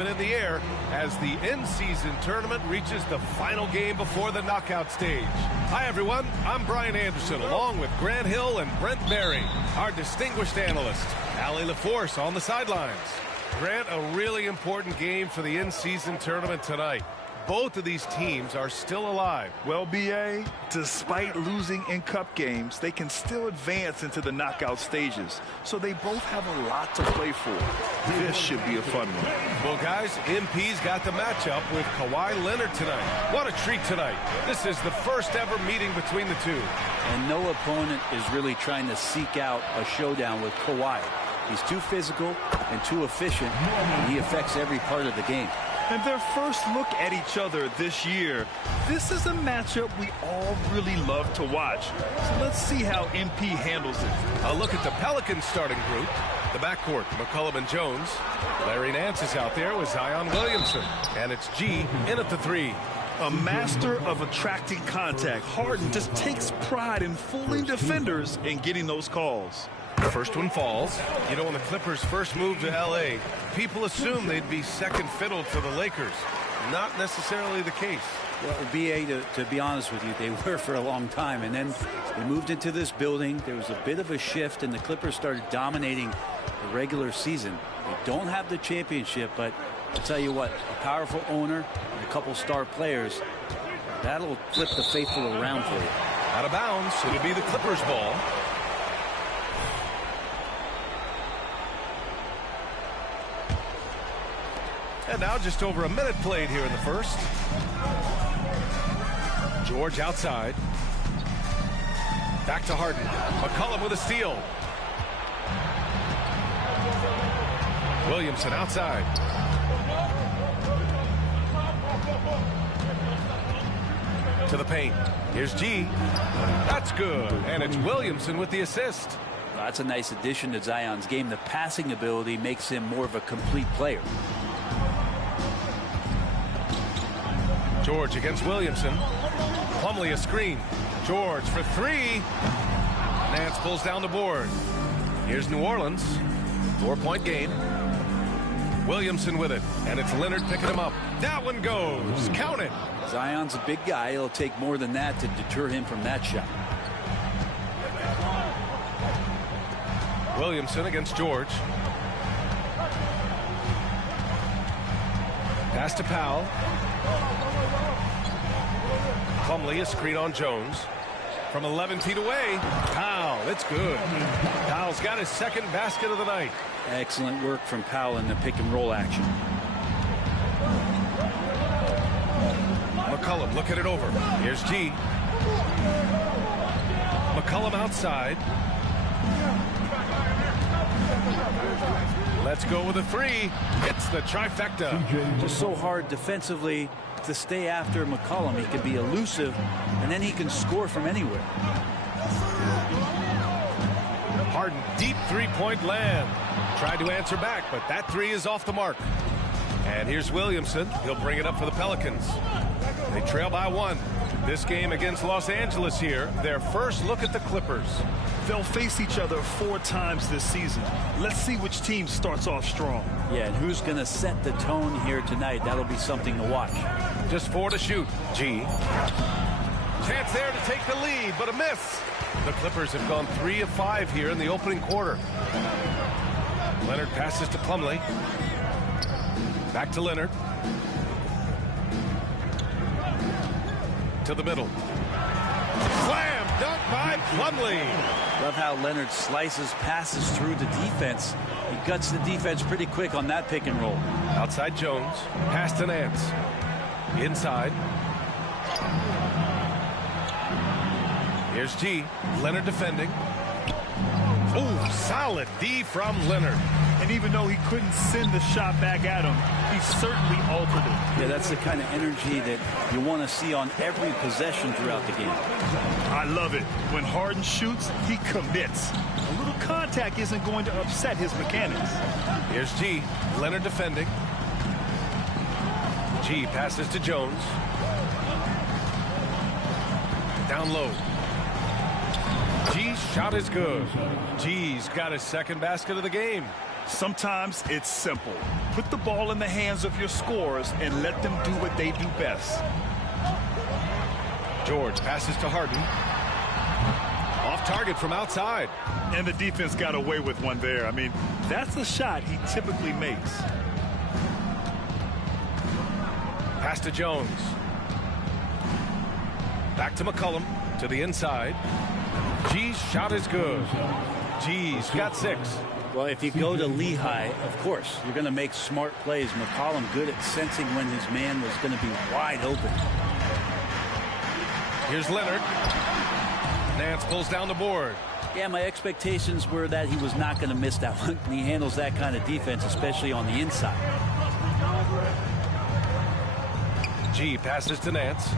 In the air as the in-season tournament reaches the final game before the knockout stage. Hi everyone, I'm Brian Anderson along with Grant Hill and Brent Barry, our distinguished analyst. Allie LaForce on the sidelines. Grant, a really important game for the in-season tournament tonight. Both of these teams are still alive. Well, B.A., despite losing in cup games, they can still advance into the knockout stages. So they both have a lot to play for. This should be a fun one. Well, guys, MP's got the matchup with Kawhi Leonard tonight. What a treat tonight. This is the first ever meeting between the two. And no opponent is really trying to seek out a showdown with Kawhi. He's too physical and too efficient, and he affects every part of the game. And their first look at each other this year, this is a matchup we all really love to watch. So let's see how MP handles it. A look at the Pelicans starting group. The backcourt, McCollum and Jones. Larry Nance is out there with Zion Williamson. And it's G in at the three. A master of attracting contact. Harden just takes pride in fooling defenders and getting those calls. First one falls. You know, when the Clippers first moved to L.A., people assumed they'd be second fiddle to the Lakers. Not necessarily the case. Well, B.A., to be honest with you, they were for a long time. And then they moved into this building. There was a bit of a shift, and the Clippers started dominating the regular season. They don't have the championship, but I'll tell you what, a powerful owner and a couple star players, that'll flip the faithful around for you. Out of bounds, it'll be the Clippers' ball. And now just over a minute played here in the first. George outside. Back to Harden. McCollum with a steal. Williamson outside. To the paint. Here's G. That's good. And it's Williamson with the assist. That's a nice addition to Zion's game. The passing ability makes him more of a complete player. George against Williamson. Plumlee a screen. George for three. Nance pulls down the board. Here's New Orleans. 4-point game. Williamson with it. And it's Leonard picking him up. That one goes. Count it. Zion's a big guy. It'll take more than that to deter him from that shot. Williamson against George. Pass to Powell. Plumlee a screen on Jones. From 11 feet away. Powell, it's good. Powell's got his second basket of the night. Excellent work from Powell in the pick and roll action. McCollum looking it over. Here's G. McCollum outside. Let's go with a three. It's the trifecta. Just so hard defensively to stay after McCollum. He can be elusive, and then he can score from anywhere. Harden, deep three-point land. Tried to answer back, but that three is off the mark. And here's Williamson. He'll bring it up for the Pelicans. They trail by one. This game against Los Angeles here, their first look at the Clippers. They'll face each other 4 times this season. Let's see which team starts off strong. Yeah, and who's going to set the tone here tonight? That'll be something to watch. Just 4 to shoot. G. Chance there to take the lead, but a miss. The Clippers have gone 3 of 5 here in the opening quarter. Leonard passes to Plumlee. Back to Leonard. To the middle. Slam dunk by Plumlee. Love how Leonard slices passes through the defense. He guts the defense pretty quick on that pick and roll. Outside Jones. Pass to Nance. Inside. Here's G. Leonard defending. Ooh, solid D from Leonard. And even though he couldn't send the shot back at him, he certainly altered it. Yeah, that's the kind of energy that you want to see on every possession throughout the game. I love it. When Harden shoots, he commits. A little contact isn't going to upset his mechanics. Here's G. Leonard defending. G passes to Jones. Down low. G's shot is good. G's got his second basket of the game. Sometimes it's simple. Put the ball in the hands of your scorers and let them do what they do best. George passes to Harden. Off target from outside. And the defense got away with one there. I mean, that's the shot he typically makes. Pass to Jones. Back to McCollum. To the inside. G's shot is good. G's got 6. Well, if you go to Lehigh, of course, you're going to make smart plays. McCollum good at sensing when his man was going to be wide open. Here's Leonard. Nance pulls down the board. Yeah, my expectations were that he was not going to miss that one. And he handles that kind of defense, especially on the inside. G passes to Nance.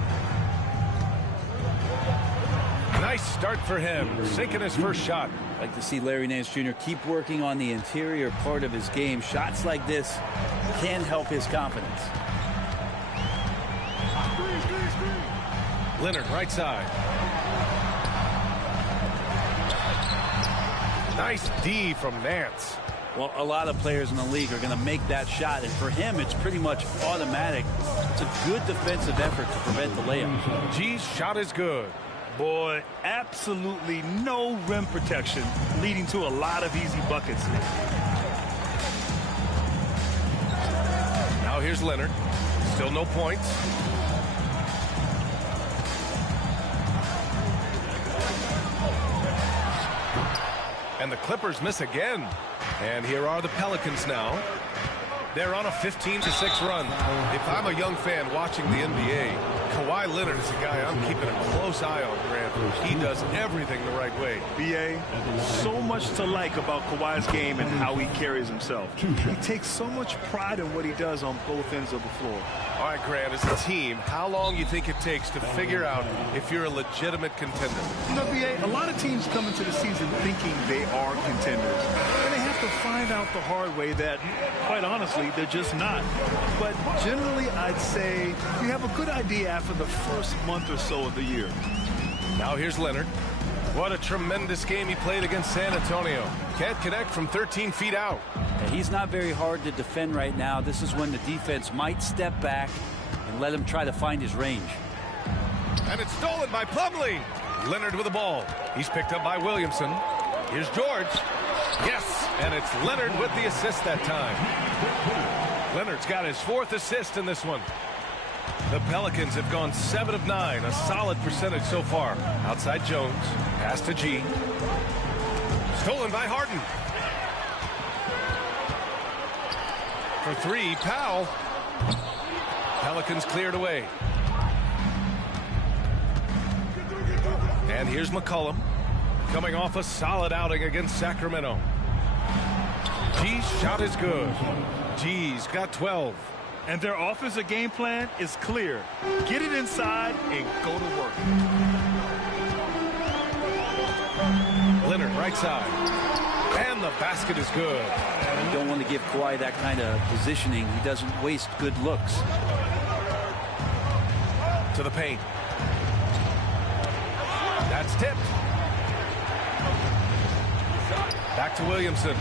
Nice start for him, sinking his first shot. I'd like to see Larry Nance Jr. keep working on the interior part of his game. Shots like this can help his confidence. Leonard, right side. Nice D from Nance. Well, a lot of players in the league are going to make that shot, and for him, it's pretty much automatic. It's a good defensive effort to prevent the layup. G's shot is good. Boy, absolutely no rim protection, leading to a lot of easy buckets. Now here's Leonard. Still no points. And the Clippers miss again. And here are the Pelicans now. They're on a 15-6 run. If I'm a young fan watching the NBA, Kawhi Leonard is a guy I'm keeping a close eye on, Grant. He does everything the right way. B.A., so much to like about Kawhi's game and how he carries himself. He takes so much pride in what he does on both ends of the floor. All right, Grant, as a team, how long do you think it takes to figure out if you're a legitimate contender? You know, B.A., a lot of teams come into the season thinking they are contenders. And they have to find out the hard way that, quite honestly, they're just not. But generally, I'd say you have a good idea after the first month or so of the year. Now here's Leonard. What a tremendous game he played against San Antonio. Can't connect from 13 feet out. Yeah, he's not very hard to defend right now. This is when the defense might step back and let him try to find his range. And it's stolen by Plumlee. Leonard with the ball. He's picked up by Williamson. Here's George. Yes, and it's Leonard with the assist that time. Leonard's got his 4th assist in this one. The Pelicans have gone 7 of 9, a solid percentage so far. Outside Jones, pass to G. Stolen by Harden. For 3, Powell. Pelicans cleared away. And here's McCollum, coming off a solid outing against Sacramento. G's shot is good. G's got 12. And their offensive game plan is clear. Get it inside and go to work. Leonard, right side. And the basket is good. You don't want to give Kawhi that kind of positioning. He doesn't waste good looks. To the paint. That's tipped. Back to Williamson.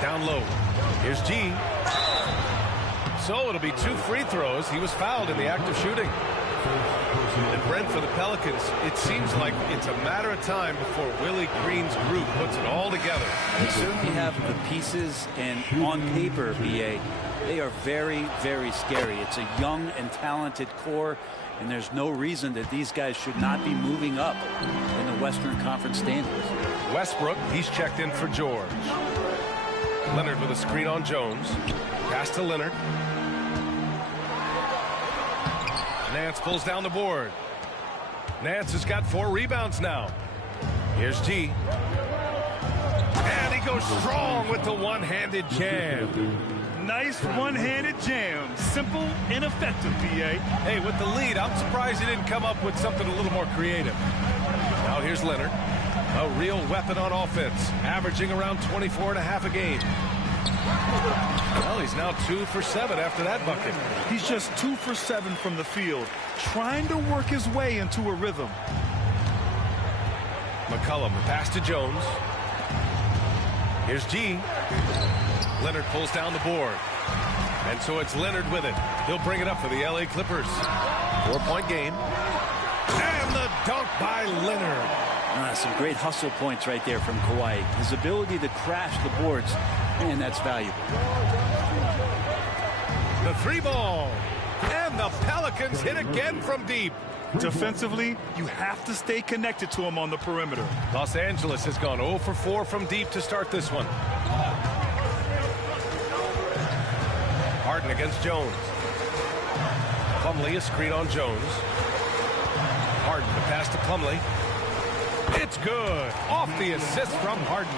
Down low. Here's G. So it'll be 2 free throws. He was fouled in the act of shooting. And Brent, for the Pelicans, it seems like it's a matter of time before Willie Green's group puts it all together. They certainly have the pieces, and on paper, B.A., they are very, very scary. It's a young and talented core, and there's no reason that these guys should not be moving up in the Western Conference standings. Westbrook, he's checked in for George. Leonard with a screen on Jones. Pass to Leonard. Nance pulls down the board. Nance has got 4 rebounds now. Here's G. And he goes strong with the one-handed jam. Nice one-handed jam. Simple and effective, B.A. Hey, with the lead, I'm surprised he didn't come up with something a little more creative. Now here's Leonard. A real weapon on offense, averaging around 24.5 a game. Well, he's now 2 for 7 after that bucket. He's just 2 for 7 from the field, trying to work his way into a rhythm. McCollum, the pass to Jones. Here's G. Leonard pulls down the board. And so it's Leonard with it. He'll bring it up for the LA Clippers. 4-point game. And the dunk by Leonard. Some great hustle points right there from Kawhi. His ability to crash the boards, man, that's valuable. The 3 ball. And the Pelicans hit again from deep. Defensively, you have to stay connected to him on the perimeter. Los Angeles has gone 0 for 4 from deep to start this one. Harden against Jones. Plumlee a screen on Jones. Harden the pass to Plumlee. It's good. Off the assist from Harden.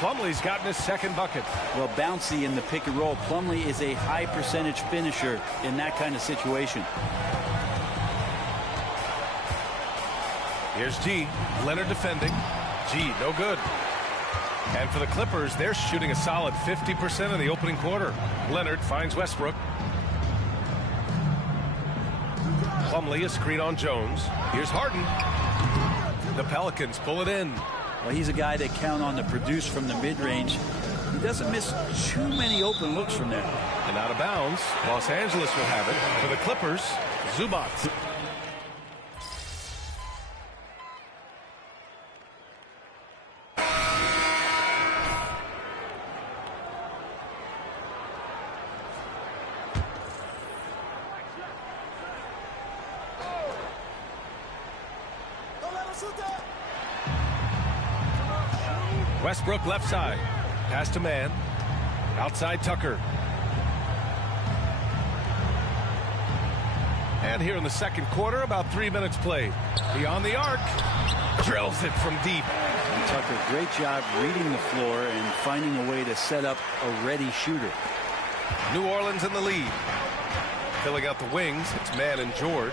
Plumlee's gotten his second bucket. Well, bouncy in the pick and roll. Plumlee is a high percentage finisher in that kind of situation. Here's G. Leonard defending. G, no good. And for the Clippers, they're shooting a solid 50% in the opening quarter. Leonard finds Westbrook. Plumlee a screen on Jones. Here's Harden. The Pelicans pull it in. Well, he's a guy they count on to produce from the mid-range. He doesn't miss too many open looks from there. And out of bounds, Los Angeles will have it. For the Clippers, Zubac. Westbrook left side. Pass to man. Outside Tucker. And here in the second quarter, about 3 minutes played. Beyond the arc. Drills it from deep. Tucker, great job reading the floor and finding a way to set up a ready shooter. New Orleans in the lead. Filling out the wings, it's Mann and George.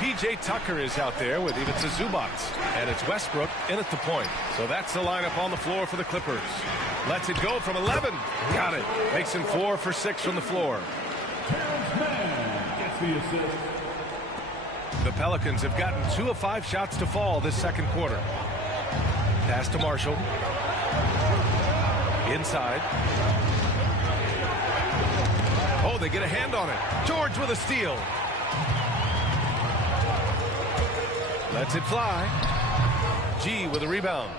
P.J. Tucker is out there with Ivica Zubac. And it's Westbrook in at the point. So that's the lineup on the floor for the Clippers. Lets it go from 11. Got it. Makes him 4 for 6 from the floor. The Pelicans have gotten 2 of 5 shots to fall this second quarter. Pass to Marshall. Inside. Oh, they get a hand on it. George with a steal. Lets it fly. G with a rebound.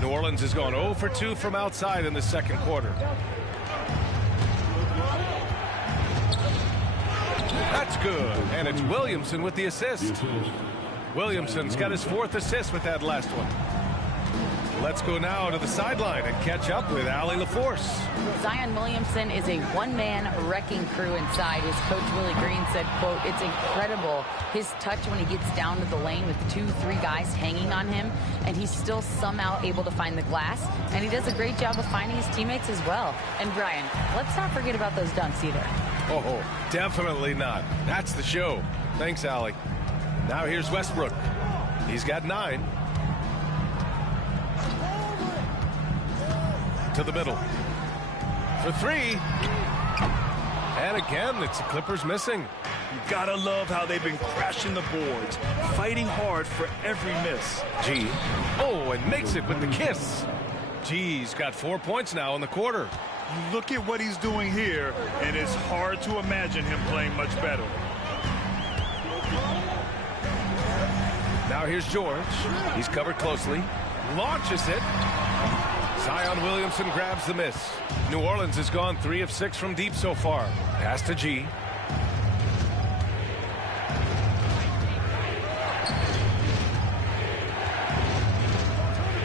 New Orleans has gone 0 for 2 from outside in the second quarter. That's good. And it's Williamson with the assist. Williamson's got his 4th assist with that last one. Let's go now to the sideline and catch up with Allie LaForce. Zion Williamson is a one-man wrecking crew inside. His coach Willie Green said, quote, "It's incredible his touch when he gets down to the lane with 2-3 guys hanging on him, and he's still somehow able to find the glass, and he does a great job of finding his teammates as well." And Brian, let's not forget about those dunks either. Oh, definitely not. That's the show. Thanks, Allie. Now here's Westbrook. He's got 9. To the middle. For 3. And again, it's the Clippers missing. You gotta love how they've been crashing the boards, fighting hard for every miss. G. Oh, and makes it with the kiss. G's got 4 points now in the quarter. You look at what he's doing here, and it's hard to imagine him playing much better. Now here's George. He's covered closely. Launches it. Zion Williamson grabs the miss. New Orleans has gone 3 of 6 from deep so far. Pass to G.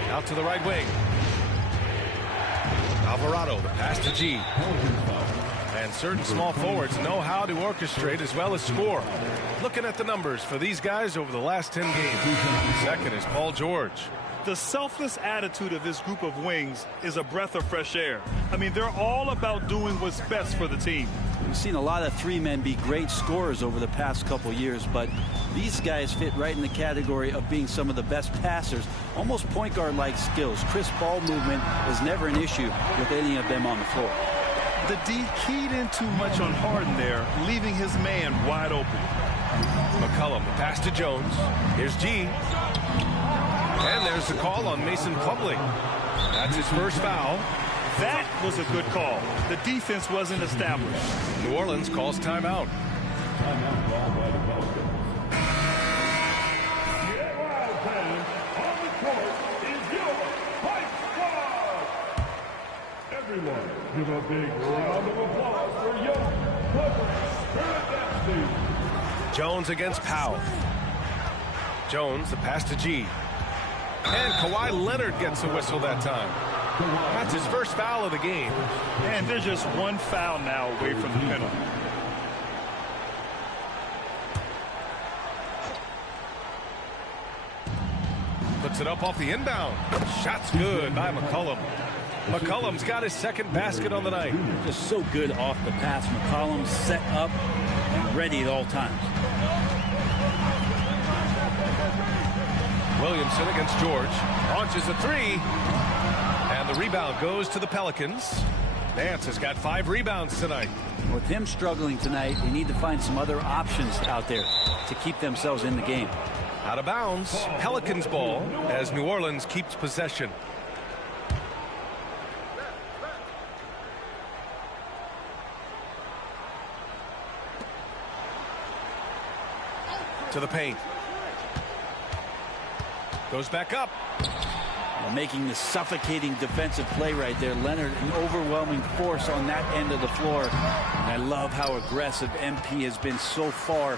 Out to the right wing. Alvarado, the pass to G. And certain small forwards know how to orchestrate as well as score. Looking at the numbers for these guys over the last 10 games. Second is Paul George. The selfless attitude of this group of wings is a breath of fresh air. I mean, they're all about doing what's best for the team. We've seen a lot of 3 men be great scorers over the past couple years, but these guys fit right in the category of being some of the best passers, almost point guard-like skills. Crisp ball movement is never an issue with any of them on the floor. The D keyed in too much on Harden there, leaving his man wide open. McCollum, the pass to Jones. Here's G. And there's the call on Mason Plumlee. That's his first foul. That was a good call. The defense wasn't established. New Orleans calls timeout. Timeout called by the Pelicans. On the court is your Pipe Squad. Everyone, give a big round of applause for young Clippers Spirit Dempsey. Jones against Powell. Jones, the pass to G. And Kawhi Leonard gets a whistle that time. That's his first foul of the game. And they're just one foul now away from the penalty. Puts it up off the inbound. Shot's good by McCollum. McCollum's got his second basket on the night. Just so good off the pass. McCollum set up and ready at all times. Williamson against George. Launches a three. And the rebound goes to the Pelicans. Nance has got 5 rebounds tonight. With him struggling tonight, they need to find some other options out there to keep themselves in the game. Out of bounds. Pelicans ball as New Orleans keeps possession. To the paint. Goes back up. Making the suffocating defensive play right there. Leonard, an overwhelming force on that end of the floor. And I love how aggressive MP has been so far.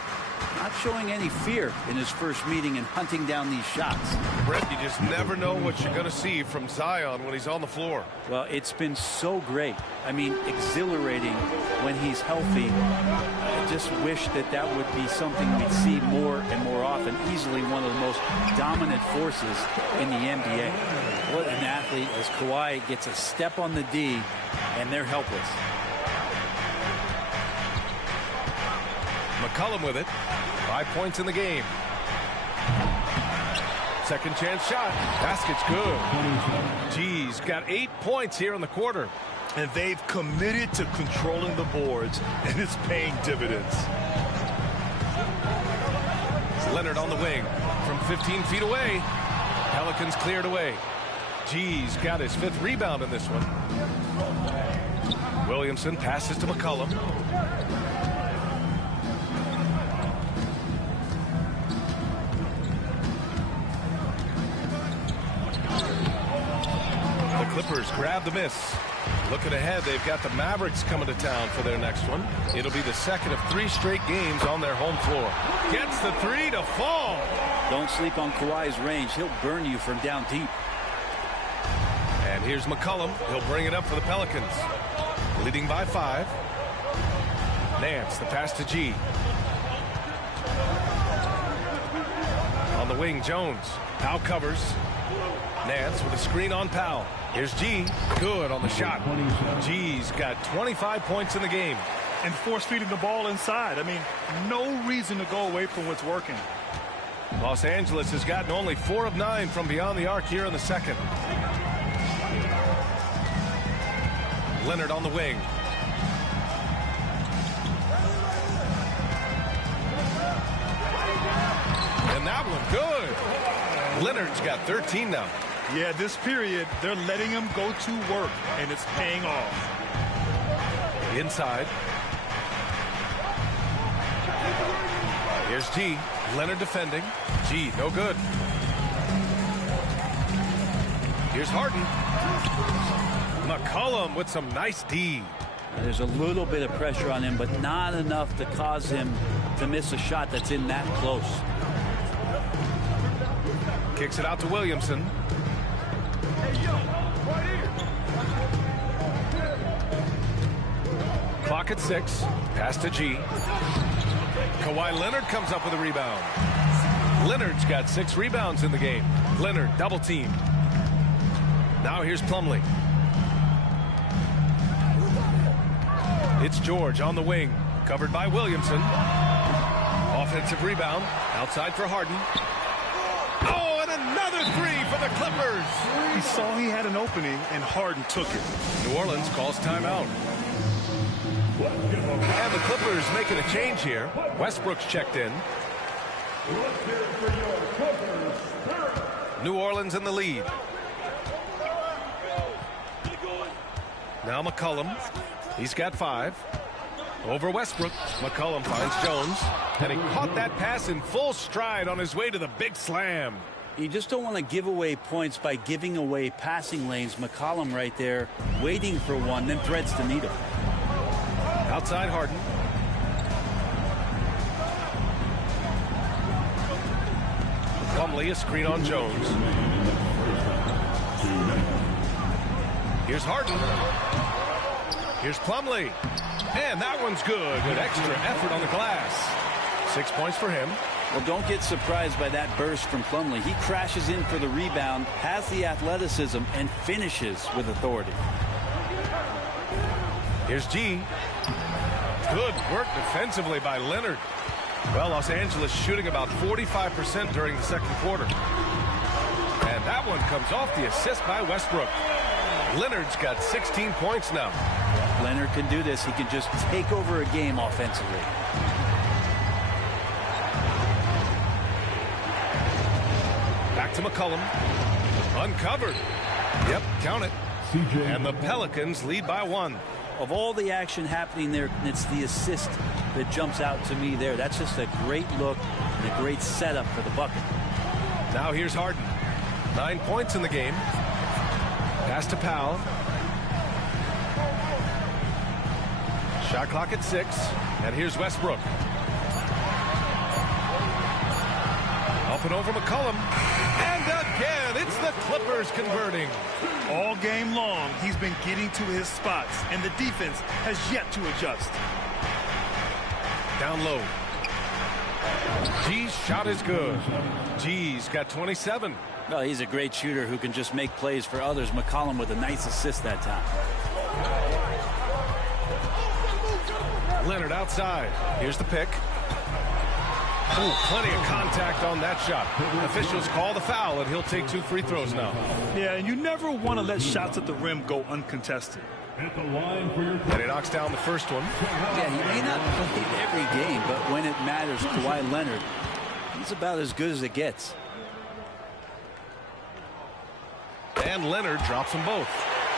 Not showing any fear in his first meeting and hunting down these shots. Brett, you just never know what you're going to see from Zion when he's on the floor. Well, it's been so great. I mean, exhilarating when he's healthy. I just wish that that would be something we'd see more and more often. Easily one of the most dominant forces in the NBA. What an athlete as Kawhi gets a step on the D, and they're helpless. McCollum with it. 5 points in the game. Second chance shot. Basket's good. G's got 8 points here in the quarter. And they've committed to controlling the boards, and it's paying dividends. Leonard on the wing from 15 feet away. Pelicans cleared away. G's got his 5th rebound in this one. Williamson passes to McCollum. The Clippers grab the miss. Looking ahead, they've got the Mavericks coming to town for their next one. It'll be the second of 3 straight games on their home floor. Gets the 3 to fall. Don't sleep on Kawhi's range. He'll burn you from down deep. And here's McCollum. He'll bring it up for the Pelicans. Leading by 5. Nance, the pass to G. On the wing, Jones. Powell covers. Nance with a screen on Powell. Here's G. Good on the shot. G's got 25 points in the game. And force feeding the ball inside. I mean, no reason to go away from what's working. Los Angeles has gotten only 4 of 9 from beyond the arc here in the second. Leonard on the wing. And that one good. Leonard's got 13 now. Yeah, this period, they're letting him go to work, and it's paying off. Inside. Here's G. Leonard defending. G, no good. Here's Harden. McCollum with some nice D. There's a little bit of pressure on him, but not enough to cause him to miss a shot that's in that close. Kicks it out to Williamson. Clock at 6. Pass to G. Kawhi Leonard comes up with a rebound. Leonard's got 6 rebounds in the game. Leonard double team. Now here's Plumlee. It's George on the wing. Covered by Williamson. Offensive rebound. Outside for Harden. Oh, and another 3 for the Clippers. He saw he had an opening, and Harden took it. New Orleans calls timeout. And the Clippers making a change here. Westbrook's checked in. New Orleans in the lead. Now McCollum. He's got 5. Over Westbrook. McCollum finds Jones. And he caught that pass in full stride on his way to the big slam. You just don't want to give away points by giving away passing lanes. McCollum right there waiting for one, then threads the needle. Outside Harden. Plumlee, a screen on Jones. Here's Harden. Here's Plumlee. And that one's good. Good extra effort on the glass. 6 points for him. Well, don't get surprised by that burst from Plumlee. He crashes in for the rebound, has the athleticism, and finishes with authority. Here's G. Good work defensively by Leonard. Well, Los Angeles shooting about 45% during the second quarter. And that one comes off the assist by Westbrook. Leonard's got 16 points now. Leonard can do this. He can just take over a game offensively. Back to McCollum. Uncovered. Yep, count it. And the Pelicans lead by 1. Of all the action happening there, it's the assist that jumps out to me there. That's just a great look and a great setup for the bucket. Now here's Harden. 9 points in the game. Pass to Powell. Shot clock at 6. And here's Westbrook. Up and over McCollum. And again, it's the Clippers converting. All game long, he's been getting to his spots, and the defense has yet to adjust. Down low. G's shot is good. G's got 27. Well, he's a great shooter who can just make plays for others. McCollum with a nice assist that time. Leonard outside. Here's the pick. Ooh, plenty of contact on that shot. Officials call the foul, and he'll take 2 free throws now. Yeah, and you never want to let shots at the rim go uncontested. At the line for your And he knocks down the first one. Yeah, he may not play every game, but when it matters, Kawhi Leonard, he's about as good as it gets. And Leonard drops them both.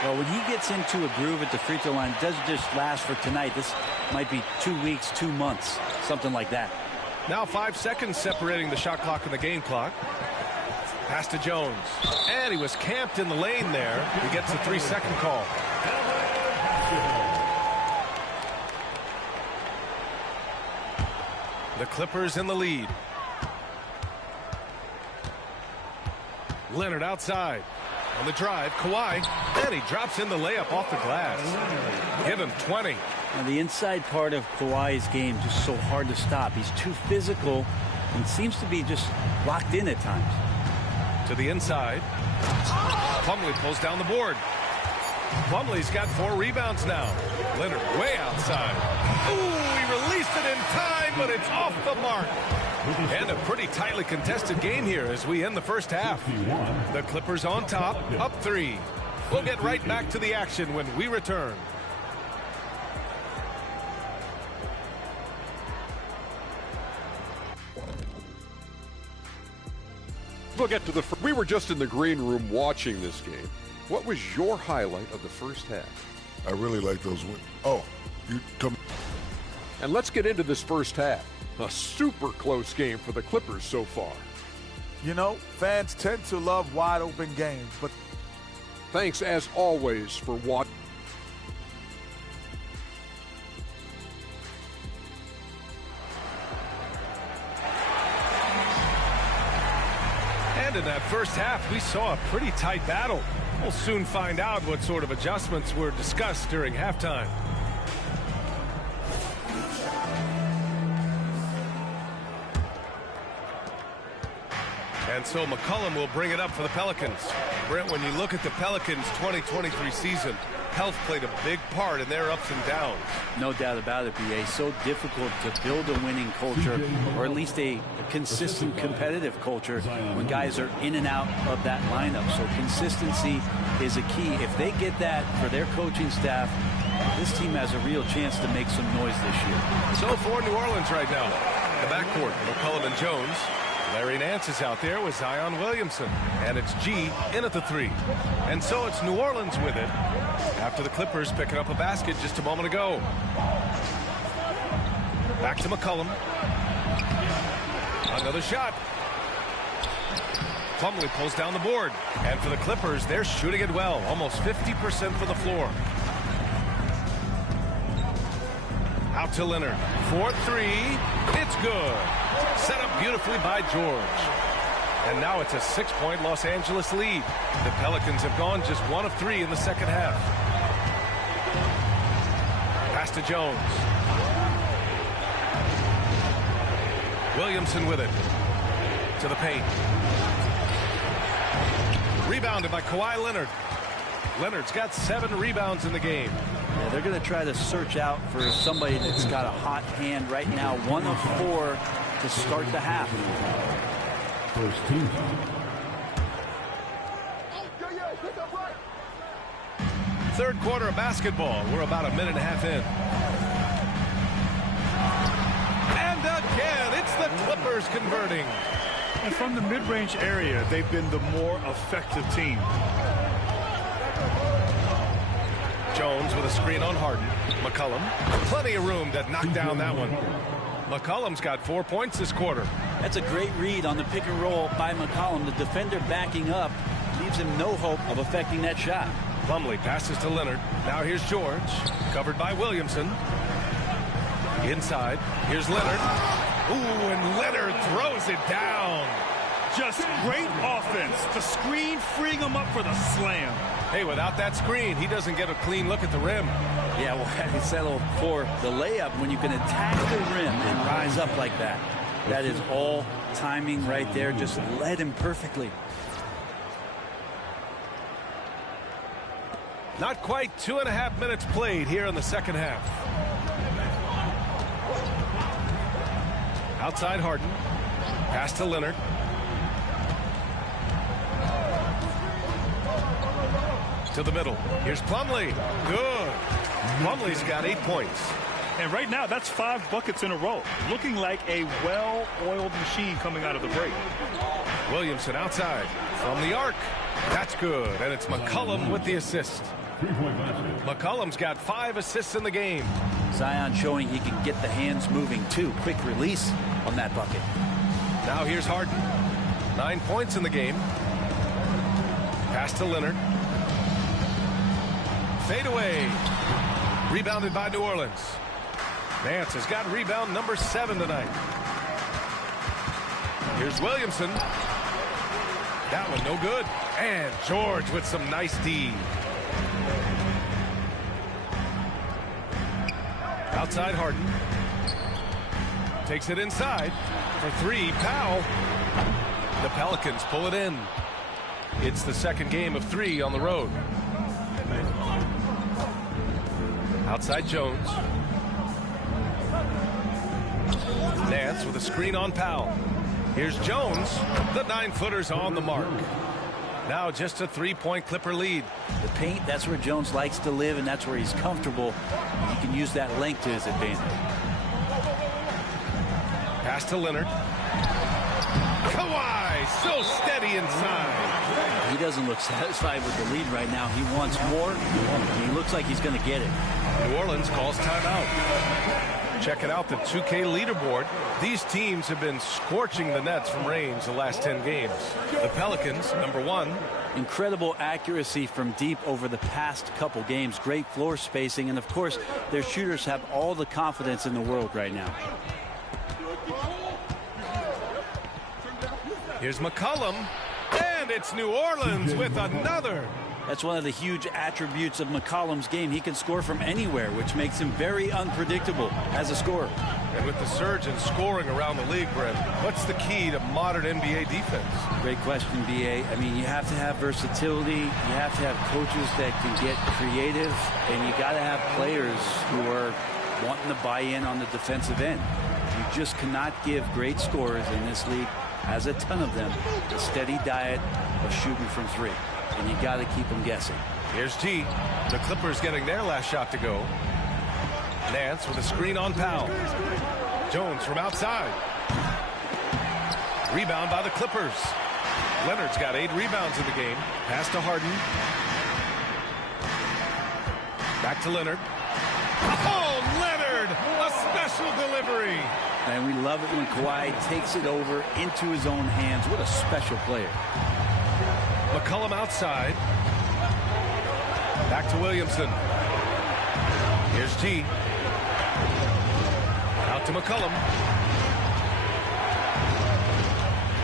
Well, when he gets into a groove at the free throw line, it doesn't just last for tonight. This might be 2 weeks, 2 months, something like that. Now 5 seconds separating the shot clock and the game clock. Pass to Jones. And he was camped in the lane there. He gets a 3-second call. The Clippers in the lead. Leonard outside. On the drive, Kawhi. And he drops in the layup off the glass. Give him 20. And the inside part of Kawhi's game just so hard to stop. He's too physical and seems to be just locked in at times. To the inside. Plumlee pulls down the board. Plumlee's got 4 rebounds now. Leonard way outside. Ooh, he released it in time, but it's off the mark. And a pretty tightly contested game here as we end the first half. The Clippers on top, up 3. We'll get right back to the action when we return. We'll get to the. We were just in the green room watching this game. What was your highlight of the first half? I really like those wins. Oh, you come. And let's get into this first half. A super close game for the Clippers so far. You know, fans tend to love wide open games, but thanks as always for watching. And in that first half, we saw a pretty tight battle. We'll soon find out what sort of adjustments were discussed during halftime. And so McCollum will bring it up for the Pelicans. Brent, when you look at the Pelicans' 2023 season, health played a big part in their ups and downs. No doubt about it, B.A. So difficult to build a winning culture, or at least a consistent competitive culture when guys are in and out of that lineup. So consistency is a key. If they get that for their coaching staff, this team has a real chance to make some noise this year. So for New Orleans right now, the backcourt, McCollum and Jones. Larry Nance is out there with Zion Williamson. And it's G in at the 3. And so it's New Orleans with it after the Clippers picking up a basket just a moment ago. Back to McCollum. Another shot. Plumlee pulls down the board. And for the Clippers, they're shooting it well. Almost 50% from the floor. Out to Leonard. 4-3. It's good. Set up beautifully by George. And now it's a 6-point Los Angeles lead. The Pelicans have gone just 1 of 3 in the second half. Pass to Jones. Williamson with it. To the paint. Rebounded by Kawhi Leonard. Leonard's got 7 rebounds in the game. Yeah, they're going to try to search out for somebody that's got a hot hand right now. 1 of 4 to start the half. First team. Third quarter of basketball. We're about a minute and a half in. And again, it's the Clippers converting. And from the mid-range area, they've been the more effective team. Jones with a screen on Harden. McCollum. Plenty of room to knock down that one. McCollum's got 4 points this quarter. That's a great read on the pick and roll by McCollum. The defender backing up leaves him no hope of affecting that shot. Plumlee passes to Leonard. Now here's George. Covered by Williamson. Inside. Here's Leonard. Ooh, and Leonard throws it down. Just great offense. The screen freeing him up for the slam. Hey, without that screen, he doesn't get a clean look at the rim. Yeah, well, he settled for the layup when you can attack the rim and rise up like that. That is all timing right there. Just led him perfectly. Not quite 2.5 minutes played here in the second half. Outside Harden. Pass to Leonard. To the middle. Here's Plumlee. Good. Plumlee's got 8 points. And right now, that's 5 buckets in a row. Looking like a well-oiled machine coming out of the break. Williamson outside. From the arc. That's good. And it's McCollum with the assist. McCollum's got 5 assists in the game. Zion showing he can get the hands moving too. Quick release on that bucket. Now here's Harden. 9 points in the game. Pass to Leonard. Fade away. Rebounded by New Orleans. Nance has got rebound number 7 tonight. Here's Williamson. That one no good. And George with some nice D. Outside Harden. Takes it inside. For 3, Powell. The Pelicans pull it in. It's the second game of 3 on the road. Outside Jones. Nance with a screen on Powell. Here's Jones. The 9-footer's on the mark. Now just a 3-point Clipper lead. The paint, that's where Jones likes to live, and that's where he's comfortable. He can use that length to his advantage. Pass to Leonard. Kawhi, so steady inside. He doesn't look satisfied with the lead right now. He wants more, and he looks like he's going to get it. New Orleans calls timeout. Checking out the 2K leaderboard. These teams have been scorching the Nets from range the last 10 games. The Pelicans, number 1. Incredible accuracy from deep over the past couple games. Great floor spacing, and of course, their shooters have all the confidence in the world right now. Here's McCollum, and it's New Orleans with another. That's one of the huge attributes of McCollum's game. He can score from anywhere, which makes him very unpredictable as a scorer. And with the surge in scoring around the league, Brent, what's the key to modern NBA defense? Great question, B.A. I mean, you have to have versatility. You have to have coaches that can get creative. And you got to have players who are wanting to buy in on the defensive end. You just cannot give great scorers in this league, has a ton of them, a steady diet of shooting from 3. And you got to keep them guessing. Here's G. The Clippers getting their last shot to go. Nance with a screen on Powell. Jones from outside. Rebound by the Clippers. Leonard's got 8 rebounds in the game. Pass to Harden. Back to Leonard. Oh, Leonard! A special delivery. And we love it when Kawhi takes it over into his own hands. What a special player. McCollum outside. Back to Williamson. Here's T. Out to McCollum.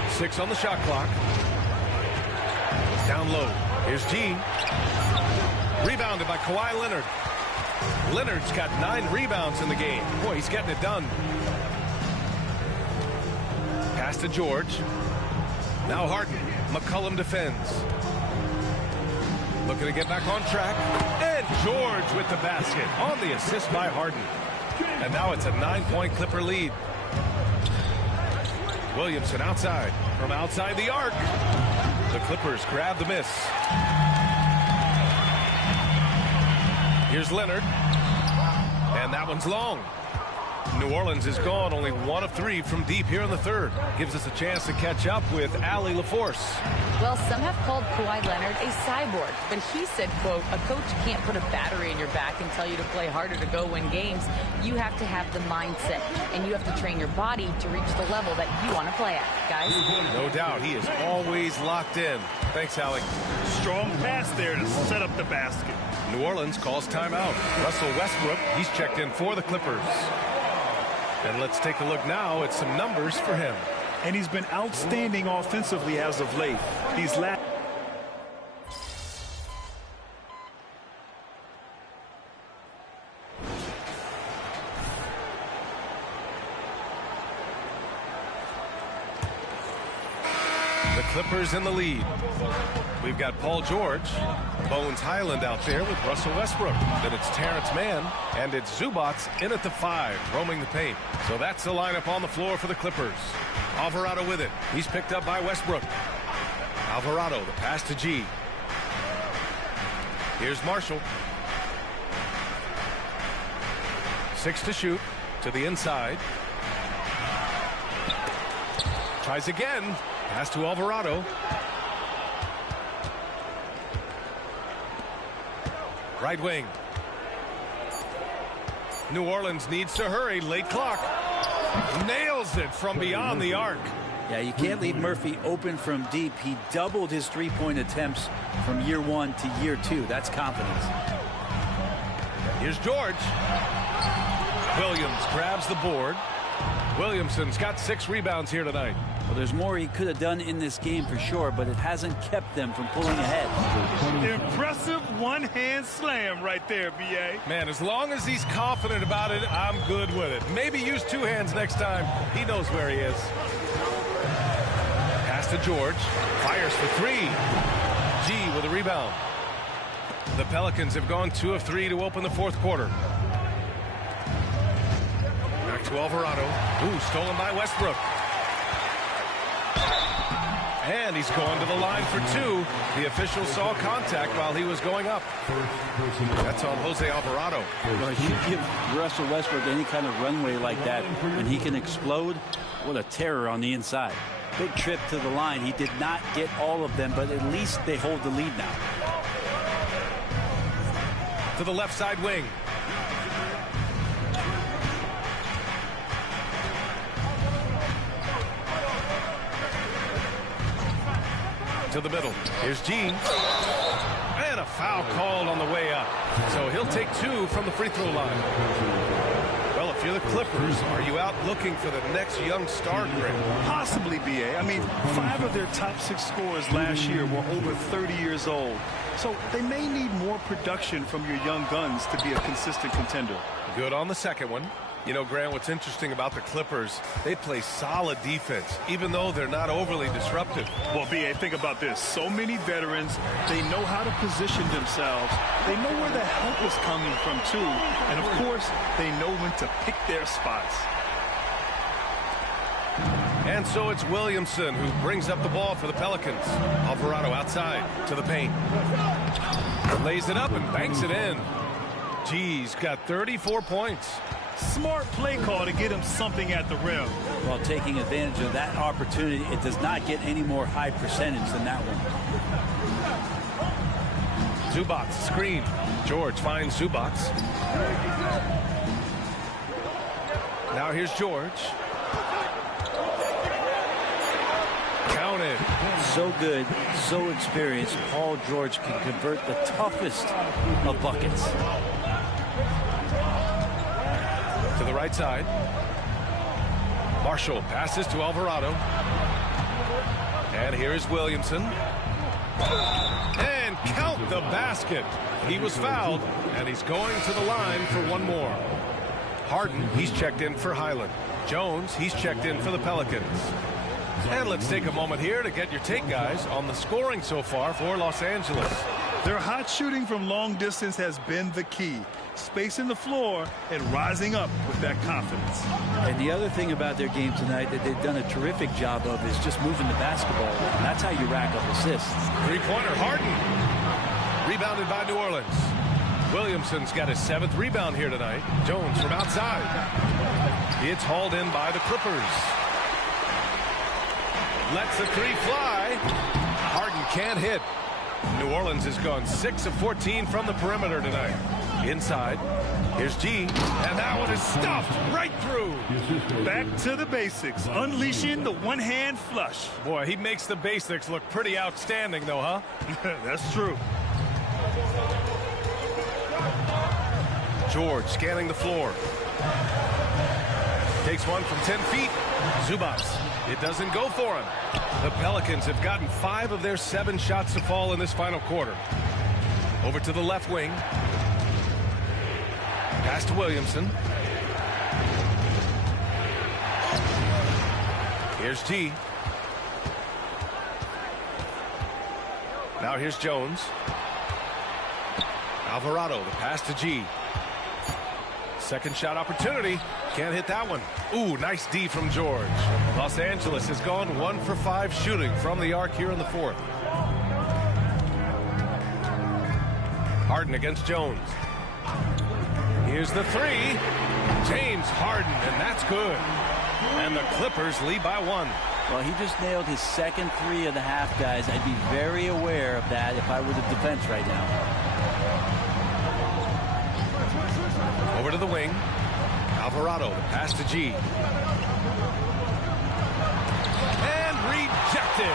6 on the shot clock. Down low. Here's G. Rebounded by Kawhi Leonard. Leonard's got 9 rebounds in the game. Boy, he's getting it done. Pass to George. Now Harden. McCollum defends. Looking to get back on track. And George with the basket on the assist by Harden. And now it's a 9-point Clipper lead. Williamson outside. From outside the arc. The Clippers grab the miss. Here's Leonard. And that one's long. New Orleans is gone, only 1 of 3 from deep here in the third. Gives us a chance to catch up with Allie LaForce. Well, some have called Kawhi Leonard a cyborg, but he said, quote, a coach can't put a battery in your back and tell you to play harder to go win games. You have to have the mindset, and you have to train your body to reach the level that you want to play at, guys. No doubt, he is always locked in. Thanks, Allie. Strong pass there to set up the basket. New Orleans calls timeout. Russell Westbrook, he's checked in for the Clippers. And let's take a look now at some numbers for him. And he's been outstanding offensively as of late. These last The Clippers in the lead. We've got Paul George, Bones Highland out there with Russell Westbrook. Then it's Terrence Mann, and it's Zubats in at the 5, roaming the paint. So that's the lineup on the floor for the Clippers. Alvarado with it. He's picked up by Westbrook. Alvarado, the pass to G. Here's Marshall. 6 to shoot, to the inside. Tries again. Pass to Alvarado. Right wing. New Orleans needs to hurry. Late clock. Nails it from beyond the arc. Yeah, you can't leave Murphy open from deep. He doubled his three-point attempts from year 1 to year 2. That's confidence. Here's George. Williams grabs the board. Williamson's got 6 rebounds here tonight. Well, there's more he could have done in this game for sure, but it hasn't kept them from pulling ahead. impressive one-hand slam right there, B.A. Man, as long as he's confident about it, I'm good with it. Maybe use 2 hands next time. He knows where he is. Pass to George. Fires for 3. G with a rebound. The Pelicans have gone 2 of 3 to open the 4th quarter. Back to Alvarado. Ooh, stolen by Westbrook. And he's going to the line for 2. The official saw contact while he was going up. That's on Jose Alvarado. Well, you give Russell Westbrook any kind of runway like that, and he can explode. What a terror on the inside. Big trip to the line. He did not get all of them, but at least they hold the lead now. To the left side wing. To the middle. Here's Gene. And a foul called on the way up. So he'll take 2 from the free throw line. Well, if you're the Clippers, are you out looking for the next young star, Greg? Possibly, B.A. I mean, 5 of their top 6 scorers last year were over 30 years old. So they may need more production from your young guns to be a consistent contender. Good on the second one. You know, Grant, what's interesting about the Clippers, they play solid defense, even though they're not overly disruptive. Well, B.A., think about this. So many veterans, they know how to position themselves. They know where the help is coming from, too. And, of course, they know when to pick their spots. And so it's Williamson who brings up the ball for the Pelicans. Alvarado outside to the paint. Lays it up and banks it in. G's got 34 points. Smart play call to get him something at the rim. While taking advantage of that opportunity, it does not get any more high percentage than that one. Zubac screen. George finds Zubac. Now here's George. Counted. So good, so experienced. Paul George can convert the toughest of buckets. To the right side. Marshall passes to Alvarado. And here is Williamson. And count the basket. He was fouled, and he's going to the line for one more. Harden, he's checked in for Highland. Jones, he's checked in for the Pelicans. And let's take a moment here to get your take, guys, on the scoring so far for Los Angeles. Their hot shooting from long distance has been the key. Spacing the floor and rising up with that confidence. And the other thing about their game tonight that they've done a terrific job of is just moving the basketball. And that's how you rack up assists. Three-pointer, Harden. Rebounded by New Orleans. Williamson's got his 7th rebound here tonight. Jones from outside. It's hauled in by the Clippers. Lets the three fly. Harden can't hit. New Orleans has gone 6 of 14 from the perimeter tonight. Inside, here's G, and that one is stuffed right through. Back to the basics, unleashing the one-hand flush. Boy, he makes the basics look pretty outstanding, though, huh? That's true. George scanning the floor. Takes one from 10 feet. Zubac. It doesn't go for him. The Pelicans have gotten 5 of their 7 shots to fall in this final quarter. Over to the left wing. Pass to Williamson. Here's T. Now here's Jones. Alvarado, the pass to G. Second shot opportunity. Can't hit that one. Ooh, nice D from George. Los Angeles has gone 1 for 5 shooting from the arc here in the 4th. Harden against Jones. Here's the 3. James Harden, and that's good. And the Clippers lead by 1. Well, he just nailed his second 3 of the half, guys. I'd be very aware of that if I were the defense right now. Over to the wing. Alvarado, the pass to G. And rejected.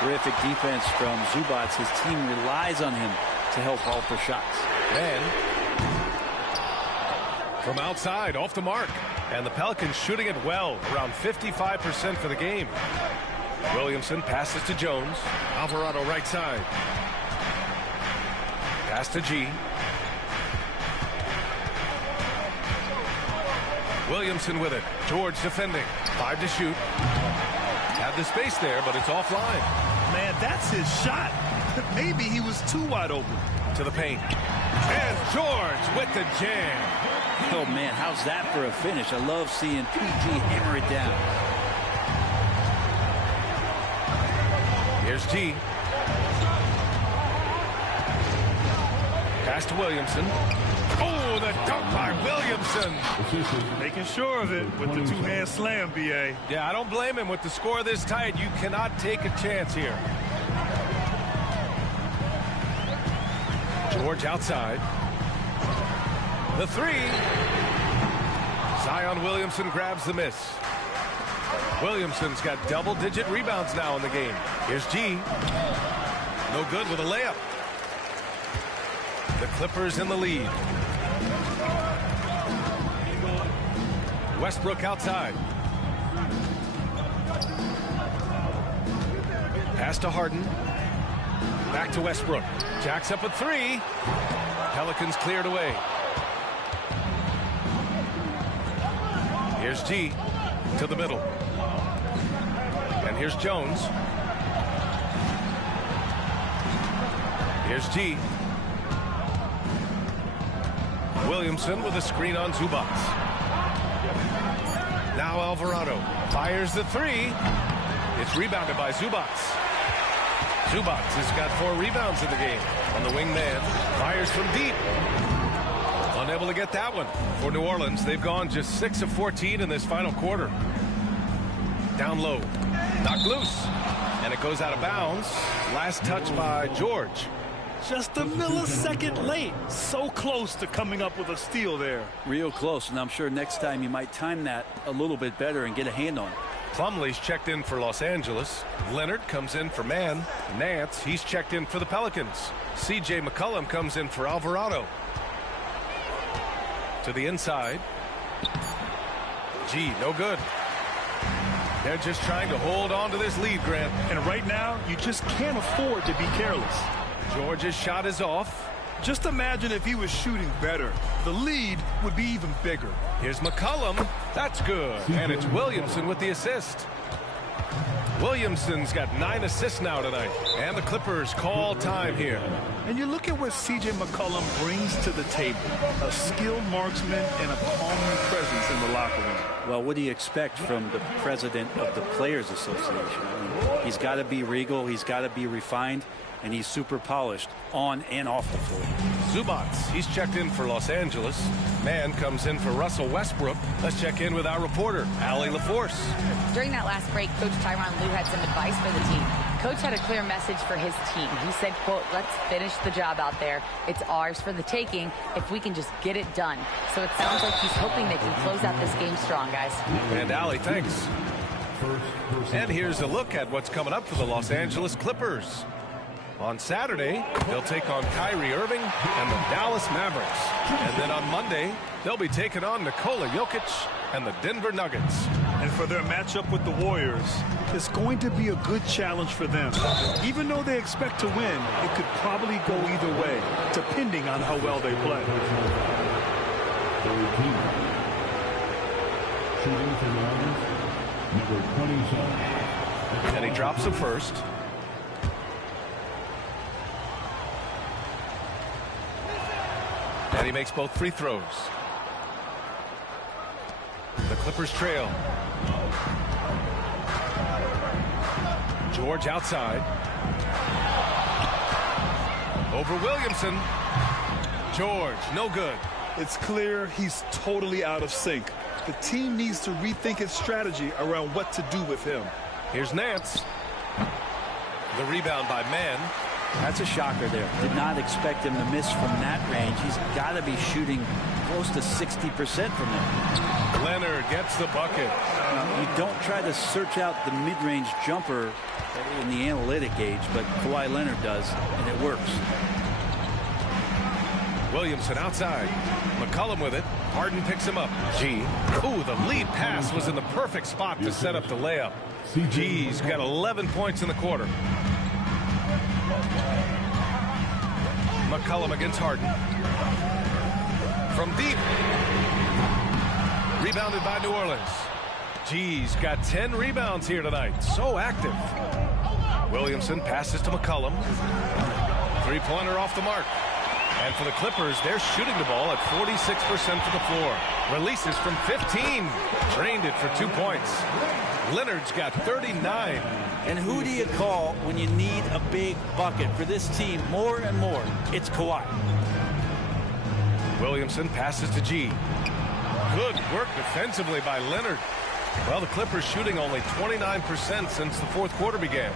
Terrific defense from Zubac. His team relies on him to help all for shots. And from outside, off the mark. And the Pelicans shooting it well, around 55% for the game. Williamson passes to Jones. Alvarado right side. Pass to G. Williamson with it. George defending. 5 to shoot. Had the space there, but it's offline. Man, that's his shot. Maybe he was too wide open. To the paint. And George with the jam. Oh, man, how's that for a finish? I love seeing PG hammer it down. Here's G. Pass to Williamson. Oh, the dunk by Williamson. Making sure of it with the 2-hand slam, B.A. Yeah, I don't blame him. With the score this tight, you cannot take a chance here. George outside. The 3. Zion Williamson grabs the miss. Williamson's got double-digit rebounds now in the game. Here's G. No good with a layup. The Clippers in the lead. Westbrook outside. Pass to Harden. Back to Westbrook. Jacks up a 3. Pelicans cleared away. Here's G to the middle. And here's Jones. Here's G. Williamson with a screen on Zubac. Now Alvarado fires the 3. It's rebounded by Zubac. Zubac has got 4 rebounds in the game. On the wing man, fires from deep. wasn't able to get that one. For New Orleans, they've gone just 6 of 14 in this final quarter. Down low, knocked loose, and it goes out of bounds. Last touch by George. Just a millisecond late. So close to coming up with a steal there. Real close, and I'm sure next time you might time that a little bit better and get a hand on it. Plumlee's checked in for Los Angeles. Leonard comes in for Man. Nance, he's checked in for the Pelicans. C.J. McCollum comes in for Alvarado. To the inside. G, no good. They're just trying to hold on to this lead, Grant. And right now, you just can't afford to be careless. George's shot is off. Just imagine if he was shooting better. The lead would be even bigger. Here's McCollum. That's good. And it's Williamson with the assist. Williamson's got 9 assists now tonight. And the Clippers call time here. And you look at what C.J. McCollum brings to the table. A skilled marksman and a calming presence in the locker room. Well, what do you expect from the president of the Players Association? I mean, he's got to be regal. He's got to be refined. And he's super polished on and off the floor. Zubats, he's checked in for Los Angeles. Man comes in for Russell Westbrook. Let's check in with our reporter, Allie LaForce. During that last break, Coach Tyronn Lue had some advice for the team. Coach had a clear message for his team. He said, quote, let's finish the job out there. It's ours for the taking if we can just get it done. So it sounds like he's hoping they can close out this game strong, guys. And Allie, thanks. And here's a look at what's coming up for the Los Angeles Clippers. On Saturday, they'll take on Kyrie Irving and the Dallas Mavericks. And then on Monday, they'll be taking on Nikola Jokic and the Denver Nuggets. And for their matchup with the Warriors, it's going to be a good challenge for them. Even though they expect to win, it could probably go either way, depending on how well they play. Shooting for number 27. And he drops the first. And he makes both free throws. The Clippers trail. George outside. Over Williamson. George, no good. It's clear he's totally out of sync. The team needs to rethink its strategy around what to do with him. Here's Nance. The rebound by Man. That's a shocker there. Did not expect him to miss from that range. He's got to be shooting close to 60% from there. Leonard gets the bucket. You don't try to search out the mid-range jumper in the analytic age, but Kawhi Leonard does, and it works. Williamson outside. McCollum with it. Harden picks him up. G. Ooh, the lead pass was in the perfect spot to set up the layup. G's got 11 points in the quarter. McCollum against Harden. From deep. Rebounded by New Orleans. G's got 10 rebounds here tonight. So active. Williamson passes to McCollum. Three-pointer off the mark. And for the Clippers, they're shooting the ball at 46% from the floor. Releases from 15. Drained it for 2 points. Leonard's got 39. And who do you call when you need a big bucket for this team more and more? It's Kawhi. Williamson passes to G. Good work defensively by Leonard. Well, the Clippers shooting only 29% since the fourth quarter began.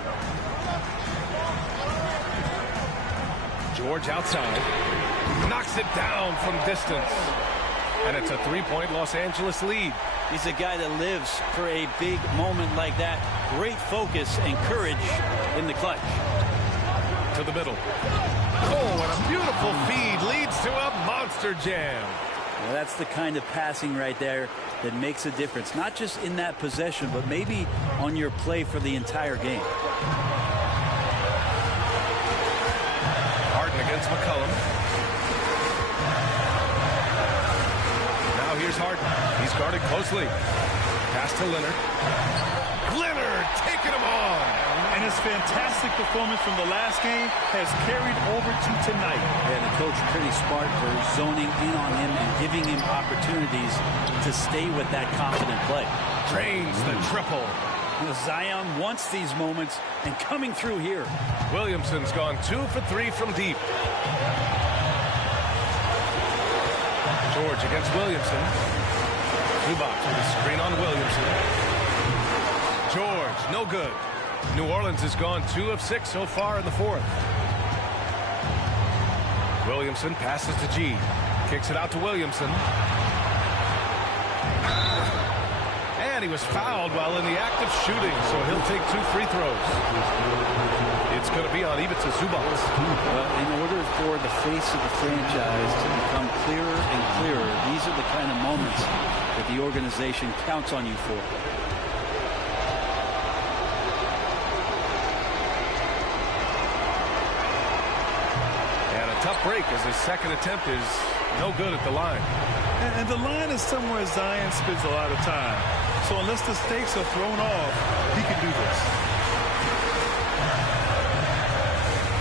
George outside. Knocks it down from distance. And it's a three-point Los Angeles lead. He's a guy that lives for a big moment like that. Great focus and courage in the clutch. To the middle. Oh, and a beautiful feed leads to a monster jam. Well, that's the kind of passing right there that makes a difference. Not just in that possession, but maybe on your play for the entire game. Harden against McCollum. Now here's Harden. He's guarded closely. Pass to Leonard. Leonard taking him on. And his fantastic performance from the last game has carried over to tonight. And the coach pretty smart for zoning in on him and giving him opportunities to stay with that confident play. Drains the triple. Zion wants these moments, and coming through here. Williamson's gone 2 for 3 from deep. George against Williamson. Zubac with a screen on Williamson. George, no good. New Orleans has gone 2 of 6 so far in the fourth. Williamson passes to G. Kicks it out to Williamson. And he was fouled while in the act of shooting, so he'll take 2 free throws. It's going to be on Ivica Zubac. Well, in order for the face of the franchise to become clearer and clearer, these are the kind of moments that the organization counts on you for. And a tough break as his second attempt is no good at the line. And the line is somewhere Zion spends a lot of time. So unless the stakes are thrown off, he can do this.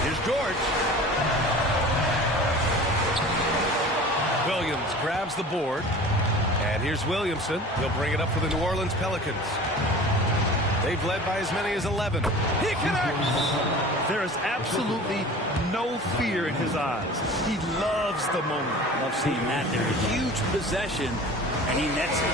Here's George. Williams grabs the board. And here's Williamson. He'll bring it up for the New Orleans Pelicans. They've led by as many as 11. He connects! There is absolutely no fear in his eyes. He loves the moment. Love seeing that. They're a huge possession, and he nets it.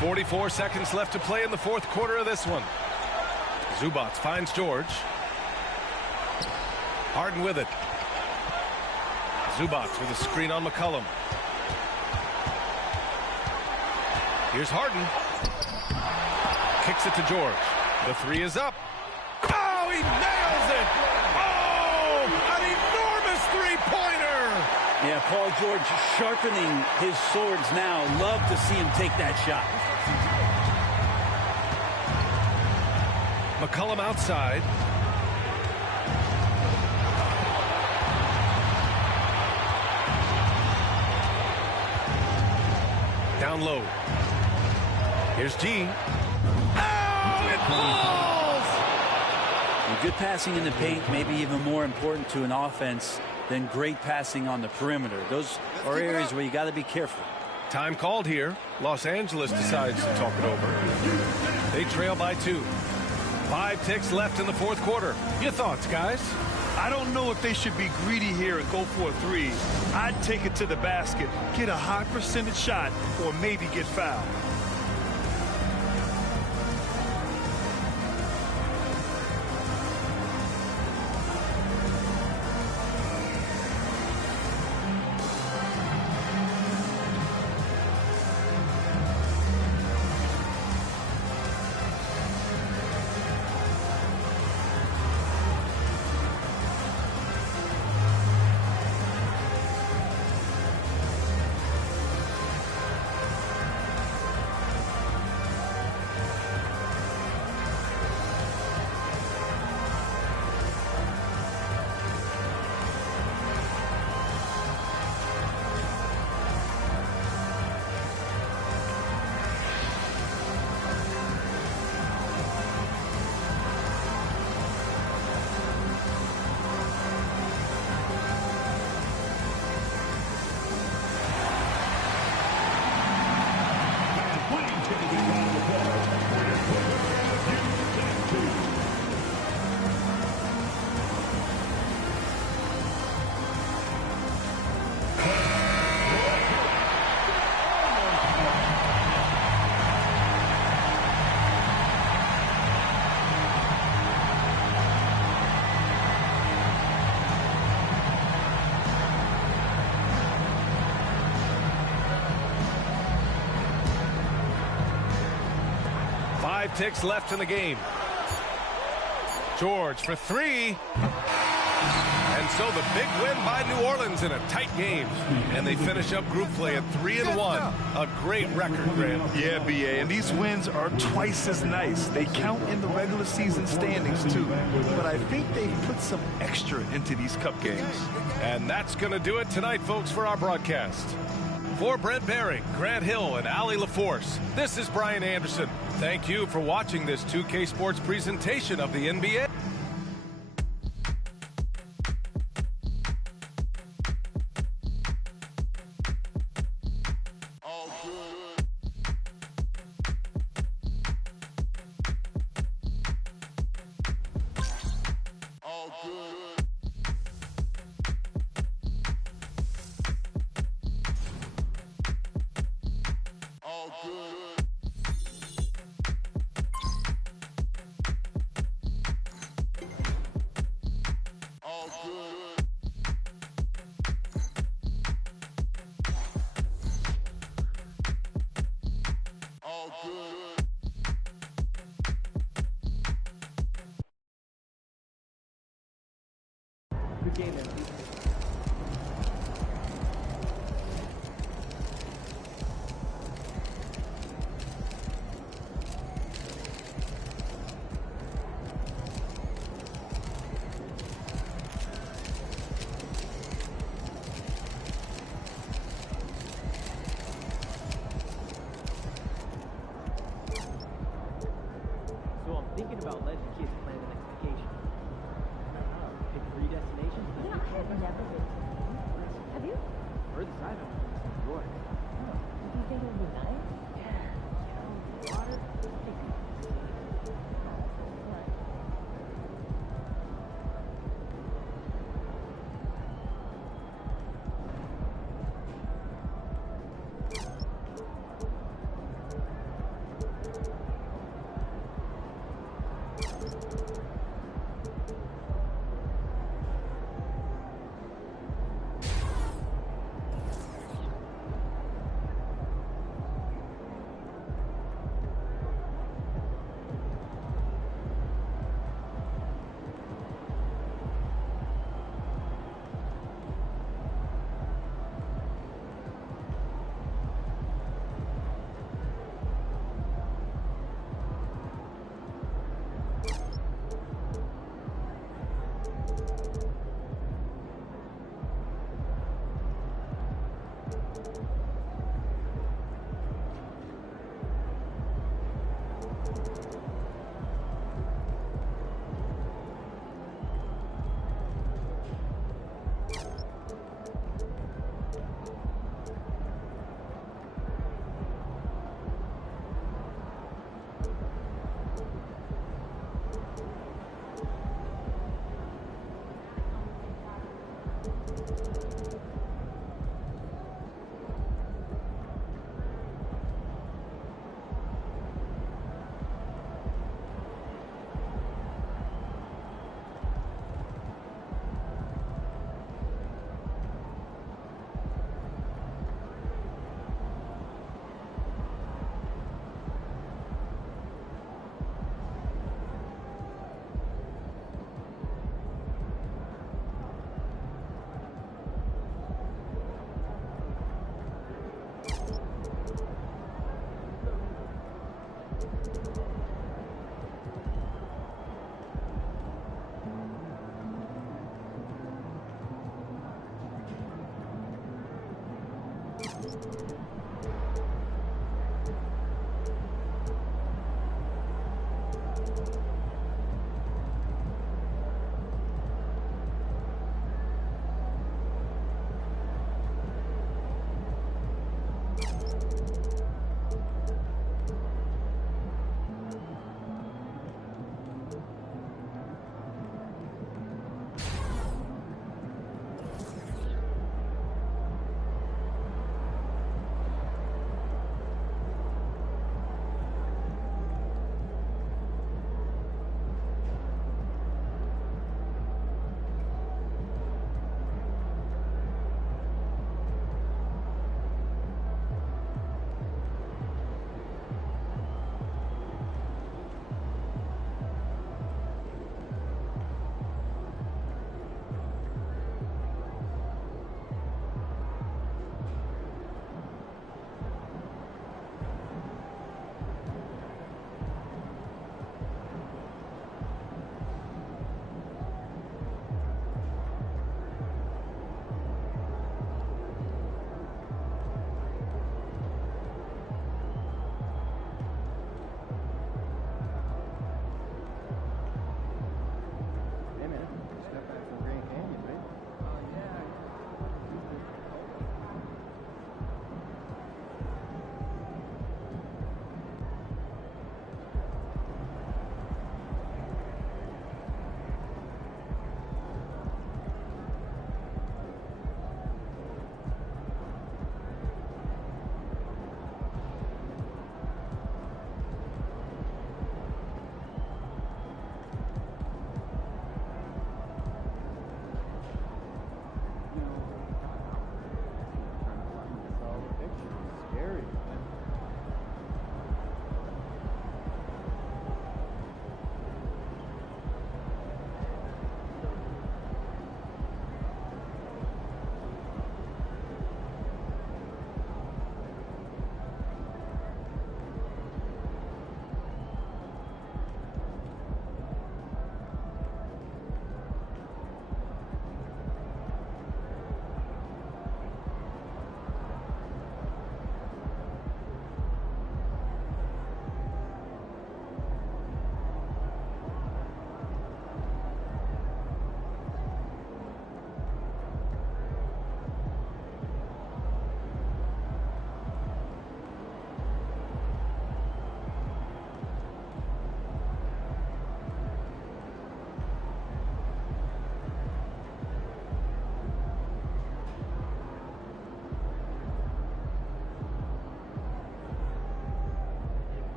44 seconds left to play in the fourth quarter of this one. Zubac finds George. Harden with it. Zubac with a screen on McCollum. Here's Harden. Kicks it to George. The 3 is up. Oh, he nails it! Oh, an enormous three-pointer! Yeah, Paul George sharpening his swords now. Love to see him take that shot. McCollum outside. Down low. Here's G. Oh, it falls! Good passing in the paint, maybe even more important to an offense than great passing on the perimeter. Those are areas where you got to be careful. Time called here. Los Angeles decides to talk it over. They trail by 2. 5 ticks left in the fourth quarter. Your thoughts, guys? I don't know if they should be greedy here and go for a 3. I'd take it to the basket, get a high percentage shot, or maybe get fouled. Five ticks left in the game. George for 3. And so the big win by New Orleans in a tight game. And they finish up group play at 3-1. A great record, Grant. Yeah, BA, and these wins are twice as nice. They count in the regular season standings, too. But I think they put some extra into these cup games. And that's going to do it tonight, folks, for our broadcast. For Brent Barry, Grant Hill, and Allie LaForce, this is Brian Anderson. Thank you for watching this 2K Sports presentation of the NBA. Good game there, Pete. So I'm thinking about letting the kids plan the next vacation. Pick 3 destinations. You know, I've never been to. Have you? Furthest I've ever been is New York. Do you think it would be nice? Yeah. Water.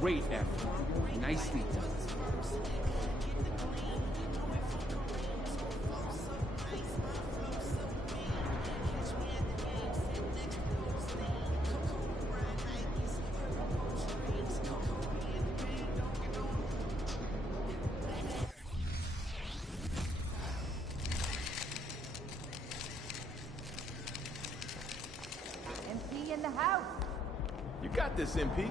Great effort. Nicely done. MP in the house. You got this, MP.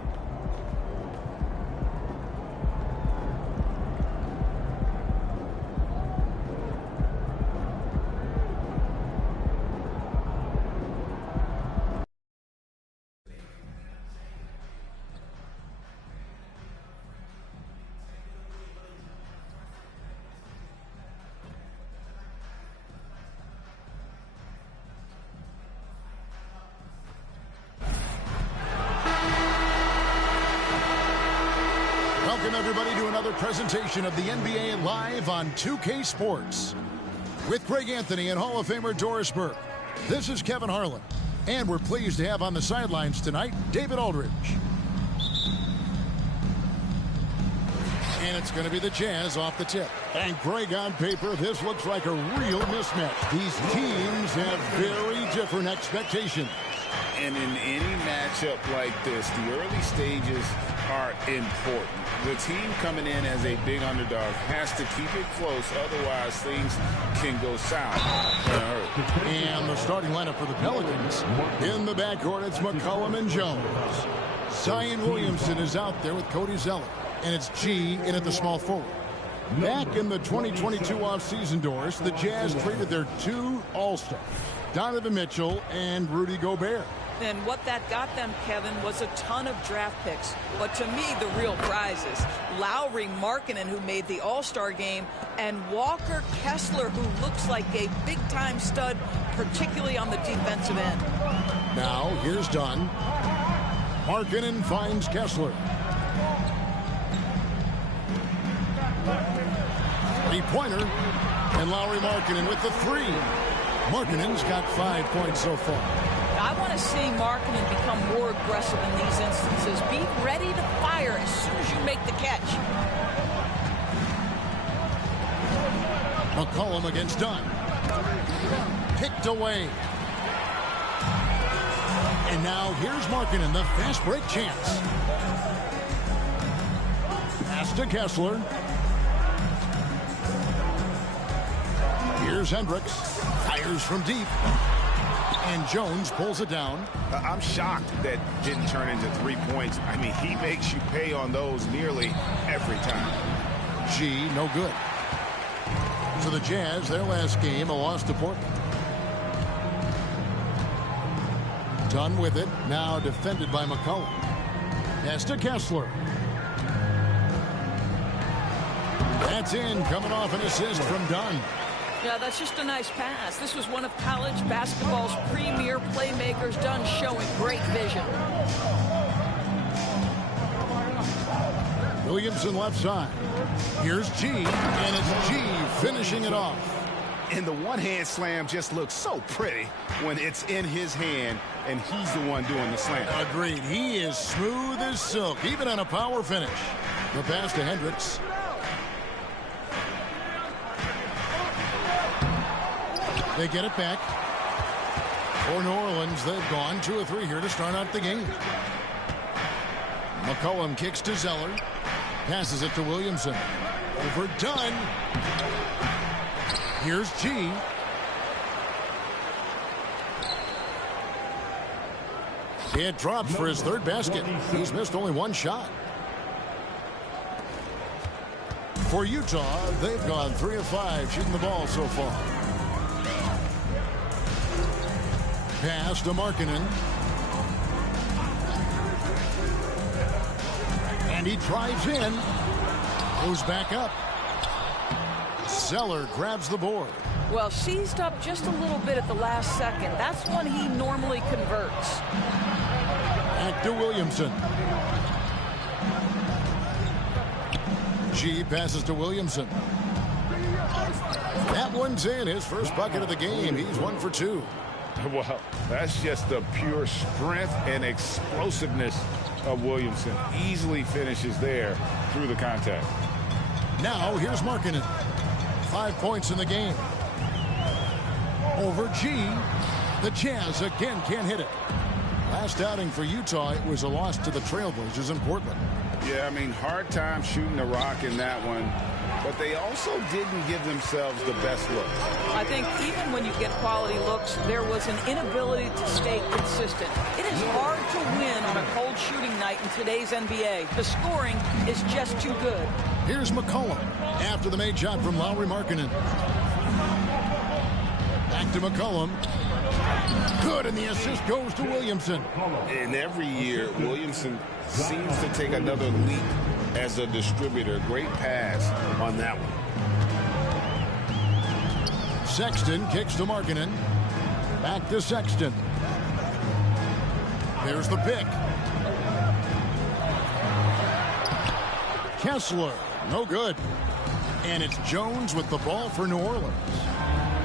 Welcome, everybody, to another presentation of the NBA Live on 2K Sports. With Greg Anthony and Hall of Famer Doris Burke, this is Kevin Harlan. And we're pleased to have on the sidelines tonight, David Aldridge. And it's going to be the Jazz off the tip. And Greg, on paper, this looks like a real mismatch. These teams have very different expectations. And in any matchup like this, the early stages are important. The team coming in as a big underdog has to keep it close, otherwise things can go south. And the starting lineup for the Pelicans. In the backcourt, it's McCollum and Jones. Zion Williamson is out there with Cody Zeller. And it's G in at the small forward. Back in the 2022 offseason, Doris, the Jazz traded their two All-Stars, Donovan Mitchell and Rudy Gobert. And what that got them, Kevin, was a ton of draft picks. But to me, the real prizes, Lauri Markkanen, who made the All-Star game, and Walker Kessler, who looks like a big-time stud, particularly on the defensive end. Now, here's Dunn. Markkanen finds Kessler. Three-pointer, and Lauri Markkanen with the three. Markkanen's got 5 points so far. I want to see Markkanen become more aggressive in these instances. Be ready to fire as soon as you make the catch. McCollum against Dunn. Picked away. And now here's Markkanen, the fast break chance. Pass to Kessler. Here's Hendricks. Fires from deep. And Jones pulls it down. I'm shocked that didn't turn into 3 points. I mean, he makes you pay on those nearly every time. G, no good. So the Jazz, their last game, a loss to Portland. Dunn with it, now defended by McCollum. Pass to Kessler. That's in, coming off an assist from Dunn. Yeah, that's just a nice pass. This was one of college basketball's premier playmakers, Dunn, showing great vision. Williamson left side. Here's G, and it's G finishing it off. And the one-hand slam just looks so pretty when it's in his hand, and he's the one doing the slam. Agreed. He is smooth as silk, even on a power finish. The pass to Hendricks. They get it back. For New Orleans, they've gone 2 of 3 here to start out the game. McCollum kicks to Zeller. Passes it to Williamson. Over Dunn. Here's G. It drops for his third basket. He's missed only one shot. For Utah, they've gone 3 of 5 shooting the ball so far. Pass to Markkanen. And he drives in. Goes back up. Zeller grabs the board. Well, seized up just a little bit at the last second. That's when he normally converts. Back to Williamson. G passes to Williamson. That one's in. His first bucket of the game. He's 1 for 2. Well, that's just the pure strength and explosiveness of Williamson. Easily finishes there through the contact. Now here's Markkanen. 5 points in the game. Over G. The Jazz again can't hit it. Last outing for Utah, it was a loss to the Trailblazers in Portland. Yeah, I mean, hard time shooting the rock in that one. But they also didn't give themselves the best look. I think even when you get quality looks, there was an inability to stay consistent. It is hard to win on a cold shooting night in today's NBA. The scoring is just too good. Here's McCollum after the made shot from Lauri Markkanen. Back to McCollum. Good, and the assist goes to Williamson. And every year, Williamson seems to take another leap as a distributor. Great pass on that one. Sexton kicks to Markkanen. Back to Sexton. There's the pick. Kessler, no good. And it's Jones with the ball for New Orleans.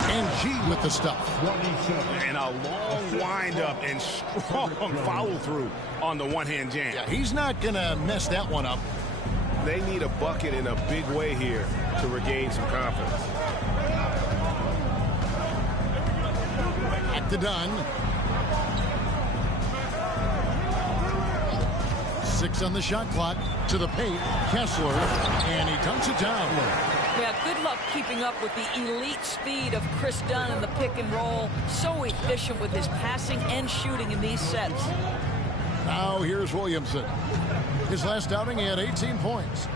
And G with the stuff. And a long windup and strong follow-through on the one-hand jam. Yeah, he's not going to mess that one up. They need a bucket in a big way here to regain some confidence. Back to Dunn. 6 on the shot clock. To the paint. Kessler. And he dunks it down. Yeah, good luck keeping up with the elite speed of Chris Dunn in the pick and roll. So efficient with his passing and shooting in these sets. Now here's Williamson. His last outing, he had 18 points.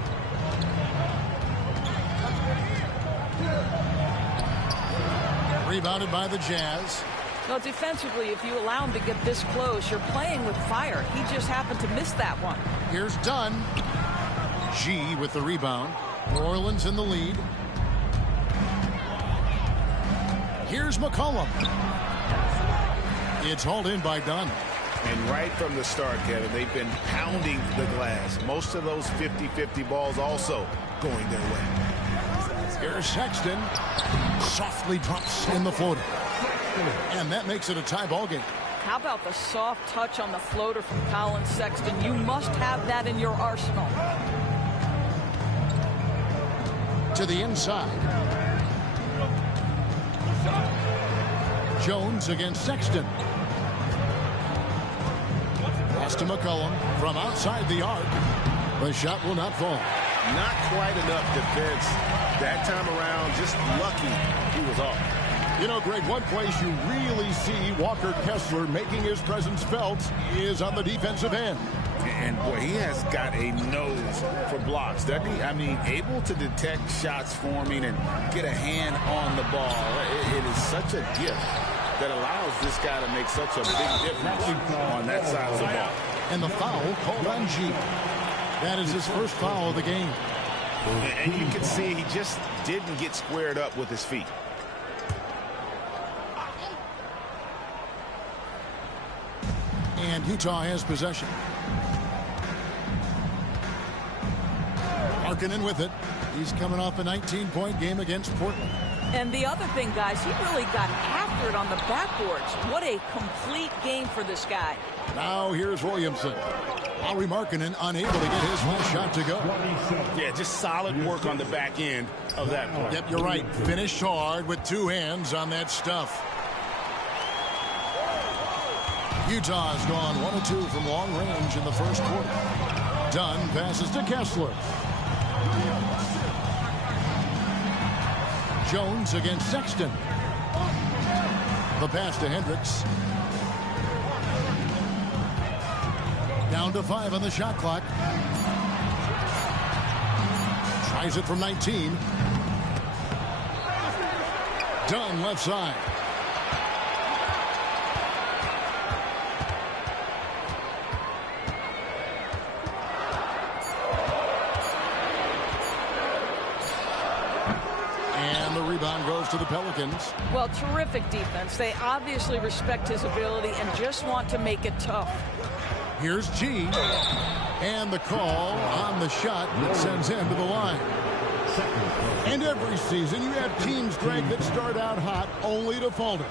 Rebounded by the Jazz. Well, defensively, if you allow him to get this close, you're playing with fire. He just happened to miss that one. Here's Dunn. G with the rebound. New Orleans in the lead. Here's McCollum. It's hauled in by Dunn. And right from the start, Kevin, they've been pounding the glass. Most of those 50-50 balls also going their way. Here's Sexton. Softly drops in the floater. And that makes it a tie ball game. How about the soft touch on the floater from Colin Sexton? You must have that in your arsenal. To the inside. Jones against Sexton. Pass to McCollum from outside the arc. The shot will not fall. Not quite enough defense that time around. Just lucky he was off. You know, Greg, one place you really see Walker Kessler making his presence felt is on the defensive end. And boy, he has got a nose for blocks, doesn't he? I mean, able to detect shots forming and get a hand on the ball. It is such a gift that allows this guy to make such a big difference on that side of the ball. And the foul called on G. That is his first foul of the game. And you can see he just didn't get squared up with his feet. And Utah has possession. Markkanen with it. He's coming off a 19-point game against Portland. And the other thing, guys, he really got after it on the backboards. What a complete game for this guy. Now here's Williamson. Lauri Markkanen unable to get his last shot to go. Yeah, just solid work on the back end of that play. Yep, you're right. Finished hard with 2 hands on that stuff. Utah's gone 1 of 2 from long range in the first quarter. Dunn passes to Kessler. Jones against Sexton. The pass to Hendricks. Down to 5 on the shot clock. Tries it from 19. Dunn left side. Rebound goes to the Pelicans. Well, terrific defense. They obviously respect his ability and just want to make it tough. Here's G. And the call on the shot that sends him to the line. And every season you have teams, Greg, that start out hot only to falter.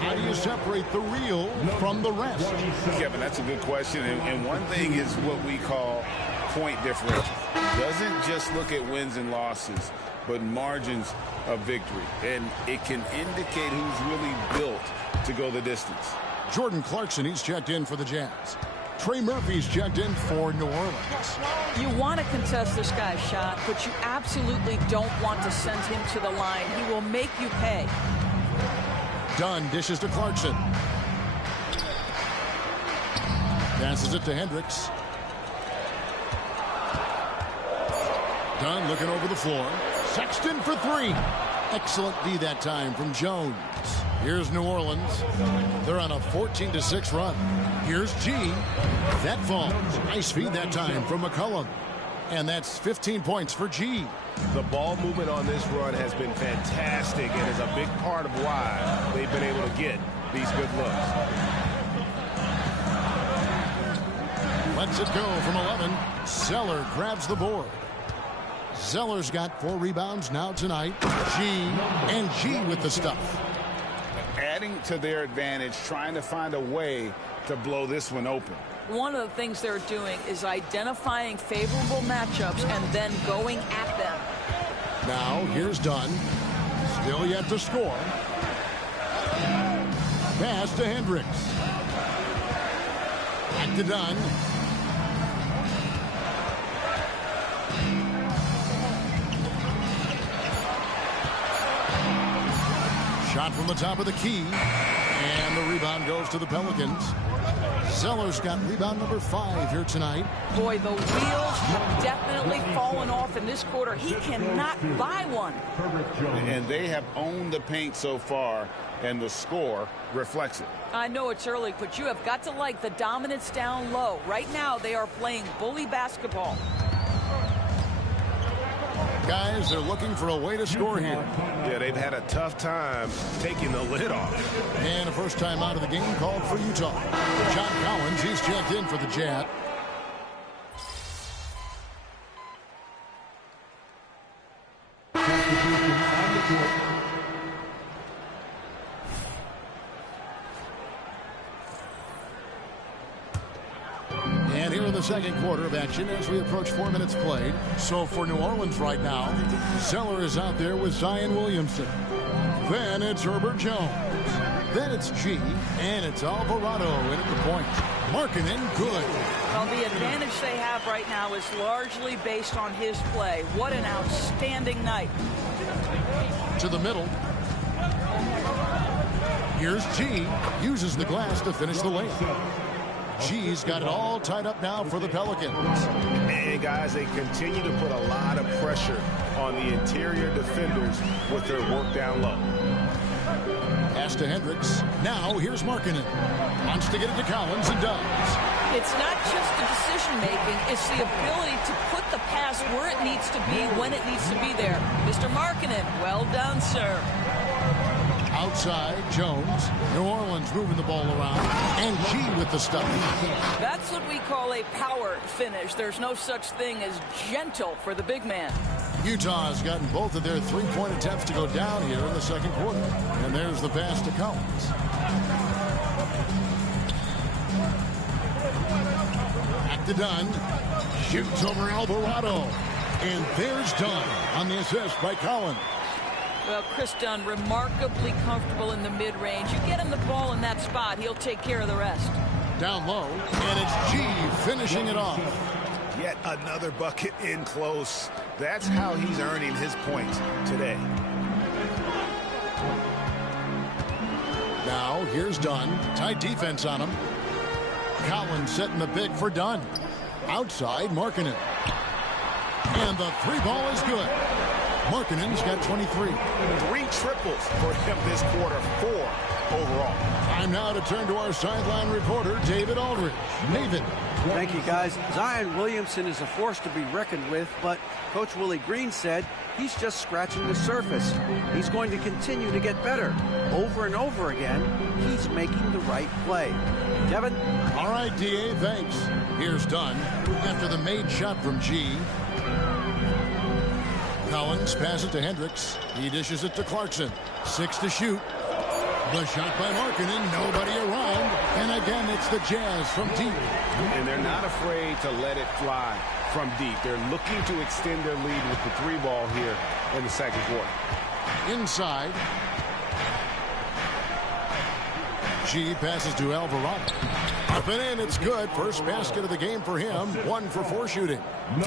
How do you separate the real from the rest? Kevin, that's a good question. And one thing is what we call point differential. Doesn't just look at wins and losses, but margins of victory. And it can indicate who's really built to go the distance. Jordan Clarkson, he's checked in for the Jazz. Trey Murphy's checked in for New Orleans. You want to contest this guy's shot, but you absolutely don't want to send him to the line. He will make you pay. Dunn dishes to Clarkson. Passes it to Hendricks. Dunn looking over the floor. Sexton for three. Excellent D that time from Jones. Here's New Orleans. They're on a 14-6 run. Here's G. That falls. Nice feed that time from McCollum. And that's 15 points for G. The ball movement on this run has been fantastic and is a big part of why they've been able to get these good looks. Lets it go from 11. Zeller grabs the board. Zeller's got 4 rebounds now tonight. G and G with the stuff. Adding to their advantage, trying to find a way to blow this one open. One of the things they're doing is identifying favorable matchups and then going at them. Now here's Dunn. Still yet to score. Pass to Hendricks. Back to Dunn. Shot from the top of the key. And the rebound goes to the Pelicans. Zeller's got rebound number 5 here tonight. Boy, the wheels have definitely fallen off in this quarter. He cannot buy one. And they have owned the paint so far, and the score reflects it. I know it's early, but you have got to like the dominance down low. Right now, they are playing bully basketball. Guys, they're looking for a way to score here. Yeah, they've had a tough time taking the lid off. And a first time out of the game called for Utah. John Collins, he's checked in for the Jazz. And here in the second quarter of action as we approach 4 minutes played. So for New Orleans right now, Zeller is out there with Zion Williamson. Then it's Herbert Jones. Then it's G, and it's Alvarado in at the point. Markkanen good. Well, the advantage they have right now is largely based on his play. What an outstanding night. To the middle. Here's G. Uses the glass to finish the layup. G's got it all tied up now for the Pelicans. And guys, they continue to put a lot of pressure on the interior defenders with their work down low. Pass to Hendricks. Now here's Markkanen. Wants to get it to Collins and does. It's not just the decision making, it's the ability to put the pass where it needs to be when it needs to be there. Mr. Markkanen, well done, sir. Outside, Jones. New Orleans moving the ball around. And G with the stuff. That's what we call a power finish. There's no such thing as gentle for the big man. Utah has gotten both of their three-point attempts to go down here in the second quarter. And there's the pass to Collins. Back to Dunn. Shoots over Alvarado. And there's Dunn on the assist by Collins. Well, Chris Dunn, remarkably comfortable in the mid-range. You get him the ball in that spot, he'll take care of the rest. Down low, and it's G finishing it off. Yet another bucket in close. That's how he's earning his points today. Now, here's Dunn. Tight defense on him. Collins setting the pick for Dunn. Outside, Markkanen. And the three ball is good. Markkanen's got 23. 3 triples for him this quarter, 4 overall. Time now to turn to our sideline reporter, David Aldridge. David. Thank you, guys. Zion Williamson is a force to be reckoned with, but Coach Willie Green said he's just scratching the surface. He's going to continue to get better. Over and over again, he's making the right play. Kevin? All right, D.A., thanks. Here's Dunn after the made shot from G. Collins passes to Hendricks. He dishes it to Clarkson. 6 to shoot. The shot by Markkanen. Nobody around. And again, it's the Jazz from deep. And they're not afraid to let it fly from deep. They're looking to extend their lead with the 3-ball here in the second quarter. Inside. G passes to Alvarado. Up and in, it's good. First basket of the game for him. 1 for 4 shooting.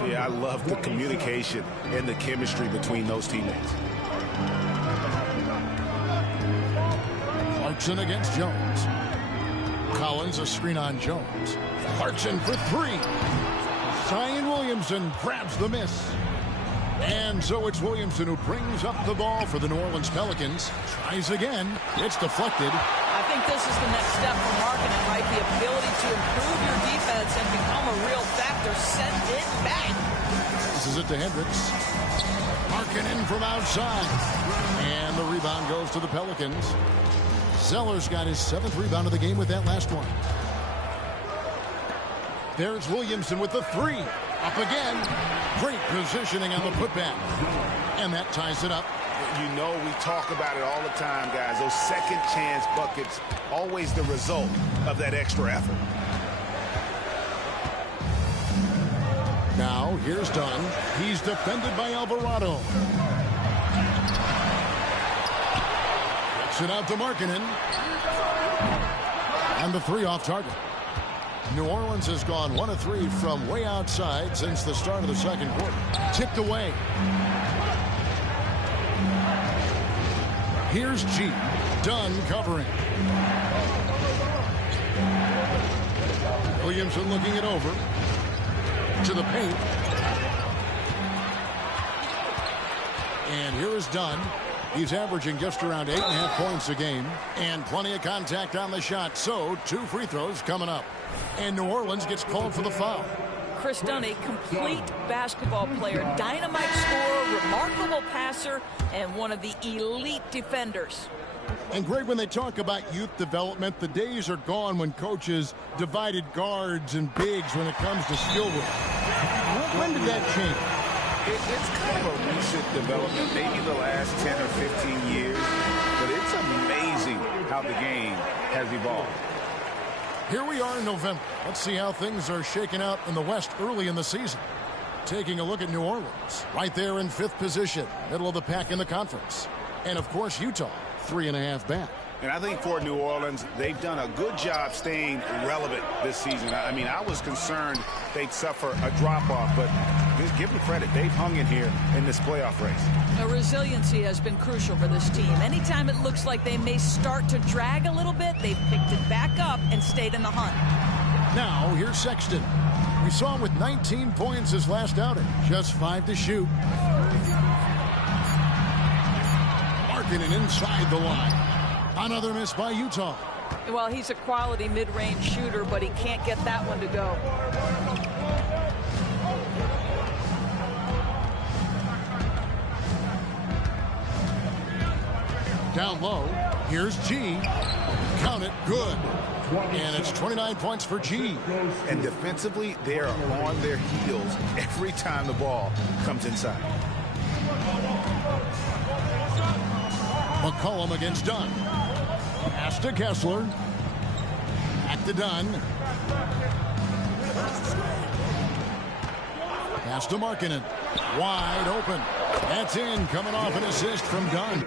Yeah, I love the communication and the chemistry between those teammates. Clarkson against Jones. Collins a screen on Jones. Clarkson for 3. Zion Williamson grabs the miss. And so it's Williamson who brings up the ball for the New Orleans Pelicans. Tries again. It's deflected. I think this is the next step for Markkanen, right? The ability to improve your defense and become a real factor. Send it back. This is it to Hendricks. Markkanen from outside. And the rebound goes to the Pelicans. Zeller's got his 7th rebound of the game with that last one. There's Williamson with the 3. Up again. Great positioning on the putback. And that ties it up. You know, we talk about it all the time, guys. Those second chance buckets, always the result of that extra effort. Now, here's Dunn. He's defended by Alvarado. Gets it out to Markkanen. And the 3 off target. New Orleans has gone 1 of 3 from way outside since the start of the second quarter. Tipped away. Here's G. Dunn covering. Williamson looking it over. To the paint. And here is Dunn. He's averaging just around 8.5 points a game. And plenty of contact on the shot. So 2 free throws coming up. And New Orleans gets called for the foul. Chris Dunn, a complete basketball player, dynamite scorer, remarkable passer, and one of the elite defenders. And Greg, when they talk about youth development, the days are gone when coaches divided guards and bigs when it comes to skill work. When did that change? It's kind of a recent development, maybe the last 10 or 15 years, but it's amazing how the game has evolved. Here we are in November. Let's see how things are shaking out in the West early in the season. Taking a look at New Orleans, right there in 5th position, middle of the pack in the conference. And, of course, Utah, 3.5 back. And I think for New Orleans, they've done a good job staying relevant this season. I mean, I was concerned they'd suffer a drop-off, but just give them credit. They've hung in here in this playoff race. The resiliency has been crucial for this team. Anytime it looks like they may start to drag a little bit, they've picked it back up and stayed in the hunt. Now, here's Sexton. We saw him with 19 points his last outing. Just 5 to shoot. Markkanen inside the line. Another miss by Utah. Well, he's a quality mid-range shooter, but he can't get that one to go. Down low. Here's G. Count it. Good. And it's 29 points for G. And defensively, they are on their heels every time the ball comes inside. McCollum against Dunn. Pass to Kessler. Back to Dunn. Pass to Markkanen. Wide open. That's in, coming off an assist from Dunn.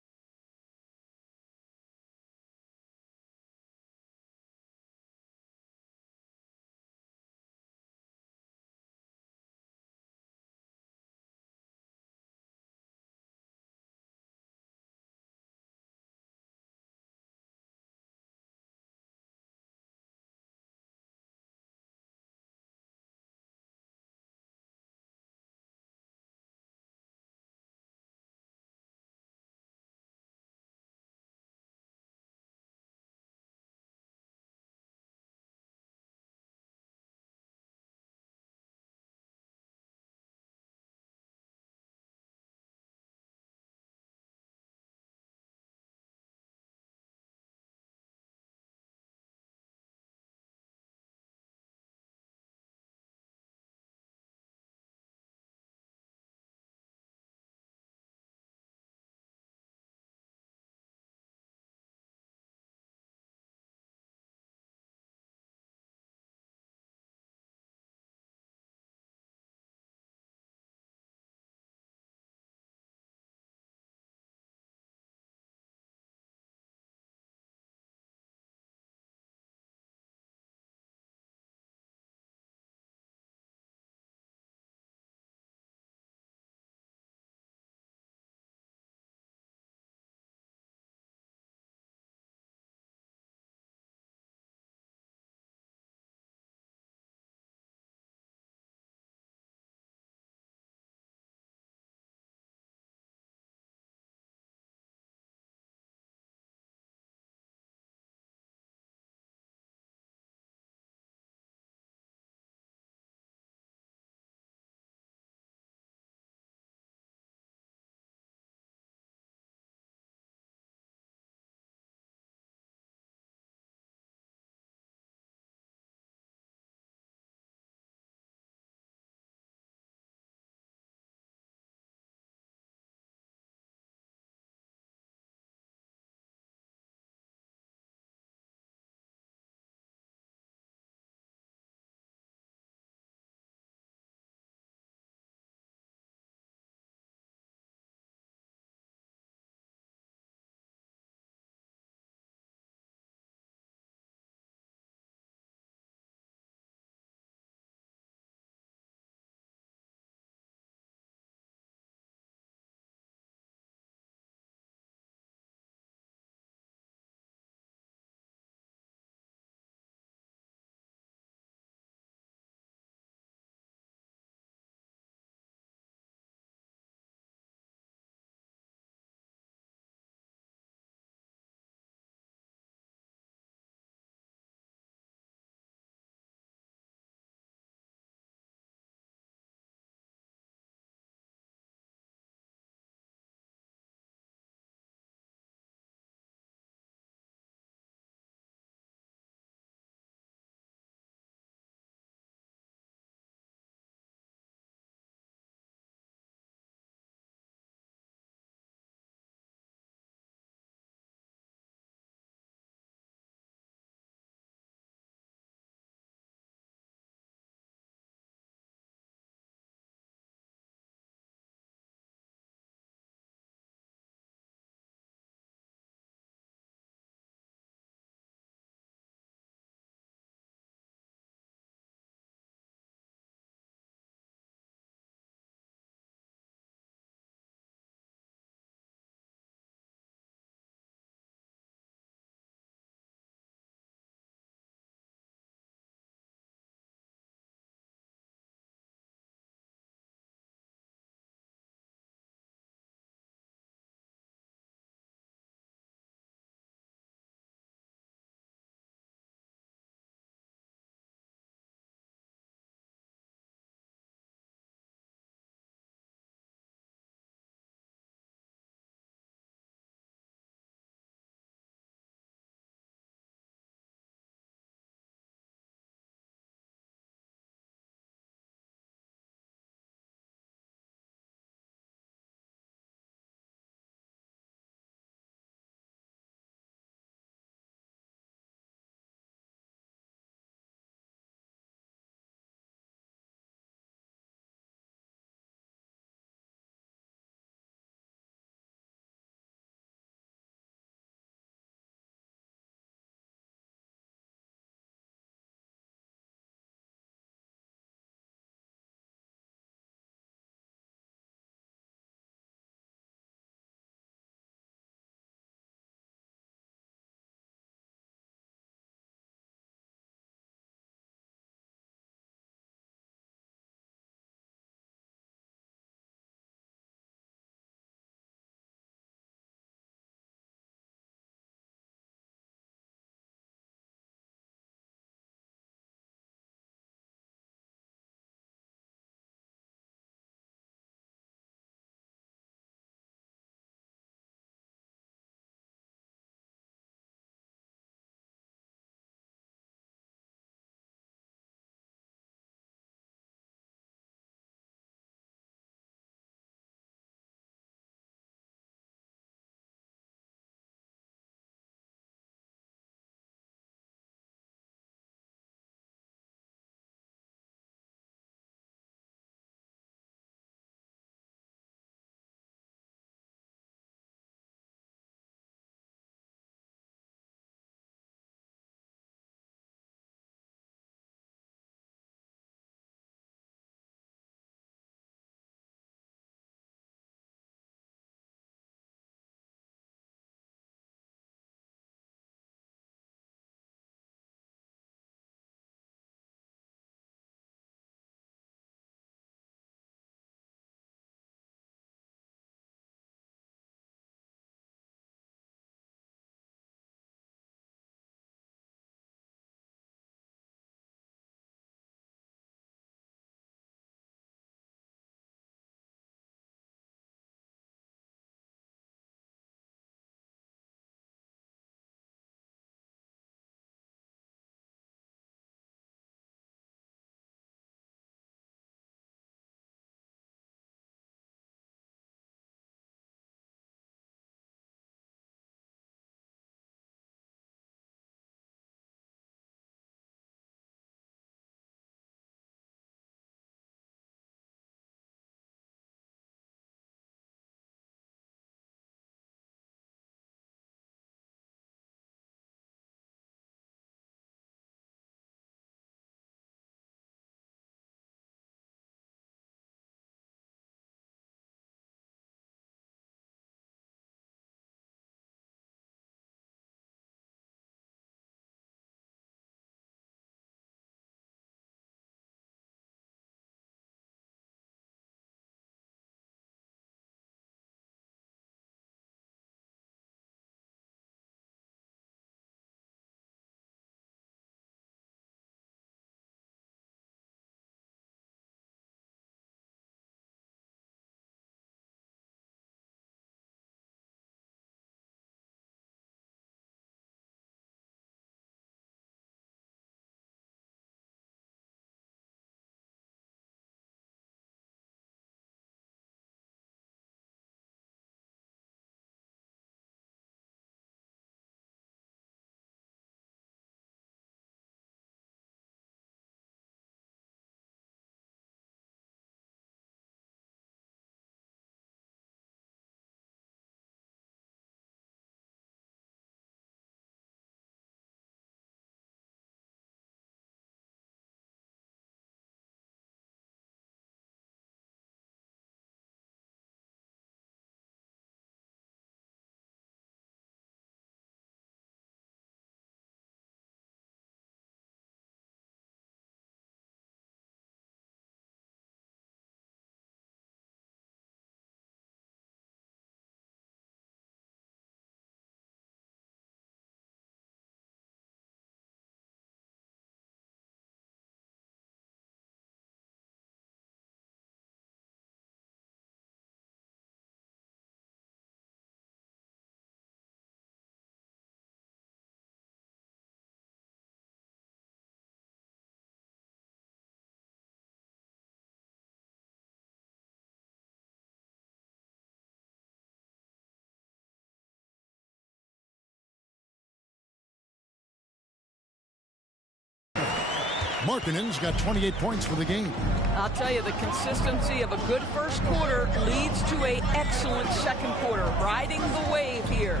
Markkanen's got 28 points for the game. I'll tell you, the consistency of a good first quarter leads to an excellent second quarter, riding the wave here.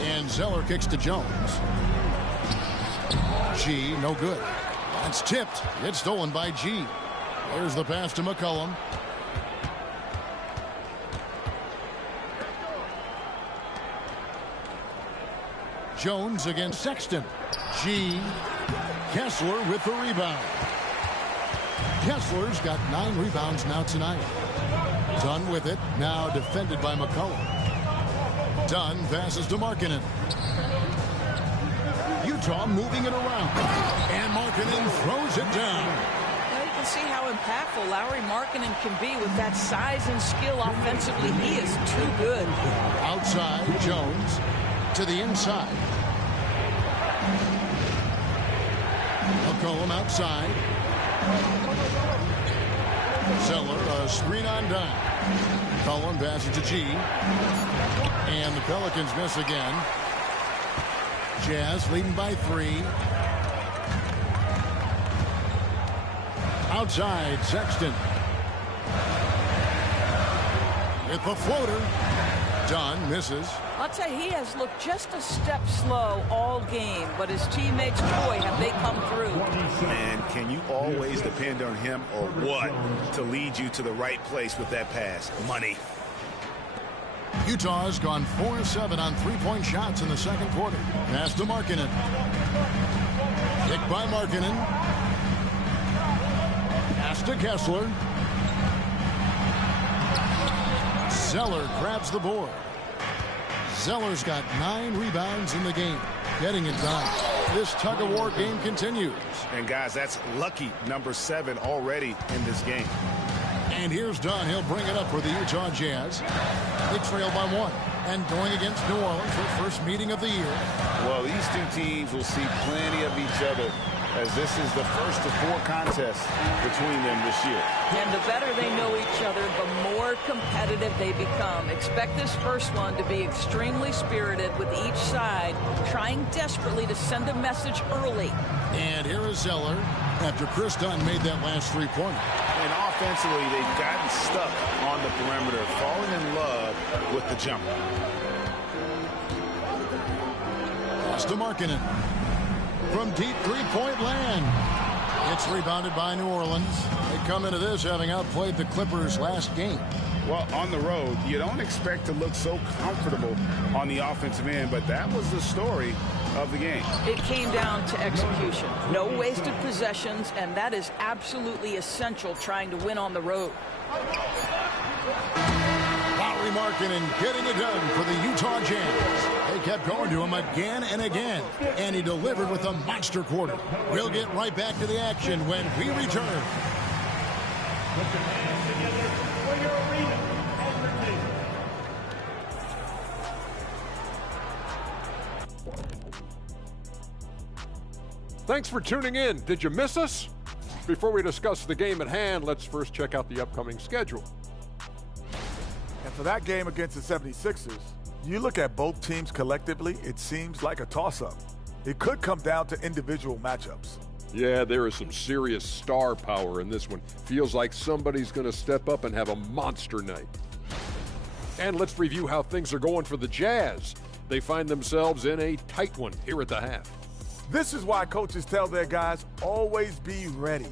And Zeller kicks to Jones. G, no good. That's tipped. It's stolen by G. There's the pass to McCollum. Jones against Sexton. G. Kessler with the rebound. Kessler's got 9 rebounds now tonight. Dunn with it. Now defended by McCollum. Dunn passes to Markkanen. Utah moving it around. And Markkanen throws it down. Now you can see how impactful Lauri Markkanen can be with that size and skill offensively. He is too good. Outside, Jones to the inside. McCollum outside. Zeller, a screen on down. McCollum passes to G. And the Pelicans miss again. Jazz leading by 3. Outside, Sexton. With the floater. Dunn misses. I'll tell you, he has looked just a step slow all game, but his teammates, boy, have they come through. Man, can you always depend on him or what to lead you to the right place with that pass? Money. Utah's gone 4-7 on 3-point shots in the second quarter. Pass to Markkanen. Kick by Markkanen. Pass to Kessler. Zeller grabs the board. Zeller's got 9 rebounds in the game. Getting it done. This tug-of-war game continues. And guys, that's lucky number 7 already in this game. And here's Dunn. He'll bring it up for the Utah Jazz. They trail by 1. And going against New Orleans, their first meeting of the year. Well, these two teams will see plenty of each other, as this is the first of 4 contests between them this year. And the better they know each other, the more competitive they become. Expect this first one to be extremely spirited, with each side trying desperately to send a message early. And here is Zeller after Chris Dunn made that last 3-pointer. And offensively, they've gotten stuck on the perimeter, falling in love with the jumper. Pass to Markkanen. From deep 3-point land. It's rebounded by New Orleans. They come into this having outplayed the Clippers last game. Well, on the road, you don't expect to look so comfortable on the offensive end, but that was the story of the game. It came down to execution. No wasted possessions, and that is absolutely essential trying to win on the road. Lauri Markkanen getting it done for the Utah Jazz. They kept going to him again and again, and he delivered with a monster quarter. We'll get right back to the action when we return. Thanks for tuning in. Did you miss us? Before we discuss the game at hand, let's first check out the upcoming schedule. And for that game against the 76ers, you look at both teams collectively, it seems like a toss-up. It could come down to individual matchups. Yeah, there is some serious star power in this one. Feels like somebody's going to step up and have a monster night. And let's review how things are going for the Jazz. They find themselves in a tight one here at the half. This is why coaches tell their guys, always be ready.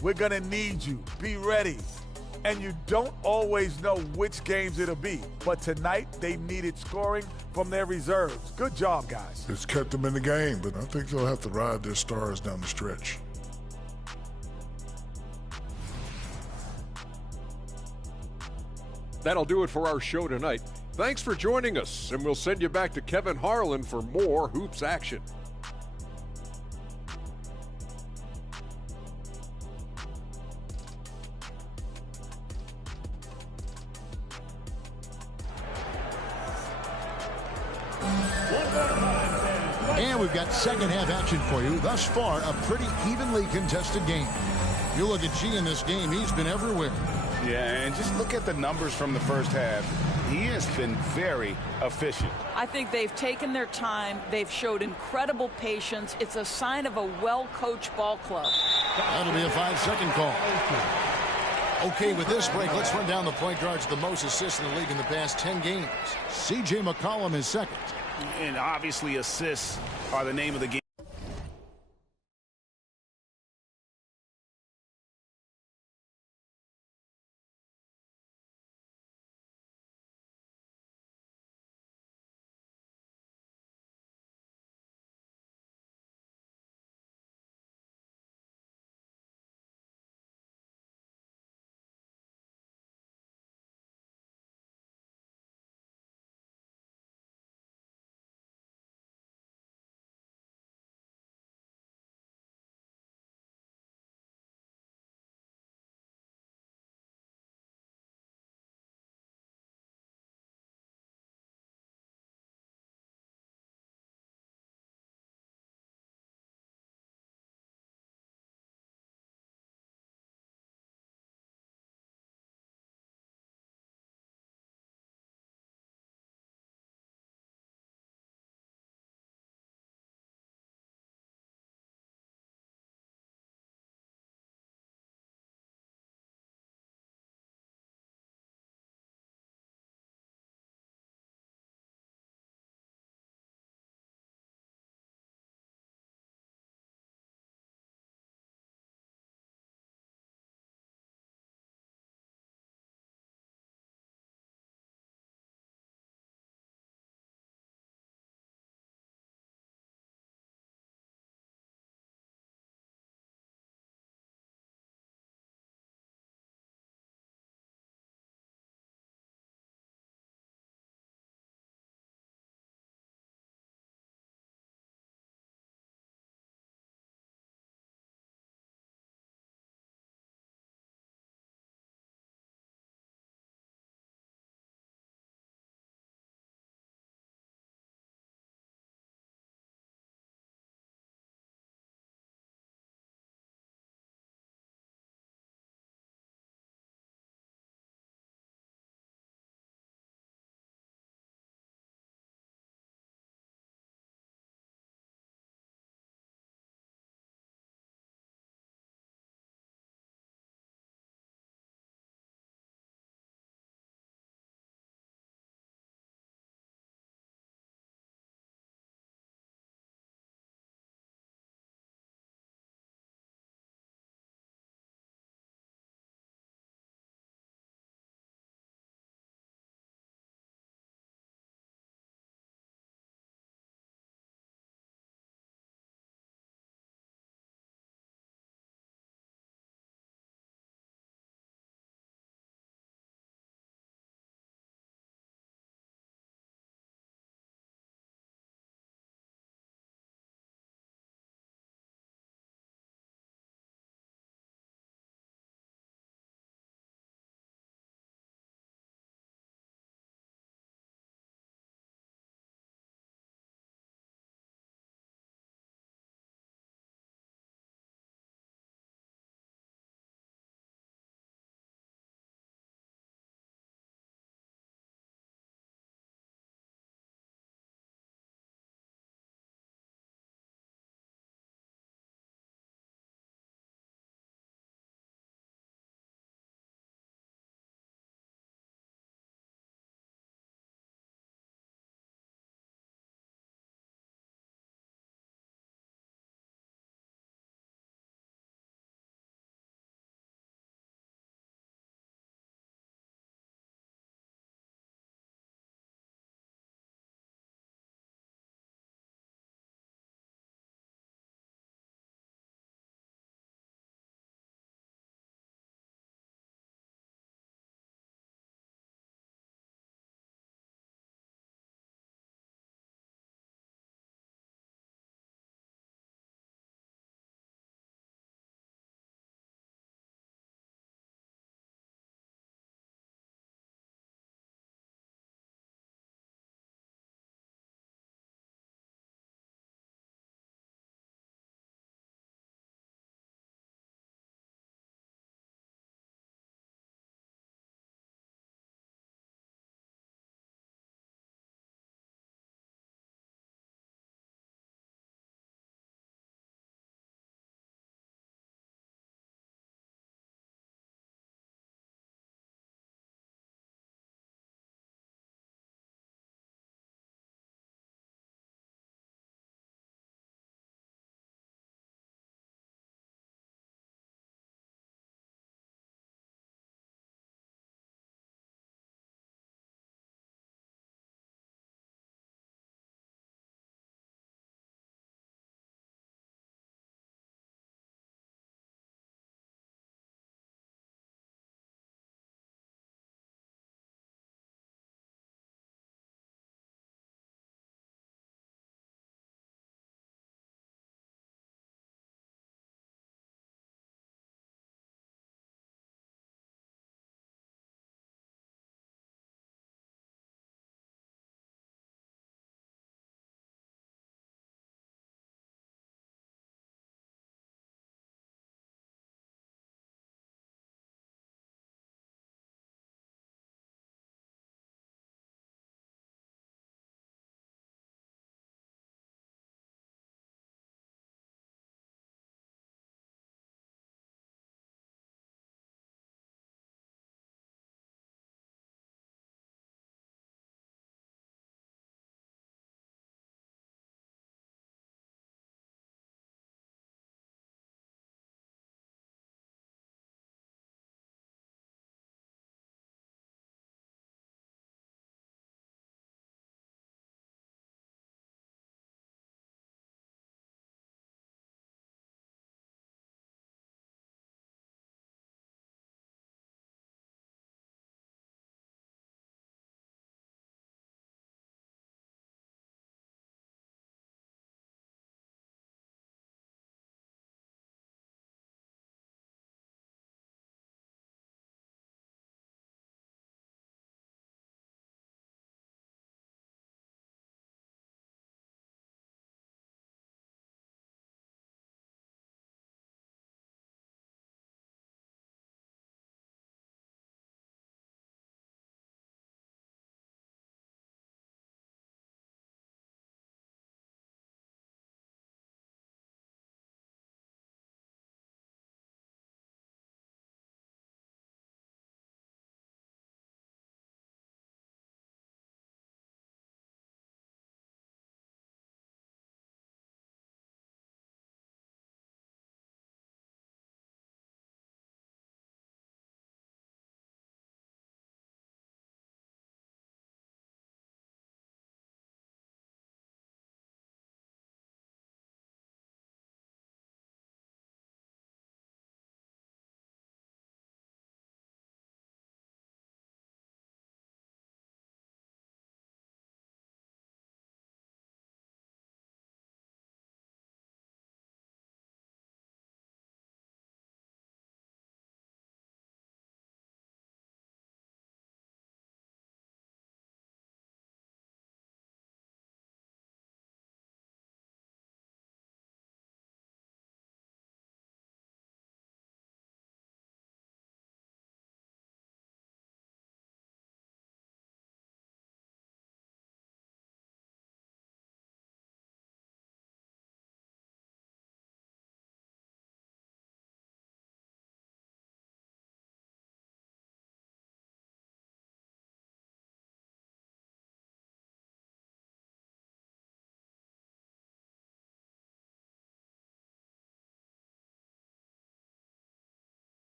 We're going to need you. Be ready. And you don't always know which games it'll be. But tonight, they needed scoring from their reserves. Good job, guys. It's kept them in the game, but I think they'll have to ride their stars down the stretch. That'll do it for our show tonight. Thanks for joining us, and we'll send you back to Kevin Harlan for more hoops action. And we've got second half action for you. Thus far, a pretty evenly contested game. You look at G in this game, he's been everywhere. Yeah, and just look at the numbers from the first half. He has been very efficient. I think they've taken their time. They've showed incredible patience. It's a sign of a well-coached ball club. That'll be a 5-second call. Okay, with this break, let's run down the point guards with the most assists in the league in the past 10 games. C.J. McCollum is second. And obviously assists are the name of the game.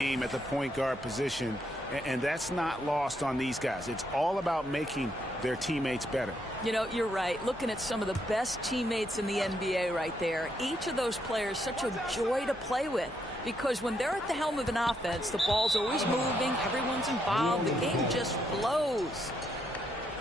at the point guard position, and that's not lost on these guys. It's all about making their teammates better. You know, you're right. Looking at some of the best teammates in the NBA right there, each of those players such a joy to play with, because when they're at the helm of an offense, the ball's always moving, everyone's involved, the game just flows.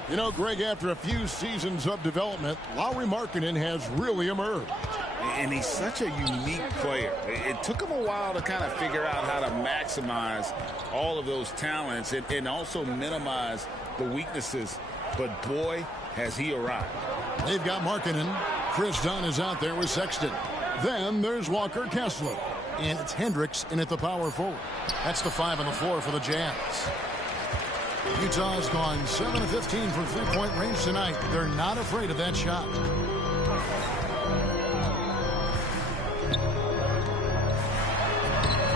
You know, Greg, after a few seasons of development, Lauri Markkanen has really emerged. And he's such a unique player. It took him a while to kind of figure out how to maximize all of those talents and also minimize the weaknesses. But boy, has he arrived. They've got Markkanen. Chris Dunn is out there with Sexton. Then there's Walker Kessler. And it's Hendricks in at the power forward. That's the 5 on the floor for the Jazz. Utah's gone 7 of 15 from three-point range tonight. They're not afraid of that shot.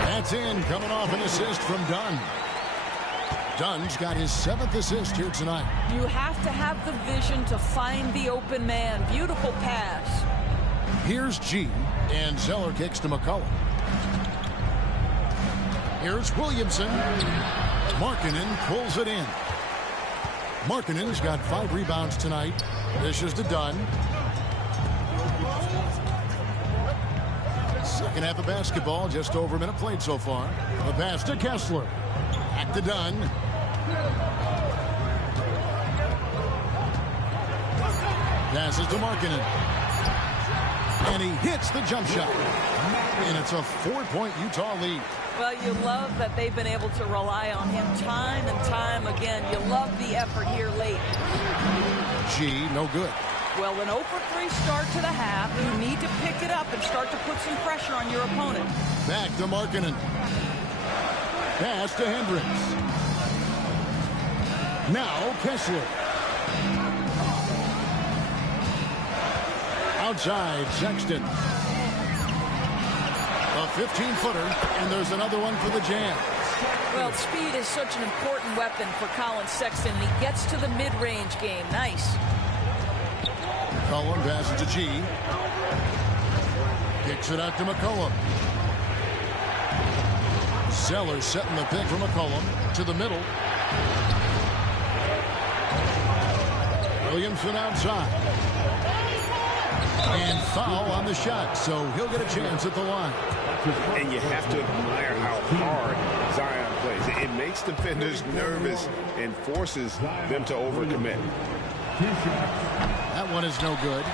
That's in, coming off an assist from Dunn. Dunn's got his 7th assist here tonight. You have to have the vision to find the open man. Beautiful pass. Here's G, and Zeller kicks to McCollum. Here's Williamson. Markkanen pulls it in. Markkanen's got 5 rebounds tonight. Dishes to Dunn. Second half of basketball, just over a minute played so far. The pass to Kessler. Back to Dunn. Passes to Markkanen. And he hits the jump shot. And it's a 4-point Utah lead. Well, you love that they've been able to rely on him time and time again. You love the effort here late. G, no good. Well, an 0-for-3 start to the half. You need to pick it up and start to put some pressure on your opponent. Back to Markkanen. Pass to Hendricks. Now Kessler. Outside, Sexton. A 15-footer, and there's another one for the Jazz. Well, speed is such an important weapon for Colin Sexton. He gets to the mid-range game. Nice. McCollum passes to G. Kicks it out to McCollum. Zeller setting the pick for McCollum to the middle. Williamson outside. And foul on the shot, so he'll get a chance at the line. And you have to admire how hard Zion plays. It makes defenders nervous and forces them to overcommit. That one is no good.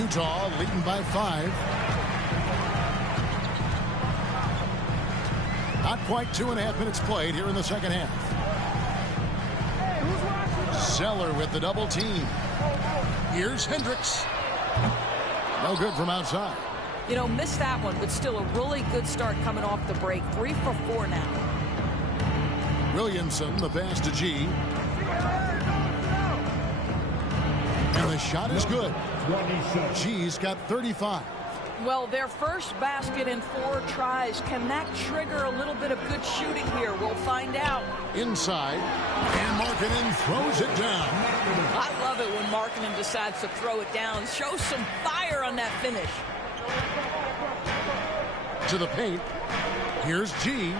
Utah leading by 5. Not quite 2.5 minutes played here in the second half. Zeller with the double team. Here's Hendricks. No good from outside. You know, missed that one, but still a really good start coming off the break. 3 for 4 now. Williamson, the pass to G. And the shot is good. G's got 35. Well, their first basket in 4 tries. Can that trigger a little bit of good shooting here? We'll find out. Inside, and Markkanen throws it down. I love it when Markkanen decides to throw it down. Show some fire on that finish. To the paint. Here's G.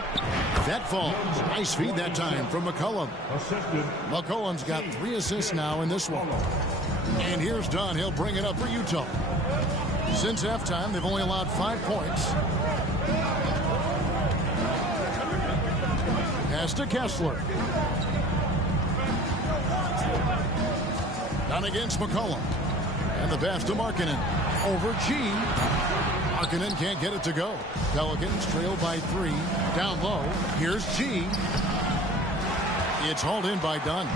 That falls. Nice feed that time from McCollum. McCollum's got 3 assists now in this one. And here's Dunn. He'll bring it up for Utah. Since halftime, they've only allowed 5 points. Pass to Kessler. Down against McCollum. And the pass to Markkanen. Over G. Markkanen can't get it to go. Pelicans trail by 3. Down low. Here's G. It's hauled in by Dunn.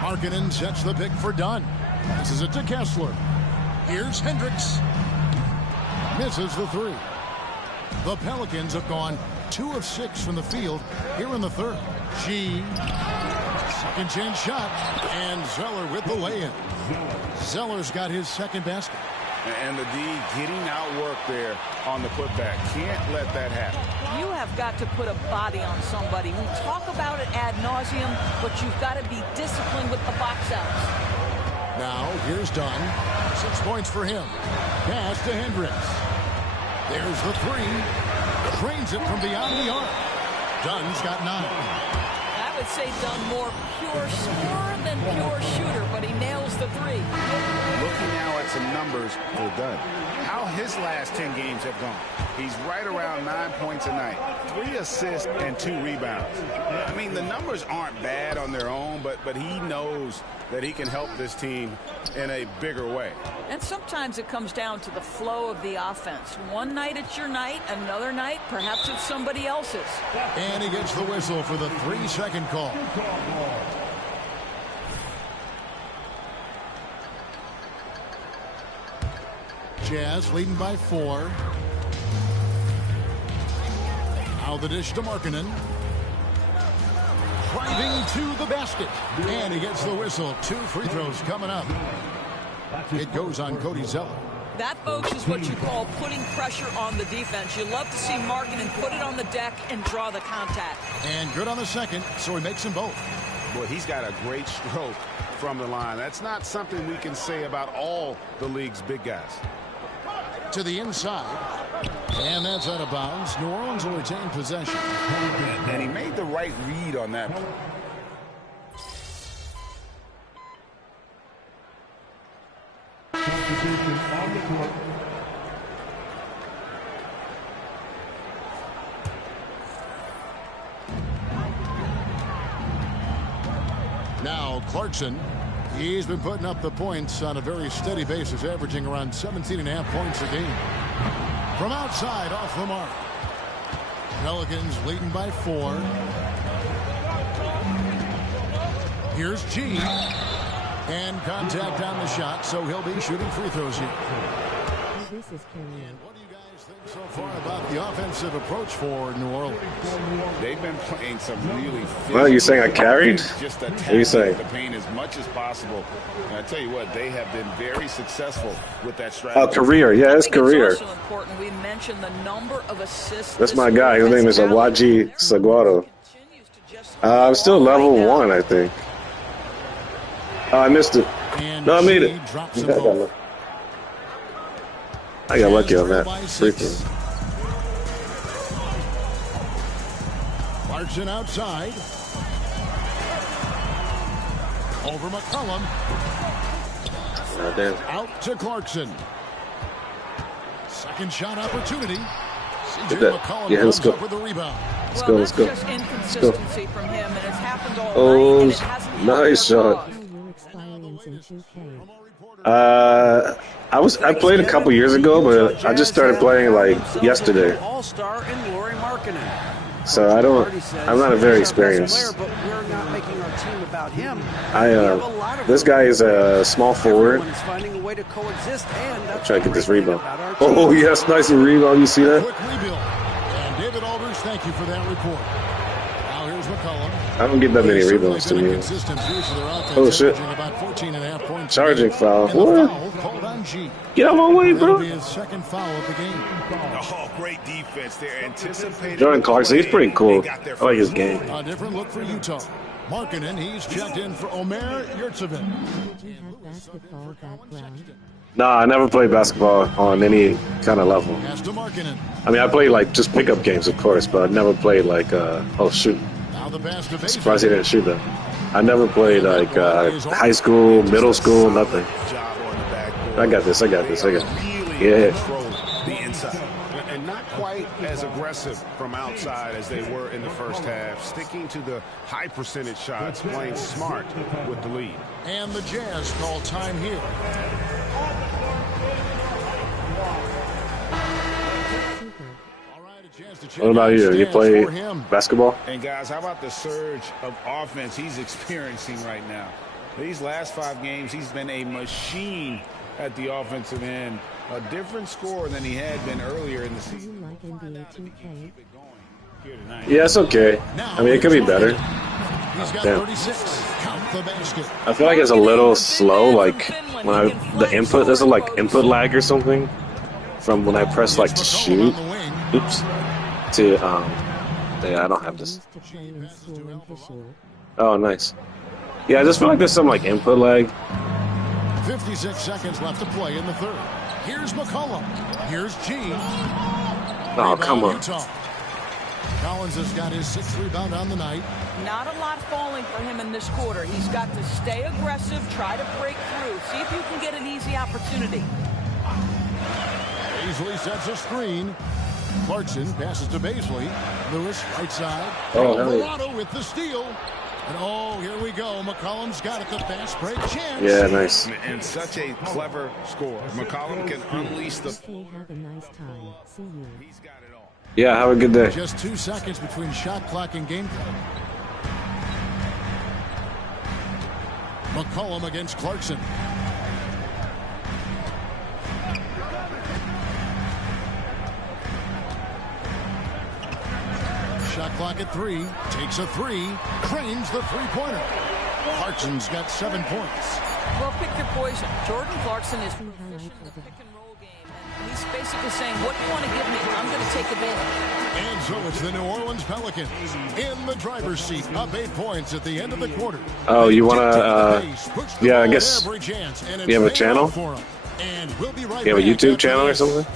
Markkanen sets the pick for Dunn. Passes it to Kessler. Here's Hendricks. Misses the 3. The Pelicans have gone 2 of 6 from the field here in the third. G. Second chance shot. And Zeller with the lay-in. Zeller's got his second basket. And the D getting outworked there on the putback. Can't let that happen. You have got to put a body on somebody. We talk about it ad nauseum, but you've got to be disciplined with the box outs. Now, here's Dunn. 6 points for him. Pass to Hendricks. There's the three. Drains it from beyond the arc. Dunn's got 9. I would say Dunn more pure scorer than pure shooter, but he nails the three. Looking now at some numbers for Dunn. How his last 10 games have gone. He's right around 9 points a night, 3 assists and 2 rebounds. I mean, the numbers aren't bad on their own, but he knows that he can help this team in a bigger way. And sometimes it comes down to the flow of the offense. One night it's your night, another night perhaps it's somebody else's. And he gets the whistle for the 3-second call. Jazz leading by 4. Now the dish to Markkanen. Driving to the basket. And he gets the whistle. 2 free throws coming up. It goes on Cody Zeller. That, folks, is what you call putting pressure on the defense. You love to see Markkanen put it on the deck and draw the contact. And good on the second, so he makes them both. Boy, he's got a great stroke from the line. That's not something we can say about all the league's big guys. To the inside. And that's out of bounds. New Orleans will retain possession. And he made the right read on that. Now Clarkson. He's been putting up the points on a very steady basis, averaging around 17.5 points a game. From outside, off the mark. Pelicans leading by 4. Here's G. And contact on the shot, so he'll be shooting free throws here. This is and what do you guys think so far about the offensive approach for New Orleans? They've been playing some really physical. Well, you saying I carried? Just what are you saying? the paint as much as possible. And I tell you what, they have been very successful with that strategy. Oh, career. Yeah, his career. It's also important we mentioned the number of assists. That's my guy. His name is Awaji Saguaro. I'm still level 1, I think. Oh, I missed it. No, I made it. I got lucky on that. Freaking. Clarkson outside. Over McCollum. Oh, damn. Out to Clarkson. Second shot opportunity. Get that. McCollum Yeah, let's go. up with the rebound. Let's go. Let's go. Just inconsistency from him, and it's happened all Oh, night, and it hasn't nice shot. I played a couple years ago, but I just started playing like yesterday. All-star and Lauri Markkanen. So I'm not a very experienced. But we're not making our team about him. This guy is a small forward. Finding a way to coexist, and Try to get this rebound. Oh yes, nice rebound. You see that? Quick rebuild. And David Aldridge, thank you for that report. Now here's McCollum. I don't get that many rebounds to me. Oh shit! Charging foul. What? Get out of my way, bro. Second foul of the game. Oh, great defense there. Anticipated. Jordan Clarkson, he's pretty cool. I like his game. A different look for Utah. Markkanen, he's checked in for Omer Yurtseven. Nah, I never played basketball on any kind of level. I mean, I played like just pickup games, of course, but I never played like oh shoot. Surprised he didn't shoot that. I never played like high school, middle school, nothing. I got this. Yeah. The inside. And not quite as aggressive from outside as they were in the first half. Sticking to the high percentage shots, playing smart with the lead. And the Jazz call time here. What about you? You play basketball? And guys, how about the surge of offense he's experiencing right now? These last 5 games, he's been a machine at the offensive end. A different score than he had been earlier in the season. Yeah, it's okay. I mean, it could be better. Damn. I feel like it's a little slow, like when the input, there's a like input lag or something from when I press like to shoot. Oops. To yeah, I don't have this. Oh, nice. Yeah, I just feel like there's some like input lag. 56 seconds left to play in the third. Here's McCollum. Here's G. Oh, come on. Utah. Collins has got his 6th rebound on the night. Not a lot falling for him in this quarter. He's got to stay aggressive, try to break through. See if you can get an easy opportunity. Baisley sets a screen. Clarkson passes to Baisley. Lewis, right side. Oh, Alvarado with the steal. And oh, here we go. McCollum's got it. The fast break chance. Yeah, nice. And such a clever score. McCollum can unleash the... Okay, have a nice time. See you. He's got it all. Yeah, have a good day. Just 2 seconds between shot clock and game clock. McCollum against Clarkson. Shot clock at 3. Takes a 3. Cranes the three-pointer. Clarkson's got 7 points. Well, pick your poison. Jordan Clarkson is pick and roll game. And he's basically saying, what do you want to give me? I'm going to take advantage. And so it's the New Orleans Pelicans in the driver's seat, up 8 points at the end of the quarter. Oh, you want to, yeah, I guess, you have a channel? You have a YouTube channel or something?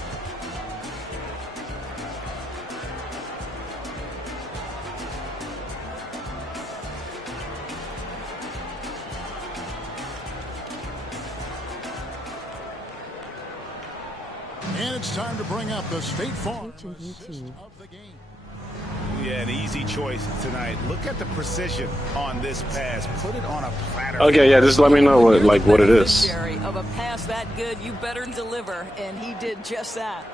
And it's time to bring up the State Farm of the game. Yeah, an easy choice tonight. Look at the precision on this pass. Put it on a platter. Okay, yeah, just let me know what it is. Jerry, of a pass that good, you better deliver, and he did just that.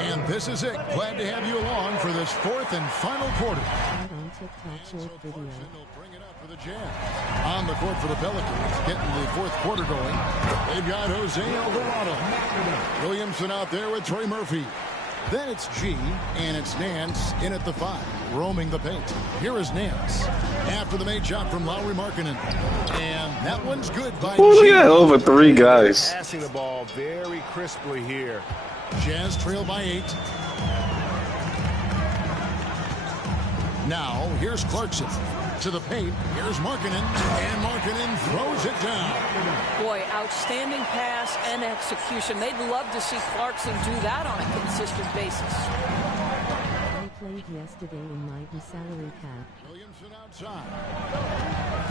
And this is it. Glad to have you along for this 4th and final quarter. On TikTok short video. Bring it up for the Jazz. On the court for the Pelicans, getting the 4th quarter going. They've got Jose Alvarado. Williamson out there with Trey Murphy. Then it's G, and it's Nance in at the 5, roaming the paint. Here is Nance. After the made shot from Lauri Markkanen. And that one's good by G. Look at over 3 guys. Passing the ball very crisply here. Jazz trail by 8. Now, here's Clarkson. To the paint, here's Markkanen, and Markkanen throws it down. Boy, outstanding pass and execution. They'd love to see Clarkson do that on a consistent basis. I played yesterday in my salary cap. Williamson outside.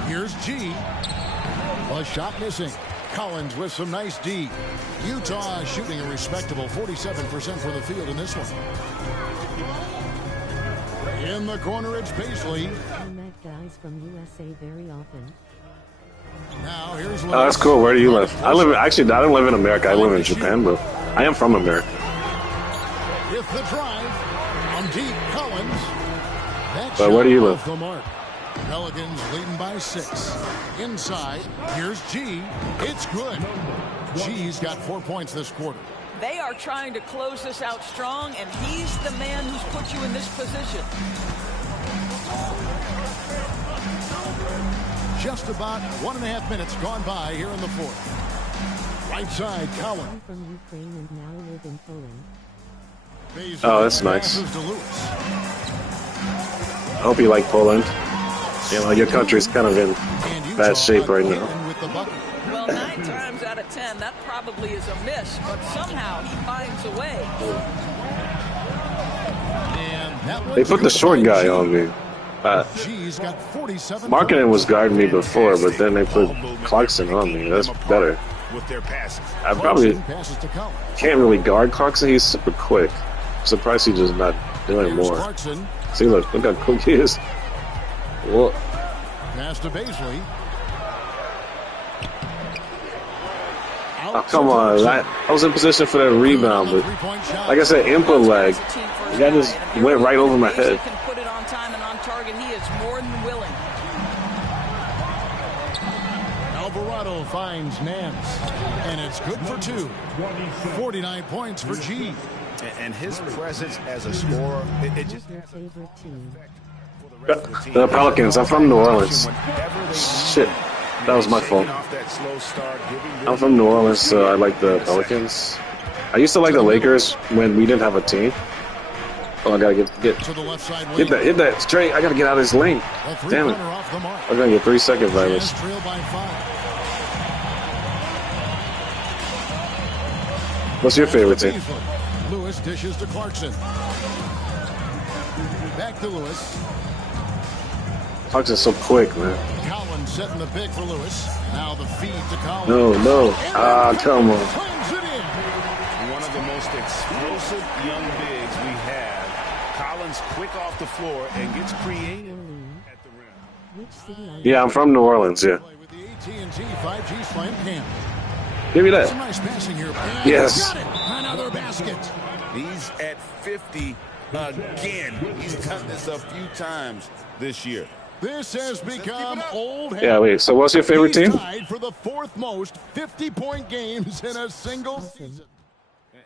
Here's G. A shot missing. Collins with some nice D. Utah shooting a respectable 47% for the field in this one. In the corner, it's Baisley. I met guys from USA very often. Now here's Oh, that's cool. Where do you live? I don't live in America. I live in Japan, but I am from America. With the drive, on deep, Collins. But where do you live? The mark. Pelicans leading by 6. Inside, here's G. It's good. G's got 4 points this quarter. They are trying to close this out strong, and he's the man who's put you in this position. Just about 1.5 minutes gone by here in the 4th. Right side, Collins. I'm from Ukraine and now live in Poland. Oh, that's nice. I hope you like Poland. You know, your country's kind of in bad shape right now. Well, 9 times out of 10, that probably is a miss, but somehow he finds a way. They put the short guy on me. Markkanen was guarding me before, but then they put Clarkson on me. That's better. I probably can't really guard Clarkson. He's super quick. I'm surprised he's just not doing more. See, look how quick he is. Whoa. Pass to Baisley. Oh, come on. I was in position for that rebound, but like I said, input lag. The guy just went right over my head. Can put it on time and on target. He is more than willing. Alvarado finds Nance, and it's good for 2. 49 points for G. And his presence as a scorer, it just... The Pelicans. I'm from New Orleans. Shit. That was my fault. I'm from New Orleans, so I like the Pelicans. I used to like the Lakers when we didn't have a team. Oh, I gotta get to the left side. hit that straight. I gotta get out of this lane. Damn it! I'm gonna get 3-second violation. Trail by 5. What's your favorite team? Lewis dishes to Clarkson. Back to Lewis. Clarkson's so quick, man. Collins setting the pick for Lewis. Now the feed to Collins. No. Ah, come on. One of the most explosive young bigs we have. Collins quick off the floor and gets creative at the rim. Yeah, I'm from New Orleans, yeah. With the AT&T 5G Slam Cam. Give me that. Some nice passing here. Yes. Another basket. He's at 50 again. He's done this a few times this year. This has become old hat. Yeah, wait. So what's your favorite team? Tied for the 4th most 50-point games in a single season.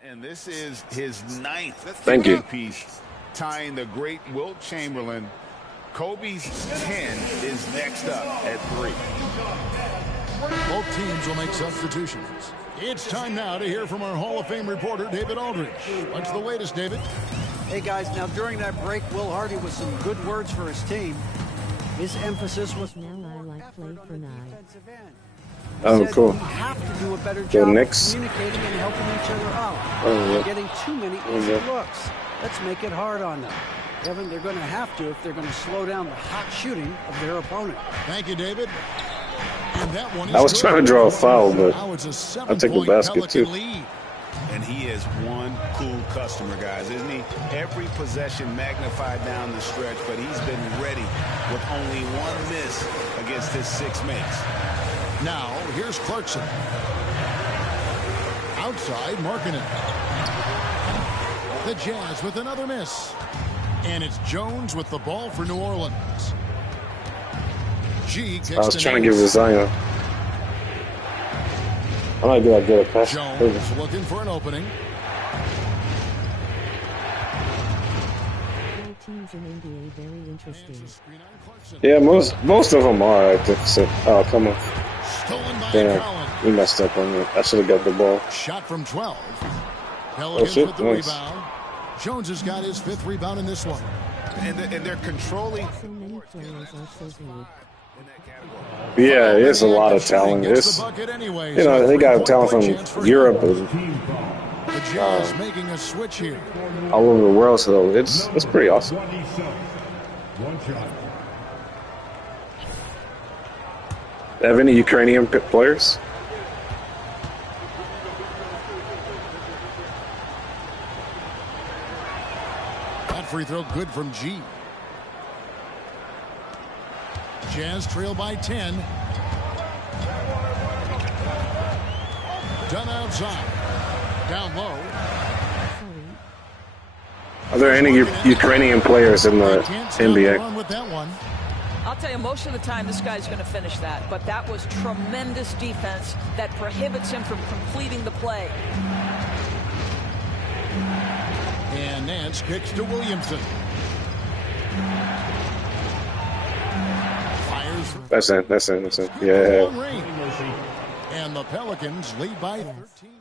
And this is his 9th Thank you. piece, tying the great Wilt Chamberlain. Kobe's 10 is next up at 3. Both teams will make substitutions. It's time now to hear from our Hall of Fame reporter, David Aldridge. What's the latest, David? Hey, guys, now during that break, Will Hardy with some good words for his team. His emphasis was now I like play for night. Oh, cool. We have to do a better Go job Knicks. communicating and helping each other out. Oh, yeah. They're getting too many easy yeah. looks. Let's make it hard on them. Kevin, they're going to have to if they're going to slow down the hot shooting of their opponent. Thank you, David. And that one is I was trying to draw a foul, but I'll take the basket too. And he is one cool customer, guys, isn't he? Every possession magnified down the stretch, but he's been ready with only one miss against his 6 mates. Now, here's Clarkson. Outside, Markkanen. The Jazz with another miss. And it's Jones with the ball for New Orleans. G kicks I was trying to give it to Zion. I might be like good at pass. Jones looking for an opening. Teams in NBA very interesting. Yeah, most of them are. I think so. Oh, come on. Stolen by Damn, Collins. we messed up on that. I should have got the ball. Shot from 12. Pelicans with the rebound. Jones has got his 5th rebound in this one. And they're controlling. So many players are so good. Yeah, it's a lot of talent. It's, you know, they got talent from Europe and The Jazz making a switch here. all over the world, so it's pretty awesome. Have any Ukrainian players? That free throw good from G. Jazz trail by 10. Done outside. Down low. Are there any Ukrainian players in the NBA? With that one. I'll tell you, most of the time this guy's going to finish that, but that was tremendous defense that prohibits him from completing the play. And Nance kicks to Williamson. Fires. That's it. Yeah. And the Pelicans lead by 13.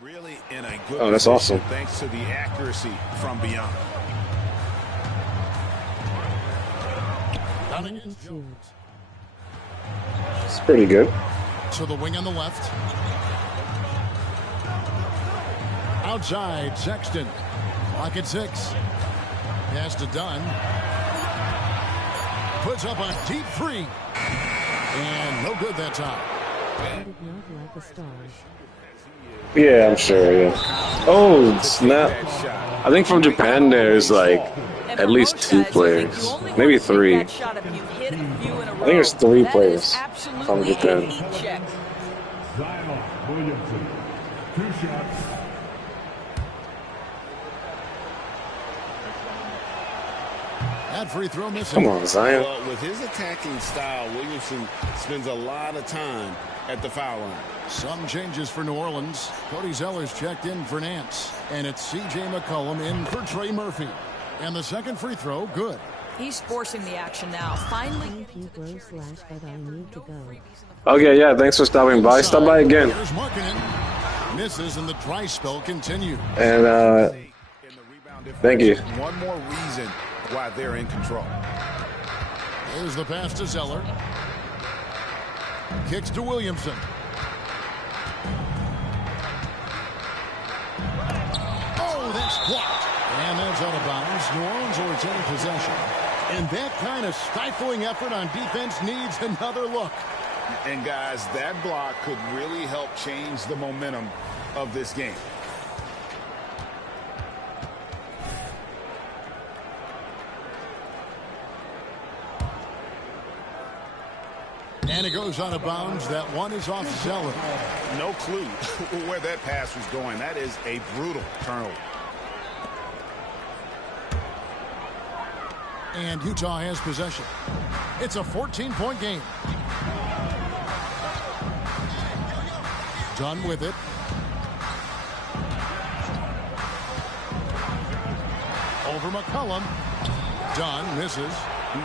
Really in a good Oh, that's position, awesome. thanks to the accuracy from beyond. It's pretty good. To the wing on the left. Outside, Sexton. Clock at 6. Pass to Dunn. Puts up a deep 3. And no good that time. Yeah, I'm sure, yeah. Oh, snap. I think from Japan there's like at least 2 players. Maybe 3. I think there's 3 players from Japan. Zion Williamson, 2 shots. That free throw missing. Come on, Zion. Well, with his attacking style, Williamson spends a lot of time at the foul line. Some changes for New Orleans. Cody Zeller's checked in for Nance. And it's C.J. McCollum in for Trey Murphy. And the second free throw, good. He's forcing the action now. Finally. Okay, yeah, thanks for stopping by. Stop by again. Here's Markkanen. Misses and the dry spell continues. And Thank you. One more reason why they're in control. Here's the pass to Zeller. Kicks to Williamson. Oh, that's blocked. And that's out of bounds. New Orleans will retain possession. And that kind of stifling effort on defense needs another look. And guys, that block could really help change the momentum of this game. And it goes out of bounds. That one is off Zeller. No clue where that pass was going. That is a brutal turnover. And Utah has possession. It's a 14-point game. Dunn with it. Over McCollum. Dunn misses.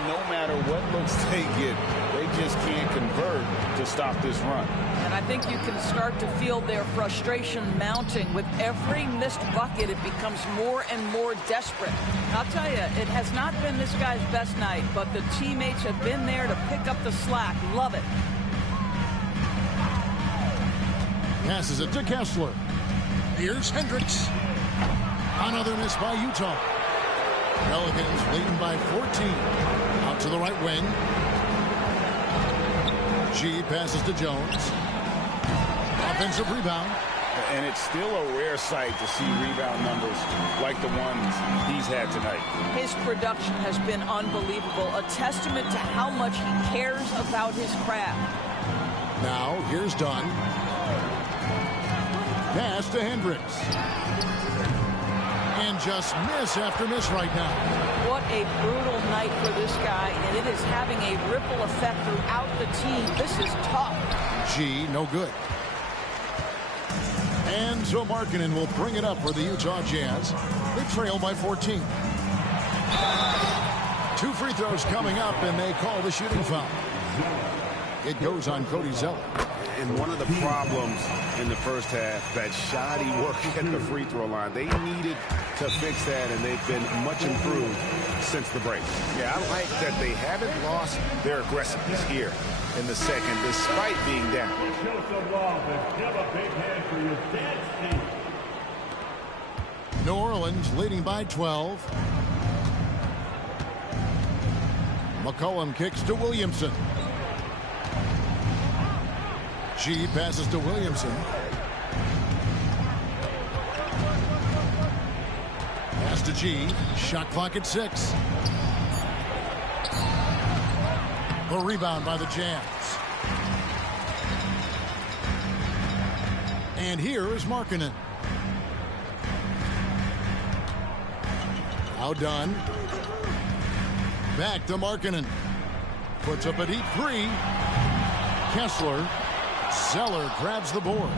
No matter what looks they get, they just can't convert to stop this run. And I think you can start to feel their frustration mounting. With every missed bucket, it becomes more and more desperate. I'll tell you, it has not been this guy's best night, but the teammates have been there to pick up the slack. Love it. Passes it to Kessler. Here's Hendricks. Another miss by Utah. Pelicans leading by 14. Out to the right wing. G passes to Jones. Offensive rebound. And it's still a rare sight to see rebound numbers like the ones he's had tonight. His production has been unbelievable. A testament to how much he cares about his craft. Now, here's Dunn. Pass to Hendricks. And just miss after miss right now. What a brutal night for this guy, and it is having a ripple effect throughout the team. This is tough. G, no good. And so Markkanen will bring it up for the Utah Jazz. They trail by 14. 2 free throws coming up, and they call the shooting foul. It goes on Cody Zeller. And one of the problems in the first half, that shoddy work at the free throw line. They needed to fix that, and they've been much improved since the break. Yeah, I like that they haven't lost their aggressiveness here in the second, despite being down. Show some love and give a big hand for your dance team. New Orleans leading by 12. McCollum kicks to Williamson. G passes to Williamson. Pass to G. Shot clock at 6. The rebound by the Jazz. And here is Markkanen. Now done. Back to Markkanen. Puts up a deep 3. Kessler. Zeller grabs the board.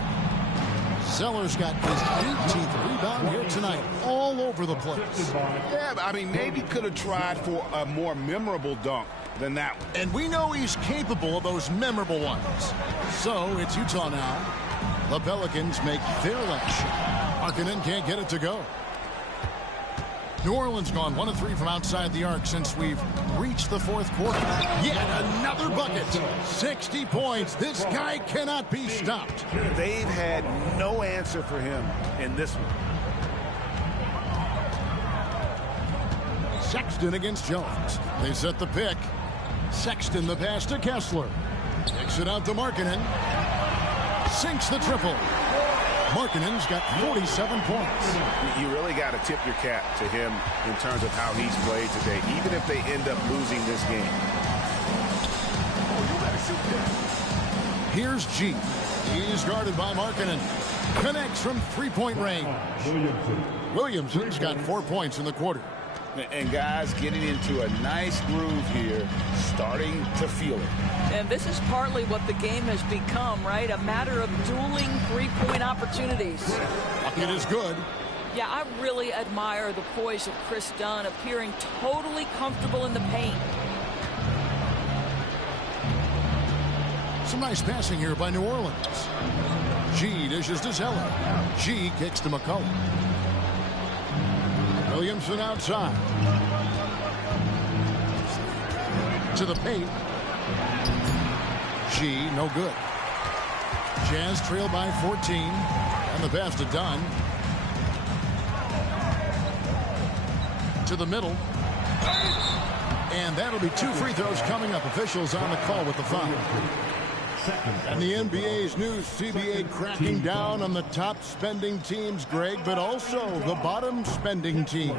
Zeller's got his 18th rebound here tonight, all over the place. Yeah, I mean, maybe could have tried for a more memorable dunk than that one. And we know he's capable of those memorable ones. So it's Utah now. The Pelicans make their last shot. Markkanen can't get it to go. New Orleans gone 1 of 3 from outside the arc since we've reached the 4th quarter. Yet another bucket. 60 points. This guy cannot be stopped. They've had no answer for him in this one. Sexton against Jones. They set the pick. Sexton the pass to Kessler. Takes it out to Markkanen. Sinks the triple. Markkanen's got 47 points. You really got to tip your cap to him in terms of how he's played today, even if they end up losing this game. Here's G. He's guarded by Markkanen. Connects from 3-point range. Williamson's got 4 points in the quarter. And guys getting into a nice groove here, starting to feel it. And this is partly what the game has become, right? A matter of dueling 3-point opportunities. Bucket is good. Yeah, I really admire the poise of Chris Dunn, appearing totally comfortable in the paint. Some nice passing here by New Orleans. G dishes to Zeller. G kicks to McCollum. Williamson Williamson outside. To the paint. G, no good. Jazz trail by 14. And the pass to Dunn. To the middle. And that'll be 2 free throws coming up. Officials on the call with the foul. And the NBA's new CBA cracking down on the top spending teams, Greg, but also the bottom spending teams.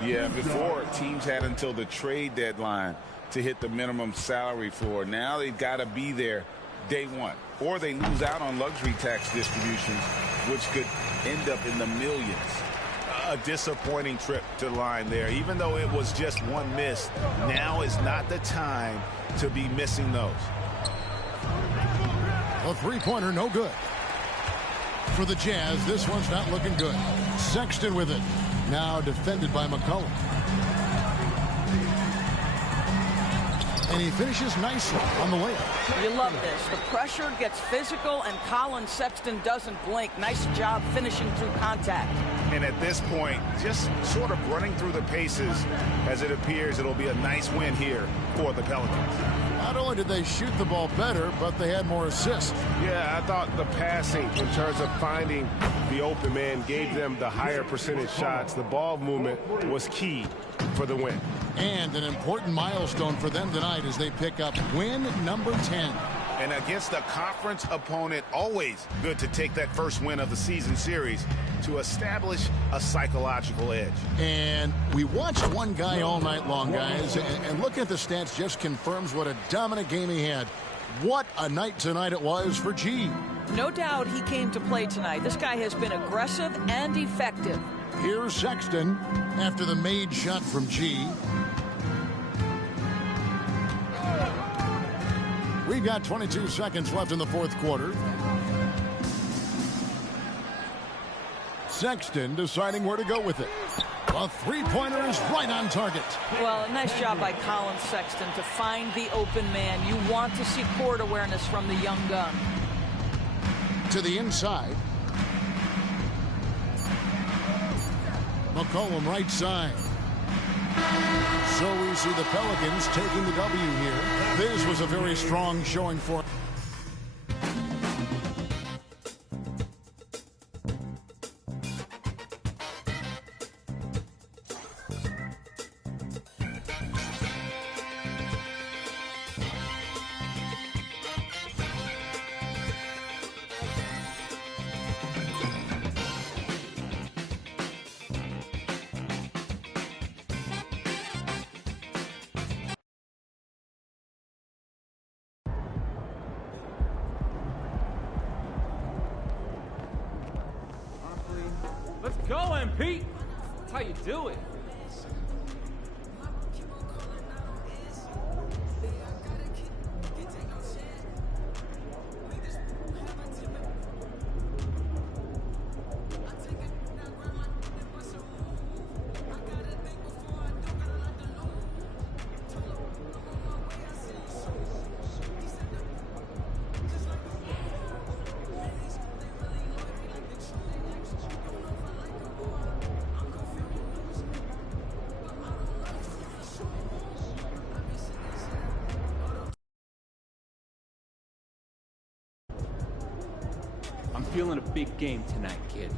Yeah, before teams had until the trade deadline to hit the minimum salary floor. Now they've got to be there day one, or they lose out on luxury tax distributions, which could end up in the millions. A disappointing trip to the line there. Even though it was just one miss, now is not the time to be missing those. A three-pointer, no good. For the Jazz, this one's not looking good. Sexton with it. Now defended by McCollum. And he finishes nicely on the layup. You love this. The pressure gets physical, and Colin Sexton doesn't blink. Nice job finishing through contact. And at this point, just sort of running through the paces, as it appears it'll be a nice win here for the Pelicans. Not only did they shoot the ball better, but they had more assists. Yeah, I thought the passing in terms of finding the open man gave them the higher percentage shots. The ball movement was key for the win. And an important milestone for them tonight as they pick up win number 10. And against a conference opponent, always good to take that first win of the season series to establish a psychological edge. And we watched one guy all night long, guys, and looking at the stats just confirms what a dominant game he had. What a night tonight it was for G. No doubt he came to play tonight. This guy has been aggressive and effective. Here's Sexton after the made shot from G. We've got 22 seconds left in the fourth quarter. Sexton deciding where to go with it. A three-pointer is right on target. Well, nice job by Colin Sexton to find the open man. You want to see court awareness from the young gun. To the inside. McCollum right side. So we see the Pelicans taking the W here. This was a very strong showing for Let's go, MP. That's how you do it. I'm feeling a big game tonight, kid.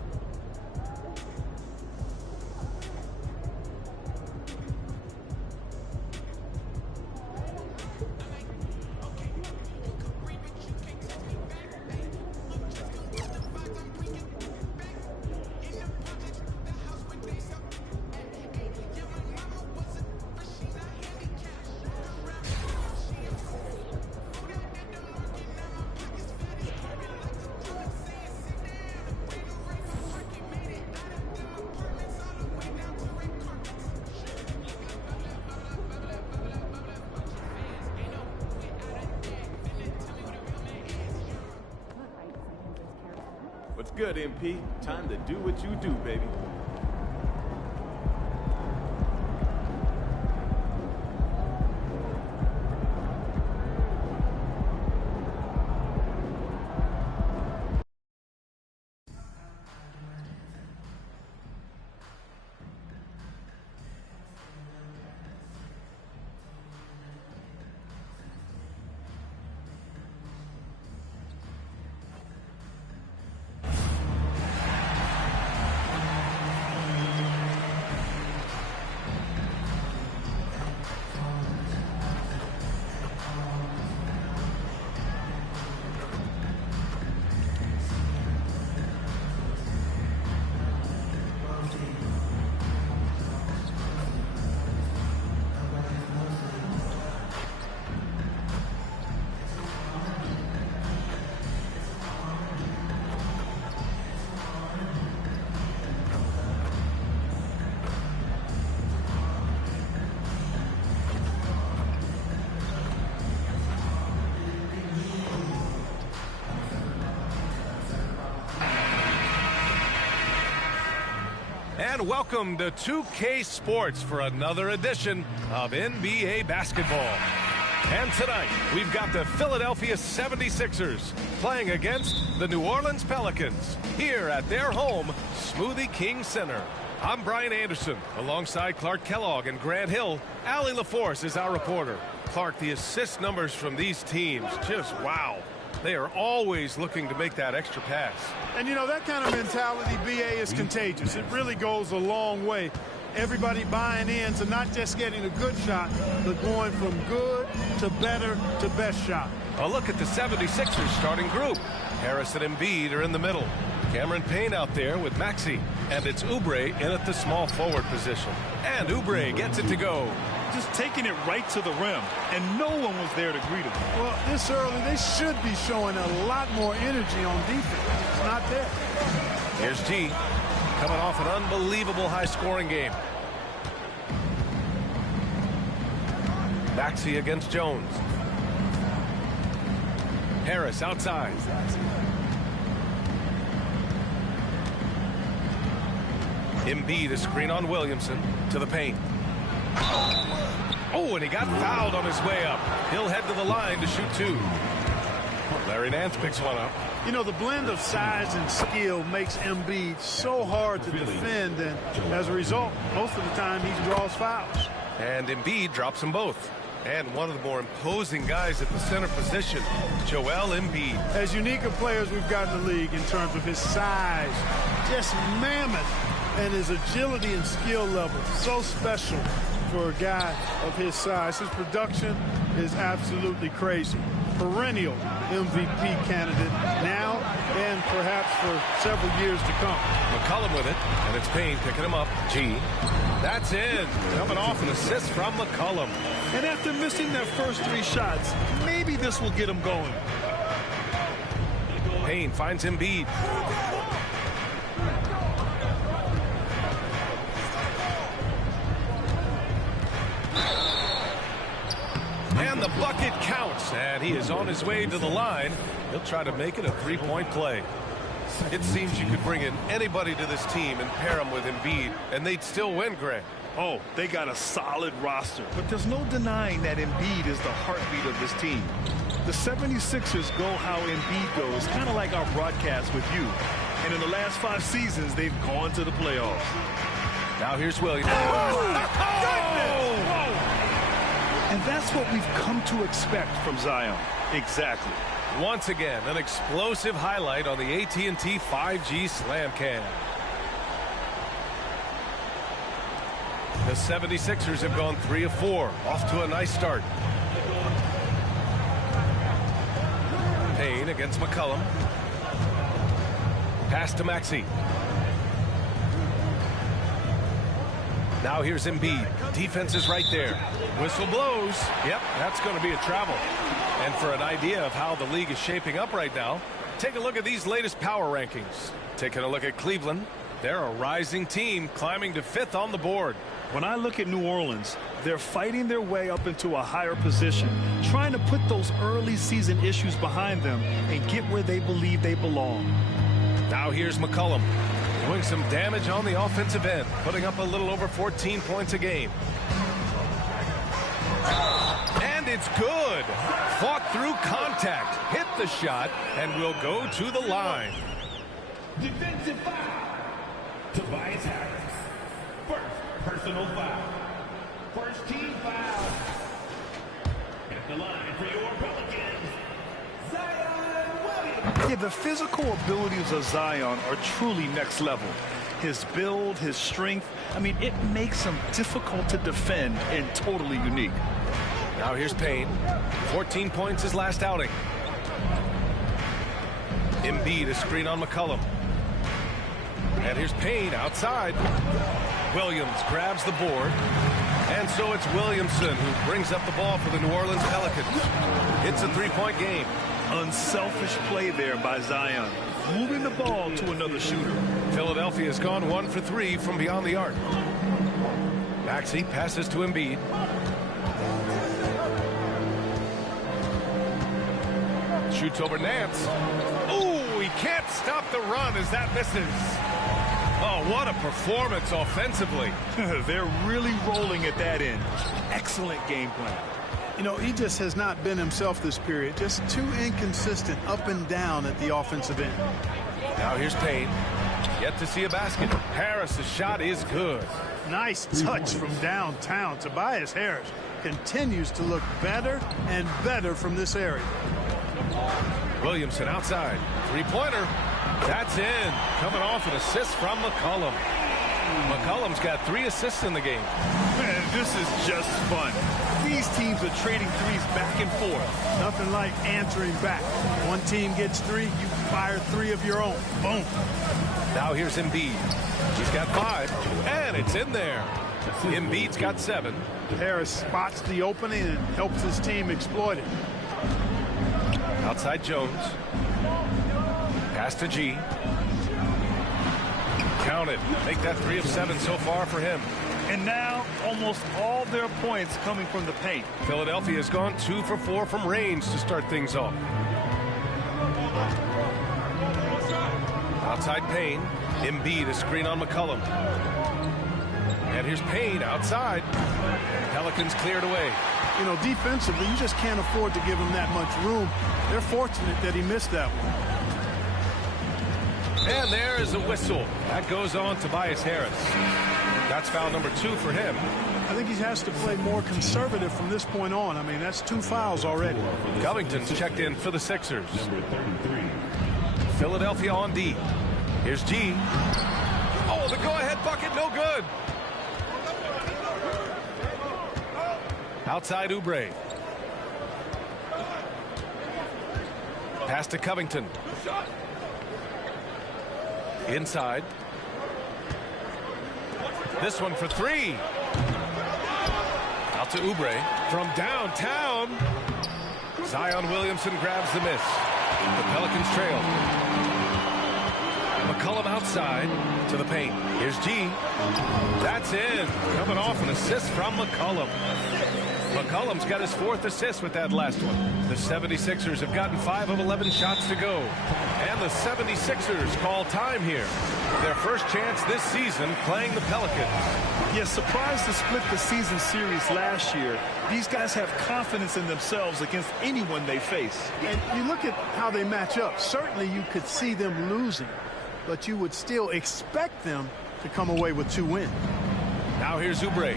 What's good, MP? Time to do what you do, baby. and welcome to 2K Sports for another edition of NBA basketball. And tonight, we've got the Philadelphia 76ers playing against the New Orleans Pelicans here at their home, Smoothie King Center. I'm Brian Anderson, alongside Clark Kellogg and Grant Hill. Allie LaForce is our reporter. Clark, the assist numbers from these teams, just wow. They are always looking to make that extra pass. And, you know, that kind of mentality, BA, is contagious. It really goes a long way. Everybody buying in to not just getting a good shot, but going from good to better to best shot. A look at the 76ers starting group. Harris and Embiid are in the middle. Cameron Payne out there with Maxey. And it's Oubre in at the small forward position. And Oubre gets it to go. Just taking it right to the rim, and no one was there to greet him. Well, this early, they should be showing a lot more energy on defense. It's not there. Here's G, coming off an unbelievable high-scoring game. Maxey against Jones. Harris outside. Embiid a screen on Williamson to the paint. Oh, and he got fouled on his way up. He'll head to the line to shoot two. Larry Nance picks one up. You know, the blend of size and skill makes Embiid so hard to defend, and as a result, most of the time he draws fouls. And Embiid drops them both. And one of the more imposing guys at the center position, Joel Embiid. As unique of players we've got in the league in terms of his size, just mammoth, and his agility and skill level, so special for a guy of his size. His production is absolutely crazy. Perennial MVP candidate now and perhaps for several years to come. McCollum with it, and it's Payne picking him up. G. That's in. Coming off an assist from McCollum. And after missing their first three shots, maybe this will get him going. Payne finds Embiid. And the bucket counts, and he is on his way to the line. He'll try to make it a three-point play. It seems you could bring in anybody to this team and pair them with Embiid, and they'd still win, Grant. Oh, they got a solid roster, but there's no denying that Embiid is the heartbeat of this team. The 76ers go how Embiid goes, kind of like our broadcast with you. And in the last 5 seasons, they've gone to the playoffs. Now here's Williams. And that's what we've come to expect from Zion. Exactly. Once again, an explosive highlight on the AT&T 5G Slam Cam. The 76ers have gone 3 of 4, off to a nice start. Payne against McCollum. Pass to Maxey. Now here's Embiid. Defense is right there. Whistle blows. Yep, that's going to be a travel. And for an idea of how the league is shaping up right now, take a look at these latest power rankings. Taking a look at Cleveland. They're a rising team, climbing to 5th on the board. When I look at New Orleans, they're fighting their way up into a higher position, trying to put those early season issues behind them and get where they believe they belong. Now here's McCollum, doing some damage on the offensive end, putting up a little over 14 points a game. And it's good. Fought through contact, hit the shot, and will go to the line. Defensive foul. Tobias Harris. First personal foul. First team foul. At the line for your Pelicans, Zion Williamson. Yeah, the physical abilities of Zion are truly next level. His build, his strength, I mean, it makes him difficult to defend and totally unique. Now here's Payne. 14 points his last outing. Embiid a screen on McCollum. And here's Payne outside. Williams grabs the board. And so it's Williamson who brings up the ball for the New Orleans Pelicans. It's a three-point game. Unselfish play there by Zion, moving the ball to another shooter. Philadelphia has gone 1 for 3 from beyond the arc. Maxey passes to Embiid. Shoots over Nance. Ooh, he can't stop the run as that misses. Oh, what a performance offensively. They're really rolling at that end. Excellent game plan. You know, he just has not been himself this period. Just too inconsistent up and down at the offensive end. Now here's Payne. Yet to see a basket. Harris's shot is good. Nice touch from downtown. Tobias Harris continues to look better and better from this area. Williamson outside. Three-pointer. That's in. Coming off an assist from McCollum. McCollum's got 3 assists in the game. Man, this is just fun. These teams are trading threes back and forth. Nothing like answering back. One team gets 3, you fire 3 of your own. Boom. Now here's Embiid. He's got 5, and it's in there. Embiid's got 7. Harris spots the opening and helps his team exploit it. Outside Jones. Pass to G. Counted. Make that 3 of 7 so far for him. And now almost all their points coming from the paint. Philadelphia has gone 2 for 4 from range to start things off. Outside Payne. Embiid, a screen on McCollum. And here's Payne outside. Pelicans cleared away. You know, defensively, you just can't afford to give him that much room. They're fortunate that he missed that one. And there is a whistle. That goes on Tobias Harris. That's foul number 2 for him. I think he has to play more conservative from this point on. I mean, that's 2 fouls already. Covington's checked in for the Sixers. Philadelphia on D. Here's G. Oh, the go-ahead bucket, no good. Outside Oubre. Pass to Covington. Inside. This one for 3. Out to Oubre from downtown. Zion Williamson grabs the miss. The Pelicans trail. McCollum outside to the paint. Here's G. That's in. Coming off an assist from McCollum. McCollum's got his 4th assist with that last one. The 76ers have gotten 5 of 11 shots to go. And the 76ers call time here. Their first chance this season playing the Pelicans. Yeah, surprised to split the season series last year. These guys have confidence in themselves against anyone they face. And you look at how they match up. Certainly you could see them losing, but you would still expect them to come away with 2 wins. Now here's Oubre.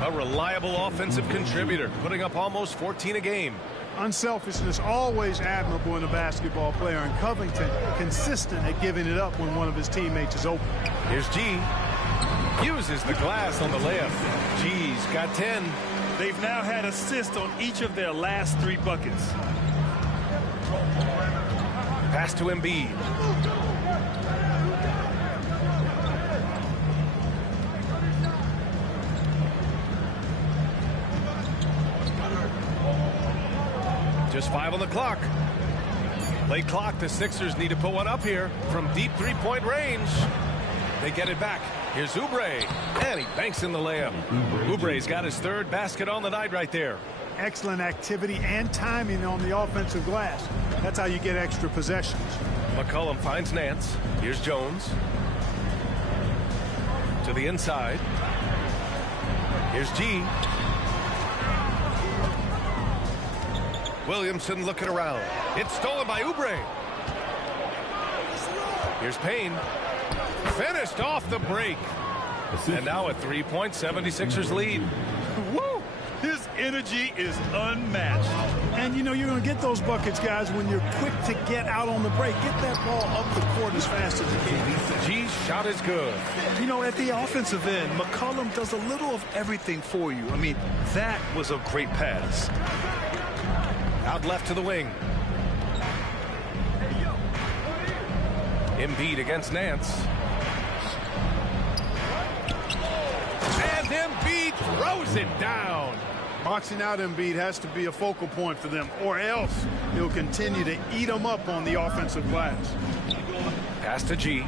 A reliable offensive contributor, putting up almost 14 a game. Unselfishness always admirable in a basketball player, and Covington consistent at giving it up when one of his teammates is open. Here's G. Uses the glass on the layup. G's got 10. They've now had assists on each of their last 3 buckets. Pass to Embiid. Just 5 on the clock. Late clock. The Sixers need to put one up here from deep 3-point range. They get it back. Here's Oubre. And he banks in the layup. Oubre's got his 3rd basket on the night right there. Excellent activity and timing on the offensive glass. That's how you get extra possessions. McCollum finds Nance. Here's Jones. To the inside. Here's G. Williamson looking around. It's stolen by Oubre. Here's Payne. Finished off the break. And now a 3-point 76ers lead. Woo! His energy is unmatched. And, you know, you're going to get those buckets, guys, when you're quick to get out on the break. Get that ball up the court as fast as you can. G's shot is good. You know, at the offensive end, McCollum does a little of everything for you. I mean, that was a great pass. Out left to the wing. Embiid against Nance. And Embiid throws it down. Boxing out Embiid has to be a focal point for them, or else he'll continue to eat them up on the offensive glass. Pass to G.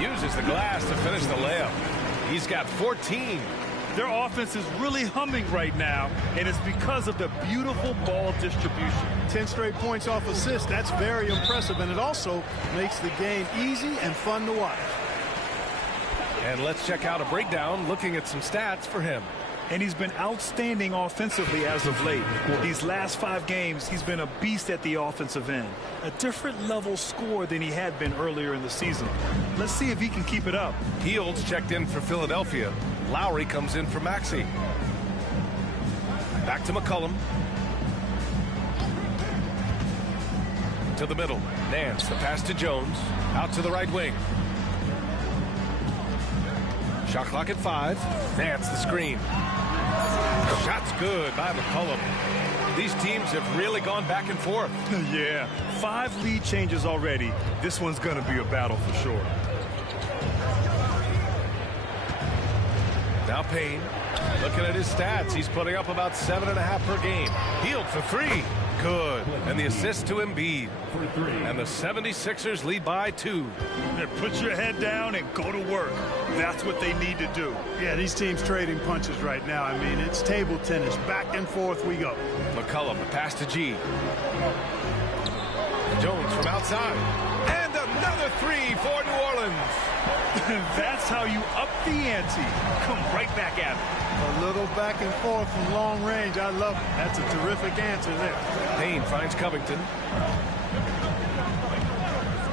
Uses the glass to finish the layup. He's got 14. Their offense is really humming right now, and it's because of the beautiful ball distribution. 10 straight points off assists. That's very impressive, and it also makes the game easy and fun to watch. And let's check out a breakdown looking at some stats for him. And he's been outstanding offensively as of late. These last 5 games, he's been a beast at the offensive end. A different level score than he had been earlier in the season. Let's see if he can keep it up. Hields checked in for Philadelphia. Lowry comes in for Maxey. Back to McCollum. To the middle. Nance, the pass to Jones. Out to the right wing. Shot clock at 5. Nance, the screen. Shot's good by McCollum. These teams have really gone back and forth. Yeah, 5 lead changes already. This one's going to be a battle for sure. Now Payne, looking at his stats, he's putting up about 7.5 per game. Hield for 3. Good. And the assist to Embiid. And the 76ers lead by 2. Put your head down and go to work. That's what they need to do. Yeah, these teams trading punches right now. I mean, it's table tennis. Back and forth we go. McCollum, the pass to G. Jones from outside. And another 3 for New Orleans. That's how you up the ante. Come right back at it. A little back and forth from long range. I love it. That's a terrific answer there. Payne finds Covington.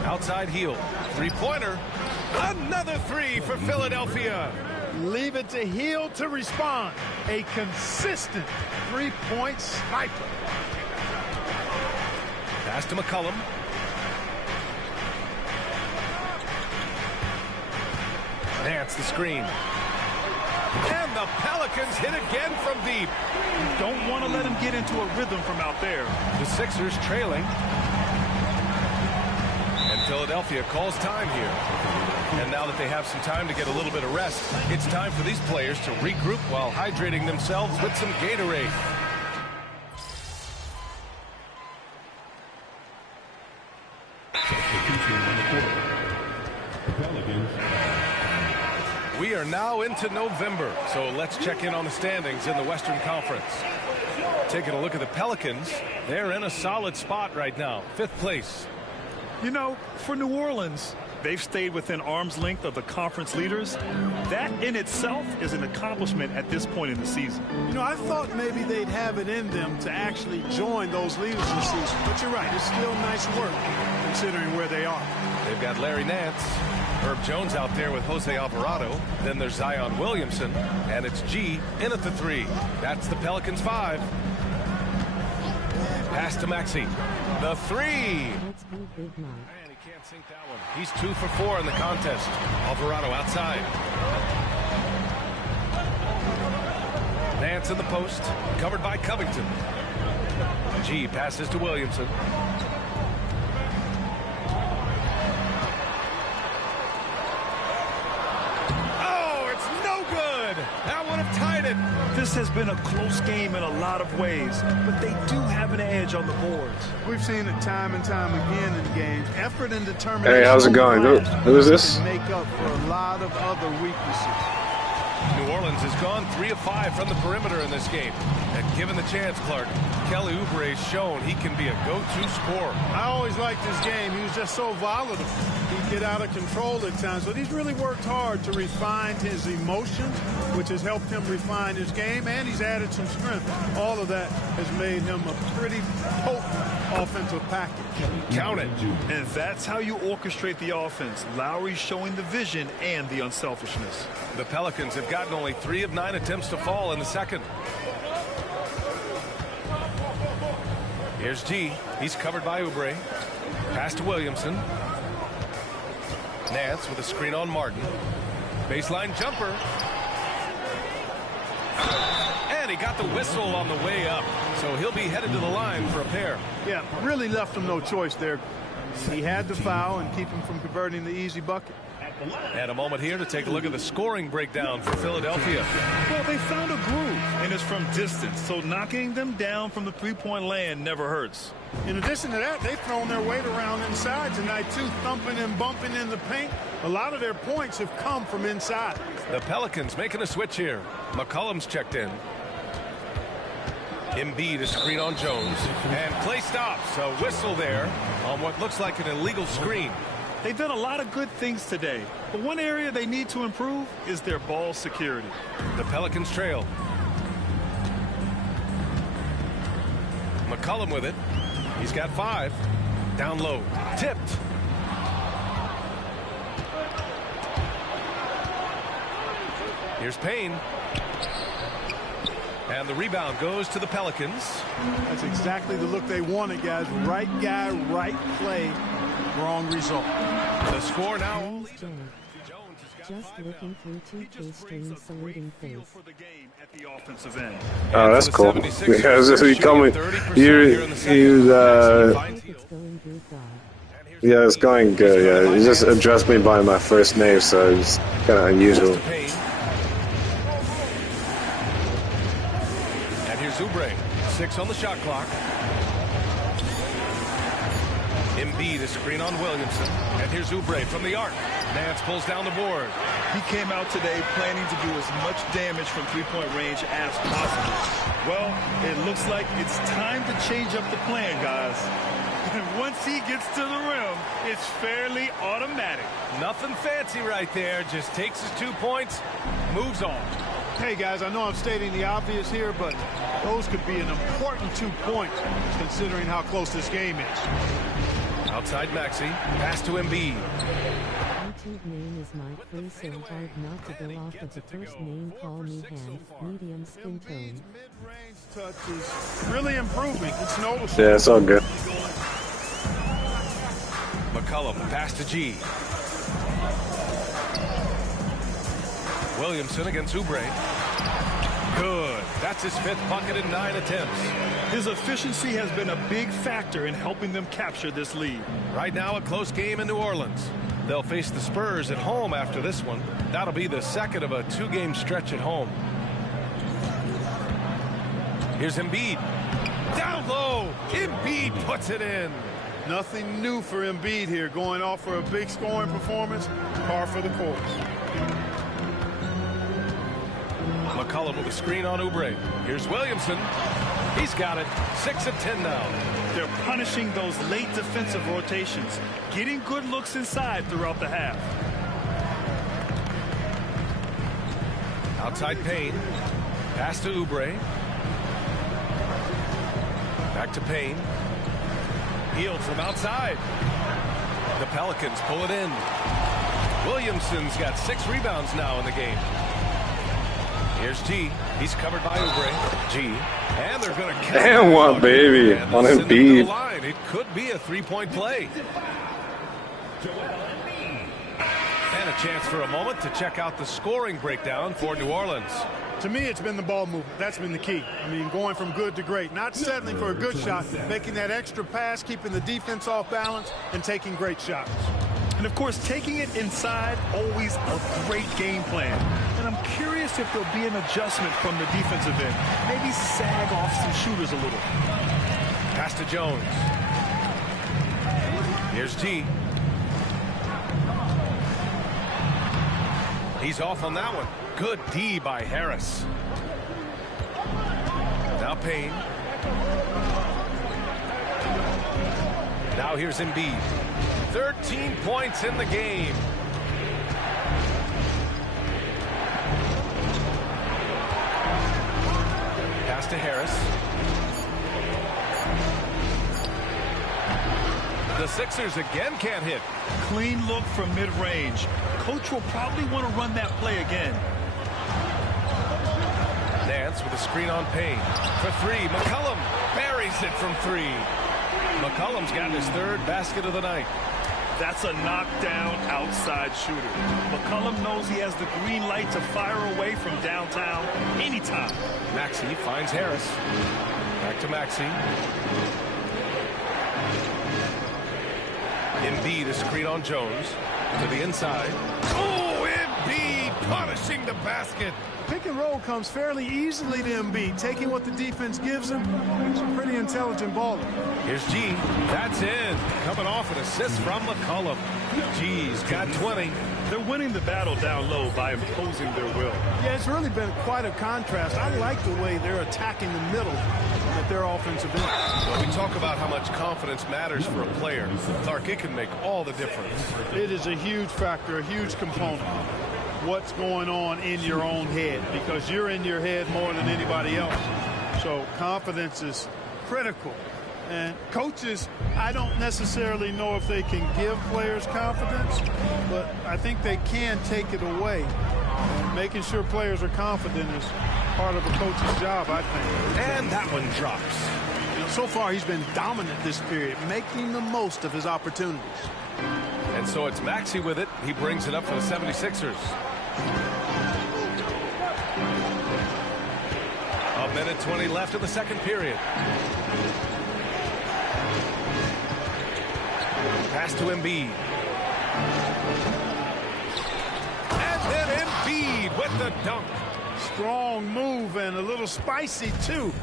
Outside Hield. 3-pointer. Another 3 for Philadelphia. Leave it to Hield to respond. A consistent 3-point sniper. Pass to McCollum. Nance the screen. And the Pelicans hit again from deep. You don't want to let him get into a rhythm from out there. The Sixers trailing. And Philadelphia calls time here. And now that they have some time to get a little bit of rest, it's time for these players to regroup while hydrating themselves with some Gatorade. We are now into November, so let's check in on the standings in the Western Conference. Taking a look at the Pelicans, they're in a solid spot right now, 5th place. You know, for New Orleans, they've stayed within arm's length of the conference leaders. That in itself is an accomplishment at this point in the season. You know, I thought maybe they'd have it in them to actually join those leaders this season. But you're right, it's still nice work considering where they are. They've got Larry Nance. Herb Jones out there with Jose Alvarado. Then there's Zion Williamson. And it's G in at the 3. That's the Pelicans 5. Pass to Maxey. The 3. Let's go, Big Mom. And he can't sink that one. He's 2 for 4 in the contest. Alvarado outside. Nance in the post. Covered by Covington. G passes to Williamson. That would have tied it. This has been a close game in a lot of ways, but they do have an edge on the boards. We've seen it time and time again in games. Effort and determination. Hey, how's it going? Who is this? Make up for a lot of other weaknesses. New Orleans has gone 3 of 5 from the perimeter in this game. And given the chance, Clark, Kelly Oubre has shown he can be a go-to scorer. I always liked his game. He was just so volatile. He'd get out of control at times, but he's really worked hard to refine his emotions, which has helped him refine his game, and he's added some strength. All of that has made him a pretty potent offensive package. Count it. And that's how you orchestrate the offense. Lowry showing the vision and the unselfishness. The Pelicans have gotten only 3 of 9 attempts to fall in the second. Here's G. He's covered by Oubre. Pass to Williamson. Nance with a screen on Martin. Baseline jumper. And he got the whistle on the way up. So he'll be headed to the line for a pair. Yeah, really left him no choice there. He had to foul and keep him from converting the easy bucket. And a moment here to take a look at the scoring breakdown for Philadelphia. Well, they found a groove, and it's from distance, so knocking them down from the three-point land never hurts. In addition to that, they've thrown their weight around inside tonight, too, thumping and bumping in the paint. A lot of their points have come from inside. The Pelicans making a switch here. McCollum's checked in. Embiid a screen on Jones. And play stops. A whistle there on what looks like an illegal screen. They've done a lot of good things today, but one area they need to improve is their ball security. The Pelicans trail. McCollum with it. He's got 5. Down low. Tipped. Here's Payne. And the rebound goes to the Pelicans. That's exactly the look they wanted, guys. Right guy, right play, wrong result. The score now. Just looking through 2K stream, saluting face. Oh, that's cool. Because if you come with yeah, it's going good. Yeah, you just addressed me by my first name, so it's kind of unusual. And here's Oubre, 6 on the shot clock. Embiid a screen on Williamson. And here's Oubre from the arc. Nance pulls down the board. He came out today planning to do as much damage from three-point range as possible. Well, it looks like it's time to change up the plan, guys. Once he gets to the rim, it's fairly automatic. Nothing fancy right there. Just takes his 2 points, moves on. Hey, guys, I know I'm stating the obvious here, but those could be an important 2 points considering how close this game is. Outside Maxey, pass to Embiid. YouTube name is Mike, please so hard not to go off of the first name, call me Ham, medium skin tone. Mid-range touch is really improving. It's noticeable. Yeah, it's all good. McCollum, pass to G. Williamson against Oubre. Good. That's his 5th bucket in 9 attempts. His efficiency has been a big factor in helping them capture this lead. Right now, a close game in New Orleans. They'll face the Spurs at home after this one. That'll be the second of a 2-game stretch at home. Here's Embiid. Down low. Embiid puts it in. Nothing new for Embiid here, going off for a big scoring performance. Par for the course. McCollum with a screen on Oubre. Here's Williamson. He's got it. 6 of 10 now. They're punishing those late defensive rotations, getting good looks inside throughout the half. Outside Payne. Pass to Oubre. Back to Payne. Healed from outside. The Pelicans pull it in. Williamson's got 6 rebounds now in the game. Here's G. He's covered by Oubre. G. And they're going to count. Damn, what baby on Embiid. It could be a 3-point play. And a chance for a moment to check out the scoring breakdown for New Orleans. To me, it's been the ball movement. That's been the key. I mean, going from good to great. Not settling for a good shot, making that extra pass, keeping the defense off balance, and taking great shots. And, of course, taking it inside, always a great game plan. And I'm curious if there'll be an adjustment from the defensive end. Maybe sag off some shooters a little. Pass to Jones. Here's G. He's off on that one. Good D by Harris. Now Payne. Now here's Embiid. 13 points in the game. Pass to Harris. The Sixers again can't hit. Clean look from mid-range. Coach will probably want to run that play again. Nance with a screen on Payne. For 3, McCollum buries it from 3. McCollum's got his 3rd basket of the night. That's a knockdown outside shooter. McCollum knows he has the green light to fire away from downtown anytime. Maxey finds Harris. Back to Maxey. Embiid a screen on Jones. To the inside. Oh, Embiid punishing the basket. Pick and roll comes fairly easily to Embiid, taking what the defense gives him. He's a pretty intelligent baller. Here's G. That's in. Coming off an assist from McCollum. G's got 20. They're winning the battle down low by imposing their will. Yeah, it's really been quite a contrast. I like the way they're attacking the middle at their offensive end. When we talk about how much confidence matters for a player, Clark, it can make all the difference. It is a huge factor, a huge component. What's going on in your own head, because you're in your head more than anybody else. So confidence is critical. And coaches, I don't necessarily know if they can give players confidence, but I think they can take it away. And making sure players are confident is part of a coach's job, I think. And that one drops. You know, so far he's been dominant this period, making the most of his opportunities. And so it's Maxey with it. He brings it up for the 76ers. A minute 20 left in the second period. Pass to Embiid. And then Embiid with the dunk. Strong move and a little spicy, too.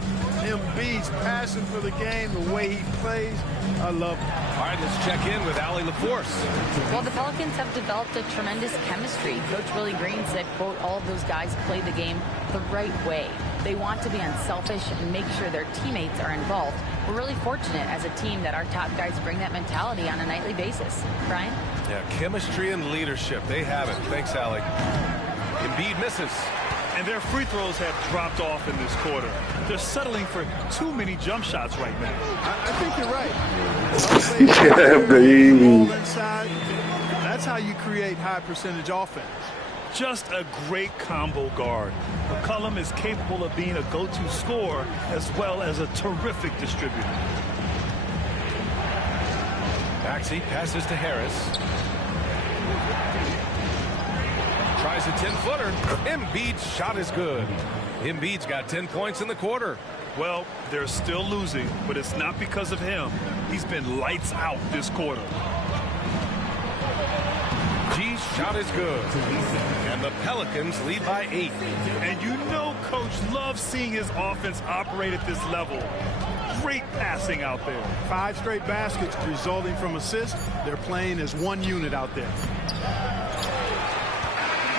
Embiid's passion for the game, the way he plays, I love it. All right, let's check in with Allie LaForce. Well, the Pelicans have developed a tremendous chemistry. Coach Willie Green said, quote, all of those guys play the game the right way. They want to be unselfish and make sure their teammates are involved. We're really fortunate as a team that our top guys bring that mentality on a nightly basis. Brian? Yeah, chemistry and leadership. They have it. Thanks, Allie. Embiid misses. And their free throws have dropped off in this quarter. They're settling for too many jump shots right now. I think you're right. Yeah, baby. Inside, that's how you create high percentage offense. Just a great combo guard. McCollum is capable of being a go-to scorer as well as a terrific distributor. Maxey passes to Harris. Tries a 10-footer. Embiid's shot is good. Embiid's got 10 points in the quarter. Well, they're still losing, but it's not because of him. He's been lights out this quarter. G's shot is good. And the Pelicans lead by 8. And you know Coach loves seeing his offense operate at this level. Great passing out there. 5 straight baskets resulting from assists. They're playing as one unit out there.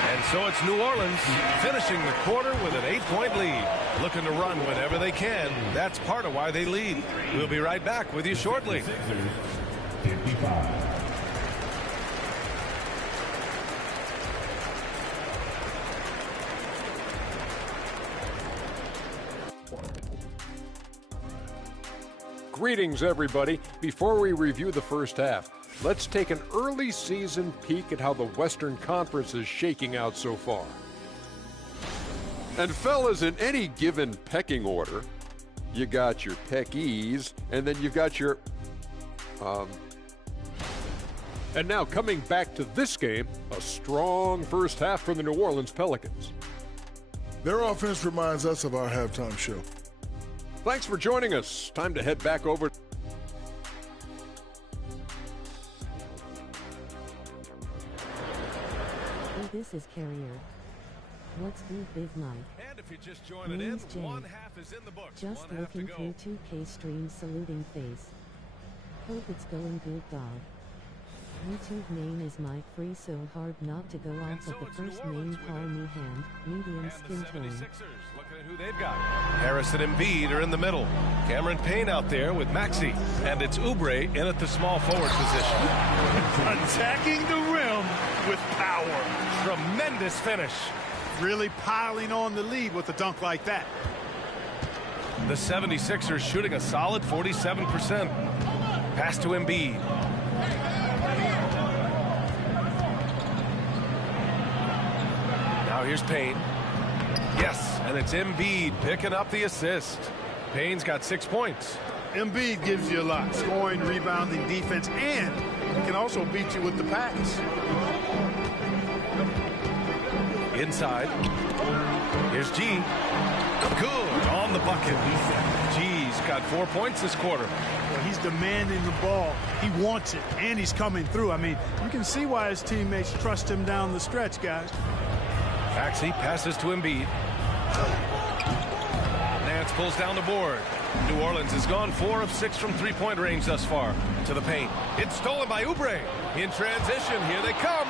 And so it's New Orleans finishing the quarter with an 8-point lead. Looking to run whenever they can. That's part of why they lead. We'll be right back with you shortly. Greetings, everybody. Before we review the first half, let's take an early season peek at how the Western Conference is shaking out so far. And fellas, in any given pecking order, you got your peckies, and then you've got your... And now coming back to this game, a strong first half for the New Orleans Pelicans. Their offense reminds us of our halftime show. Thanks for joining us. Time to head back over. Hey, this is Carrier. What's good, Big Mike? And if you just joined in, one half is in the books. Just looking through 2K stream, saluting face. Hope it's going good, dog. YouTube name is Mike Free, so hard not to go off of the first name. Call me Hand, medium skin tone. Looking at who they've got. Harris and Embiid are in the middle. Cameron Payne out there with Maxey. And it's Oubre in at the small forward position. Attacking the rim with power. Tremendous finish. Really piling on the lead with a dunk like that. The 76ers shooting a solid 47%. Pass to Embiid. Now here's Payne. Yes, and it's Embiid picking up the assist. Payne's got 6 points. Embiid gives you a lot. Scoring, rebounding, defense, and he can also beat you with the pass. Inside. Here's G. Good on the bucket. G's got 4 points this quarter. Well, he's demanding the ball. He wants it, and he's coming through. I mean, you can see why his teammates trust him down the stretch, guys. Maxey passes to Embiid. Nance pulls down the board. New Orleans has gone 4 of 6 from three-point range thus far. To the paint. It's stolen by Oubre. In transition, here they come.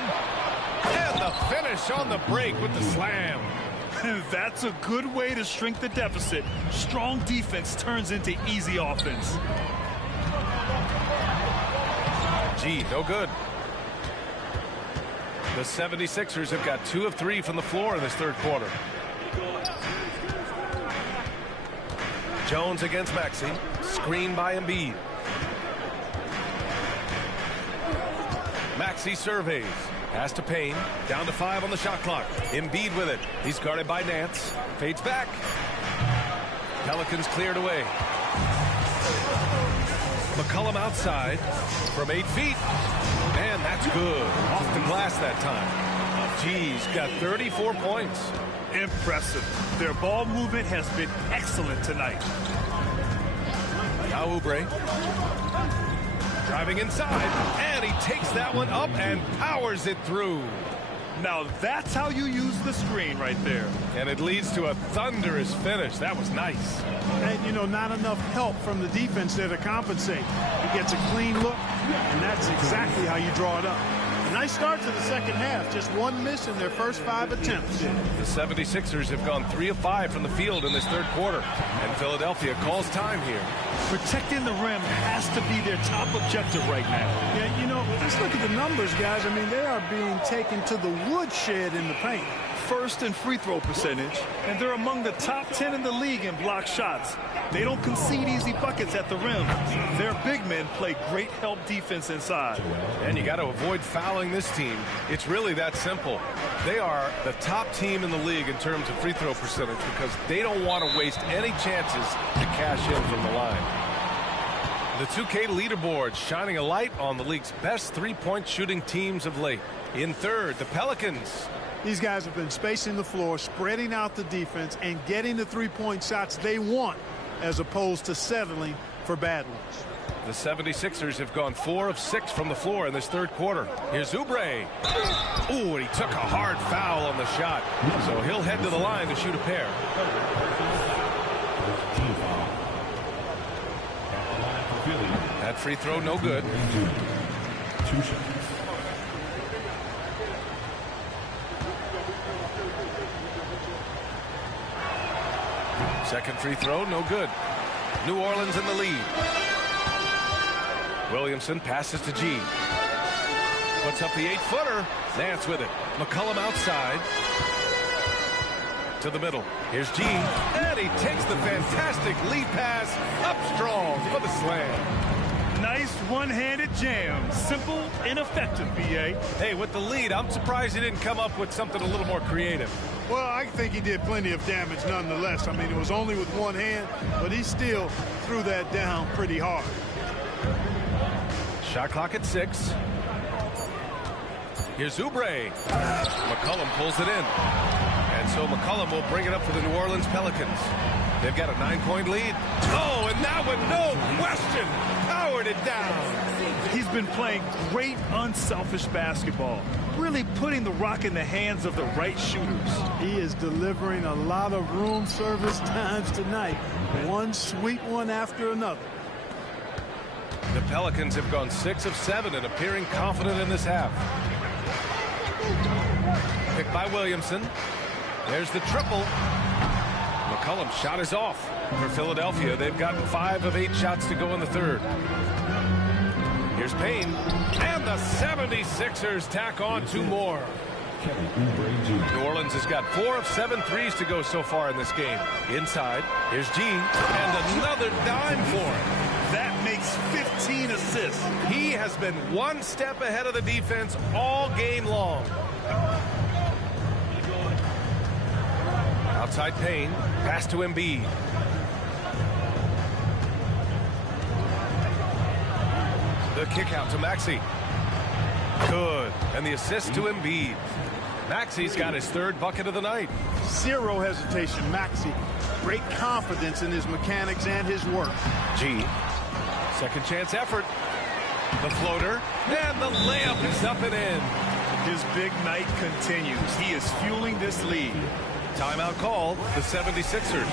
And the finish on the break with the slam. That's a good way to shrink the deficit. Strong defense turns into easy offense. Gee, no good. The 76ers have got 2 of 3 from the floor in this third quarter. Jones against Maxey. Screen by Embiid. Maxey surveys. Pass to Payne. Down to 5 on the shot clock. Embiid with it. He's guarded by Nance. Fades back. Pelicans cleared away. McCollum outside from 8 feet. And that's good. Off the glass that time. G's got 34 points. Impressive. Their ball movement has been excellent tonight. Now Oubre. Driving inside, and he takes that one up and powers it through. Now that's how you use the screen right there. And it leads to a thunderous finish. That was nice. And, you know, not enough help from the defense there to compensate. He gets a clean look, and that's exactly how you draw it up. A nice start to the second half. Just one miss in their first 5 attempts. The 76ers have gone 3 of 5 from the field in this third quarter. And Philadelphia calls time here. Protecting the rim has to be their top objective right now. Yeah, you know, let's look at the numbers, guys. I mean, they are being taken to the woodshed in the paint. First in free throw percentage, and they're among the top 10 in the league in block shots. They don't concede easy buckets at the rim. Their big men play great help defense inside. And you got to avoid fouling this team. It's really that simple. They are the top team in the league in terms of free throw percentage because they don't want to waste any chances to cash in from the line. The 2K leaderboard shining a light on the league's best three-point shooting teams of late. In third, the Pelicans. These guys have been spacing the floor, spreading out the defense, and getting the three-point shots they want as opposed to settling for bad ones. The 76ers have gone 4 of 6 from the floor in this third quarter. Here's Oubre. Ooh, and he took a hard foul on the shot. So he'll head to the line to shoot a pair. That free throw, no good. 2 shots. Second free throw, no good. New Orleans in the lead. Williamson passes to G. Puts up the 8-footer. Nance with it. McCollum outside. To the middle. Here's G. And he takes the fantastic lead pass up strong for the slam. Nice one-handed jam. Simple and effective, B.A. Hey, with the lead, I'm surprised he didn't come up with something a little more creative. Well, I think he did plenty of damage nonetheless. I mean, it was only with one hand, but he still threw that down pretty hard. Shot clock at 6. Here's Oubre. McCollum pulls it in. And so McCollum will bring it up for the New Orleans Pelicans. They've got a 9-point lead. Oh, and that one, no question, powered it down. He's been playing great, unselfish basketball. Really putting the rock in the hands of the right shooters. He is delivering a lot of room service times tonight. One sweet one after another. The Pelicans have gone 6 of 7 and appearing confident in this half. Picked by Williamson. There's the triple. McCollum's shot is off. For Philadelphia, they've gotten 5 of 8 shots to go in the third. Here's Payne. And the 76ers tack on 2 more. New Orleans has got 4 of 7 threes to go so far in this game. Inside, here's G. And another dime for him. That makes 15 assists. He has been one step ahead of the defense all game long. Outside Payne. Pass to Embiid. The kick out to Maxey. Good. And the assist to Embiid. Maxey's got his 3rd bucket of the night. Zero hesitation, Maxey. Great confidence in his mechanics and his work. G. Second chance effort. The floater. And the layup is up and in. His big night continues. He is fueling this lead. Timeout call. The 76ers.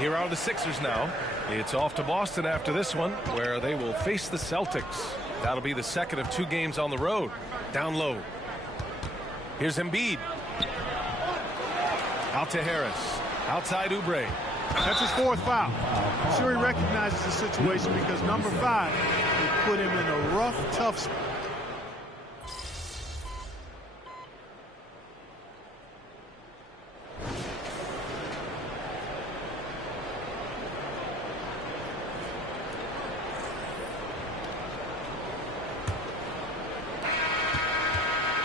here are the Sixers now. It's off to Boston after this one, where they will face the Celtics. That'll be the second of 2 games on the road. Down low. Here's Embiid. Out to Harris. Outside Oubre. That's his 4th foul. I'm sure he recognizes the situation because number 5 will put him in a rough, tough spot.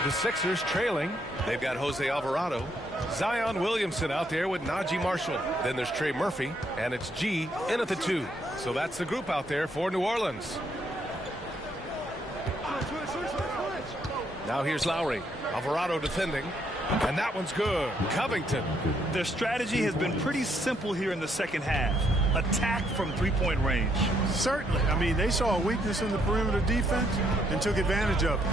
The Sixers trailing. They've got Jose Alvarado. Zion Williamson out there with Najee Marshall. Then there's Trey Murphy, and it's G in at the 2. So that's the group out there for New Orleans. Now here's Lowry. Alvarado defending. And that one's good. Covington. Their strategy has been pretty simple here in the second half. Attack from 3-point range. Certainly. I mean, they saw a weakness in the perimeter defense and took advantage of it.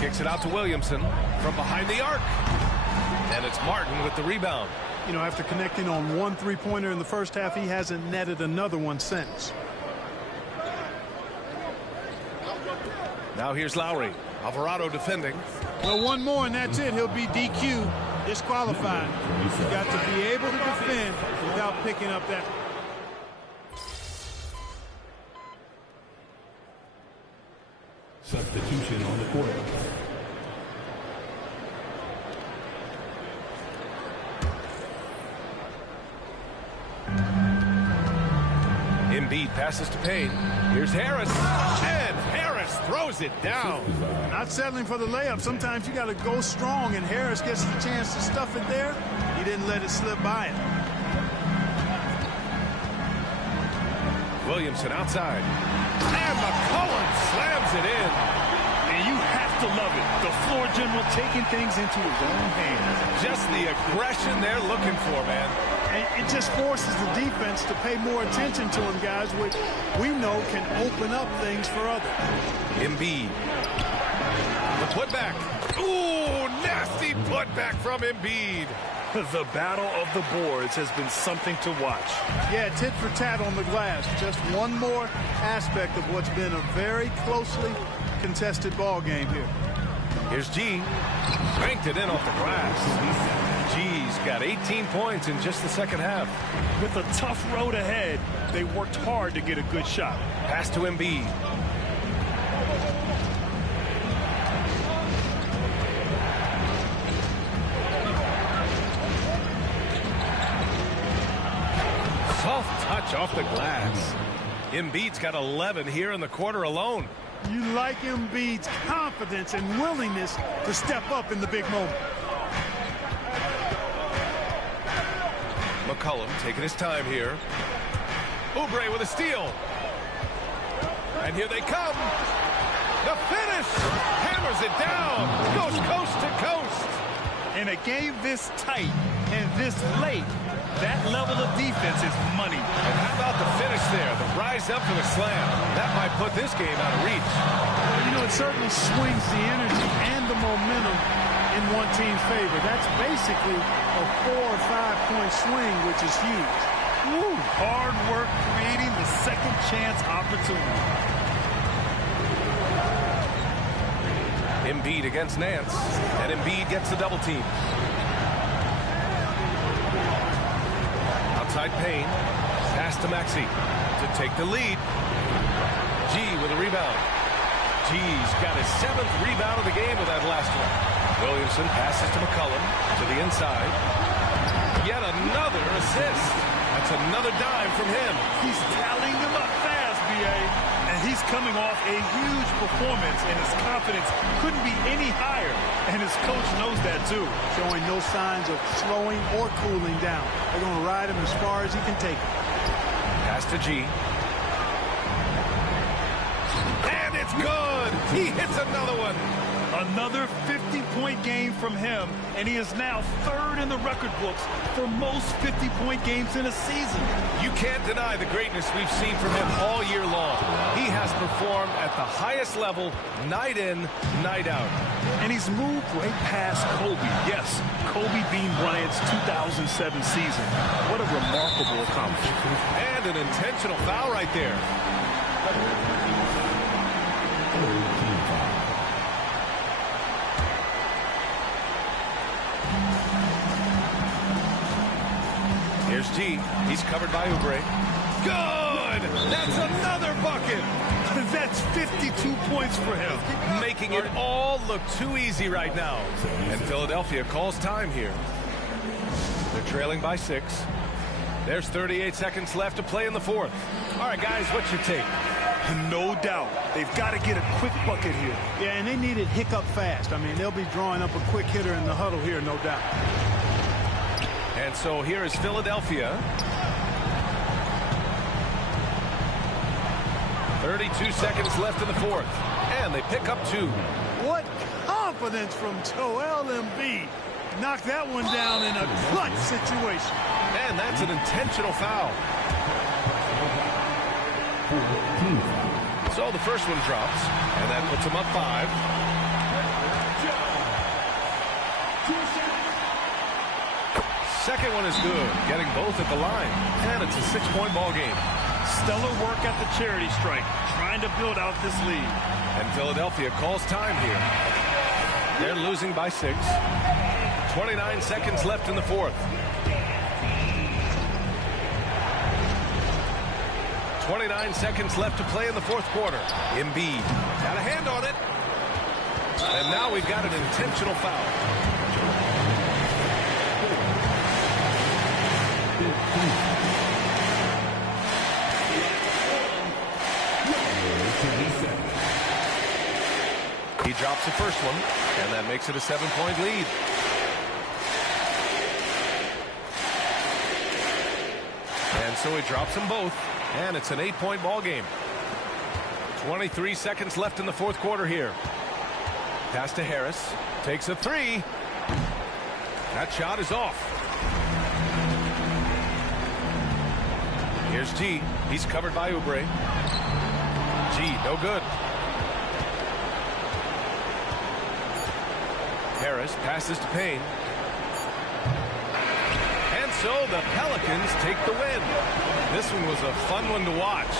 Kicks it out to Williamson from behind the arc. And it's Martin with the rebound. You know, after connecting on 1 3-pointer in the first half, he hasn't netted another one since. Now here's Lowry. Alvarado defending. Well, one more and that's it. He'll be DQ, disqualified. You've got to be able to defend without picking up that. Substitution on the court. Embiid passes to Payne. Here's Harris. And Harris throws it down. Not settling for the layup. Sometimes you got to go strong, and Harris gets the chance to stuff it there. He didn't let it slip by him. Williamson outside. And McCollum slams it in. And you have to love it. The floor general taking things into his own hands. Just the aggression they're looking for, man. And it just forces the defense to pay more attention to him, guys, which we know can open up things for others. Embiid. The putback. Ooh, nasty putback from Embiid. The battle of the boards has been something to watch. Yeah, tit for tat on the glass. Just one more aspect of what's been a very closely contested ball game here. Here's G. Banked it in off the glass. G's got 18 points in just the second half. With a tough road ahead, they worked hard to get a good shot. Pass to Embiid. Soft touch off the glass. Embiid's got 11 here in the quarter alone. You like Embiid's confidence and willingness to step up in the big moment. McCollum taking his time here. Oubre with a steal. And here they come. The finish. Hammers it down. Goes coast to coast. In a game this tight and this late, that level of defense is money. And how about the finish there? The rise up for the slam. That might put this game out of reach. Well, you know, it certainly swings the energy and the momentum in one team's favor. That's basically a 4 or 5 point swing, which is huge. Woo, hard work creating the second chance opportunity. Embiid against Nance. And Embiid gets the double team. Outside Payne. Pass to Maxey to take the lead. G with a rebound. G's got his 7th rebound of the game with that last one. Williamson passes to McCollum to the inside. Yet another assist. That's another dime from him. He's tallying them up fast, B.A. And he's coming off a huge performance, and his confidence couldn't be any higher. And his coach knows that, too. Showing no signs of slowing or cooling down. They're going to ride him as far as he can take him. Pass to G. And it's good. He hits another one. Another 50-point game from him, and he is now 3rd in the record books for most 50-point games in a season. You can't deny the greatness we've seen from him all year long. He has performed at the highest level, night in, night out. And he's moved right past Kobe. Yes, Kobe Bean Bryant's 2007 season. What a remarkable accomplishment. And an intentional foul right there. Here's G. He's covered by Oubre. Good! That's another bucket! That's 52 points for him. Making it all look too easy right now. And Philadelphia calls time here. They're trailing by 6. There's 38 seconds left to play in the fourth. All right, guys, what's your take? No doubt. They've got to get a quick bucket here. Yeah, and they need it hiccup fast. I mean, they'll be drawing up a quick hitter in the huddle here, no doubt. And so here is Philadelphia. 32 seconds left in the fourth. And they pick up 2. What confidence from Joel Embiid. Knocked that one down in a clutch situation. And that's an intentional foul. So the first one drops, and that puts them up 5. Second one is good, getting both at the line. And it's a 6-point ball game. Stellar work at the charity stripe, trying to build out this lead. And Philadelphia calls time here. They're losing by 6. 29 seconds left in the fourth. 29 seconds left to play in the fourth quarter. Embiid got a hand on it. And now we've got an intentional foul. He drops the first one, and that makes it a 7-point lead. And so he drops them both, and it's an 8-point ball game. 23 seconds left in the fourth quarter here. Pass to Harris. Takes a 3. That shot is off. Here's G. He's covered by Oubre. G, no good. Harris passes to Payne. And so the Pelicans take the win. This one was a fun one to watch.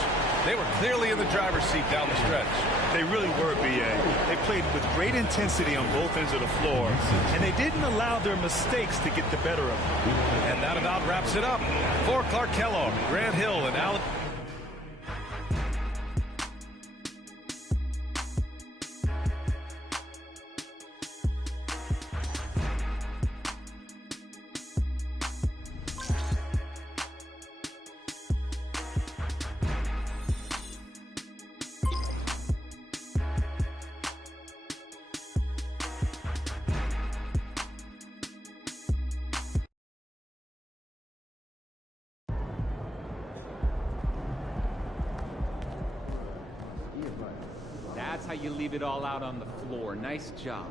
They were clearly in the driver's seat down the stretch. They really were, B.A. They played with great intensity on both ends of the floor, and they didn't allow their mistakes to get the better of them. And that about wraps it up. For Clark Kellogg, Grant Hill, and Alex. That's how you leave it all out on the floor. Nice job.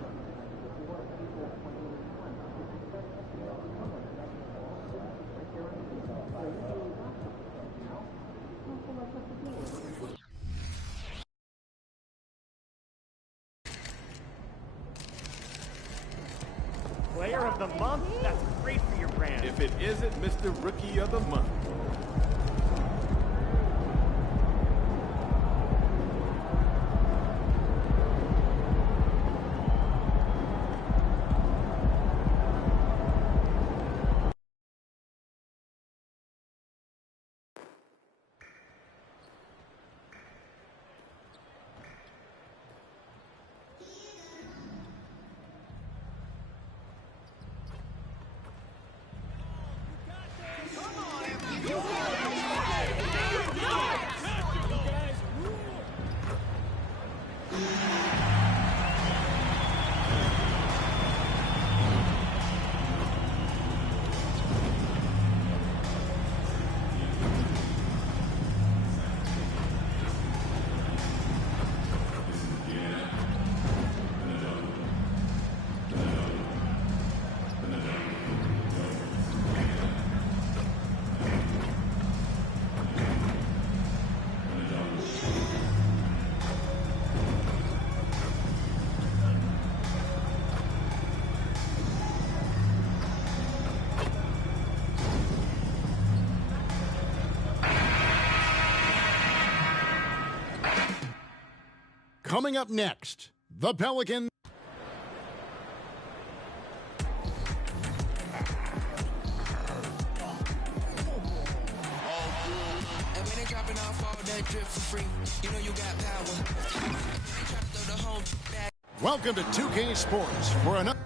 Player of the month? That's great for your brand. If it isn't Mr. Rookie of the Month. Coming up next, the Pelicans. Welcome to 2K Sports for another.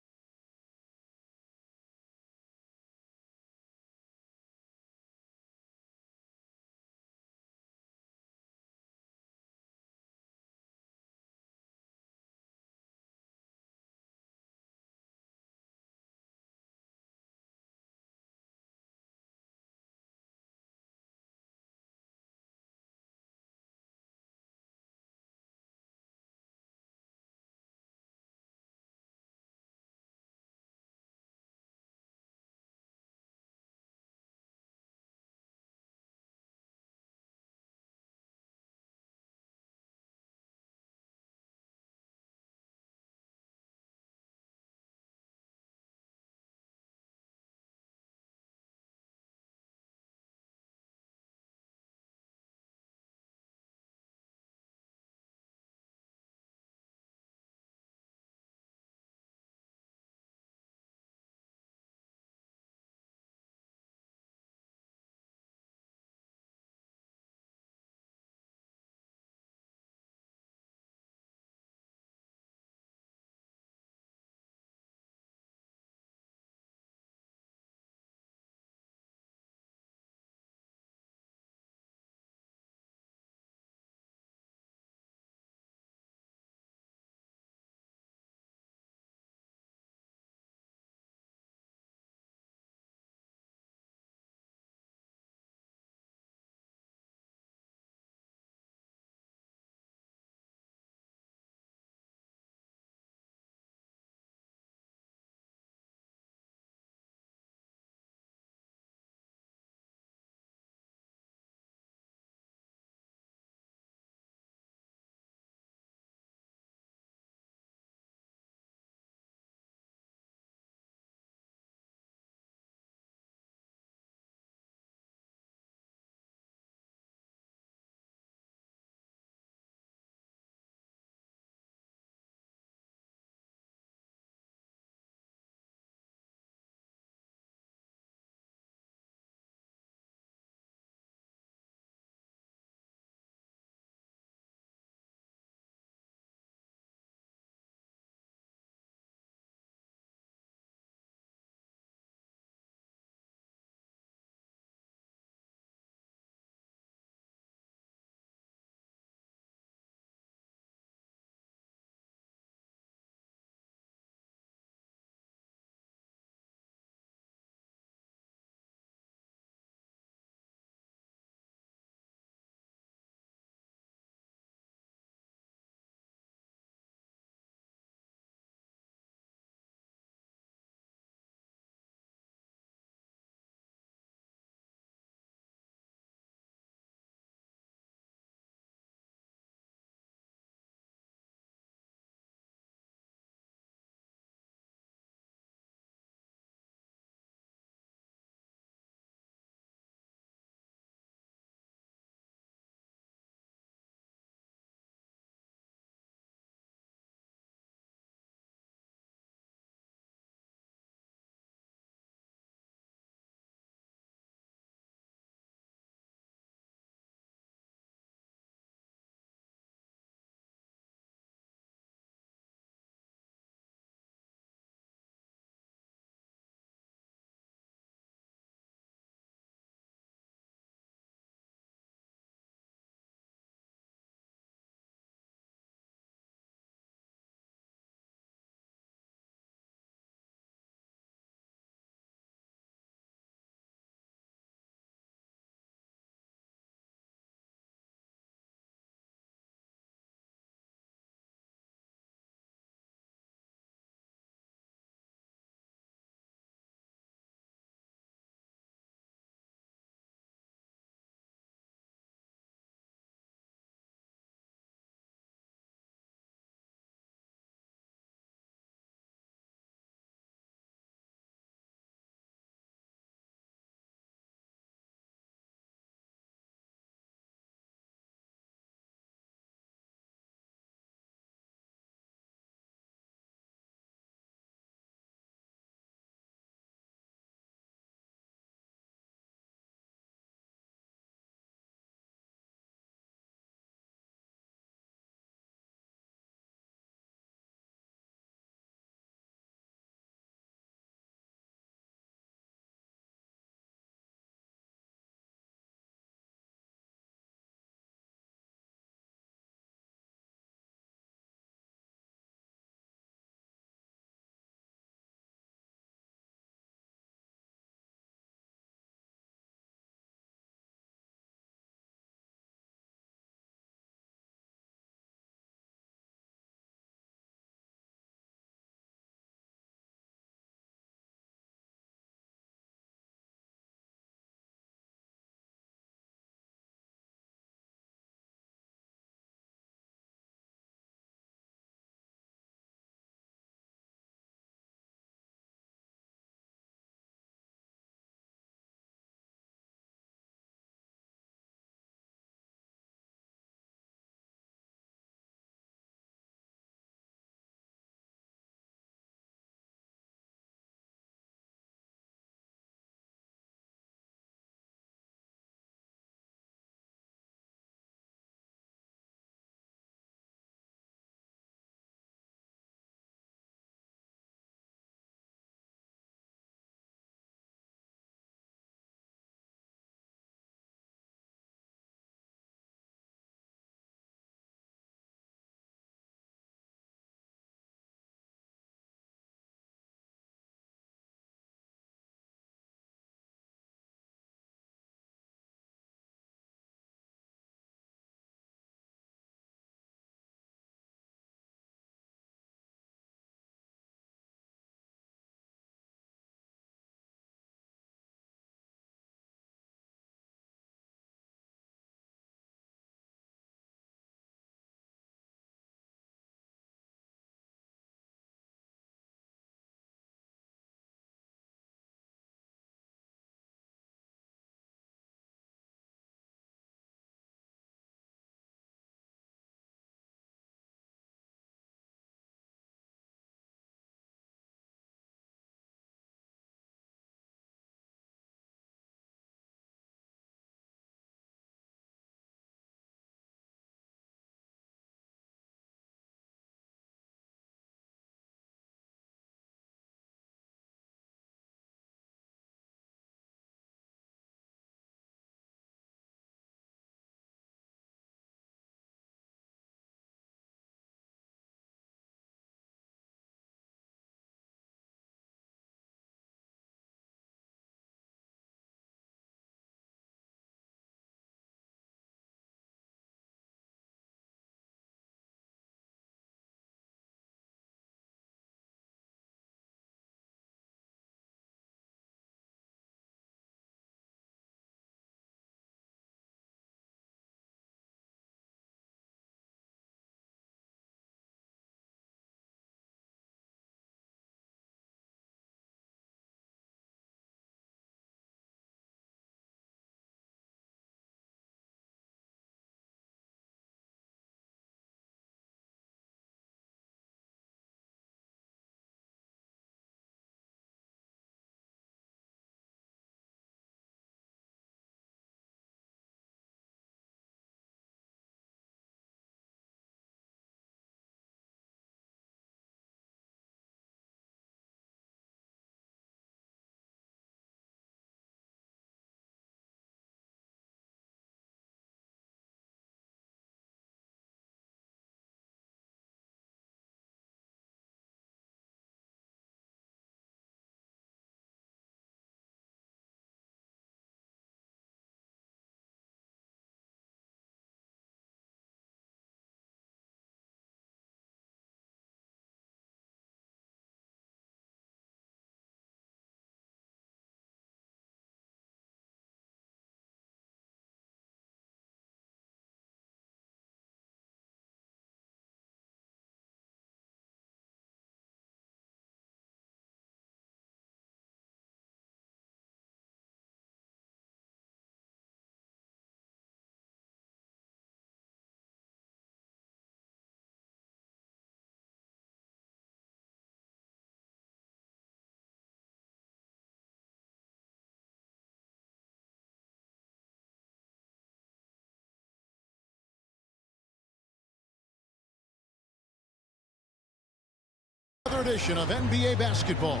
edition of NBA basketball.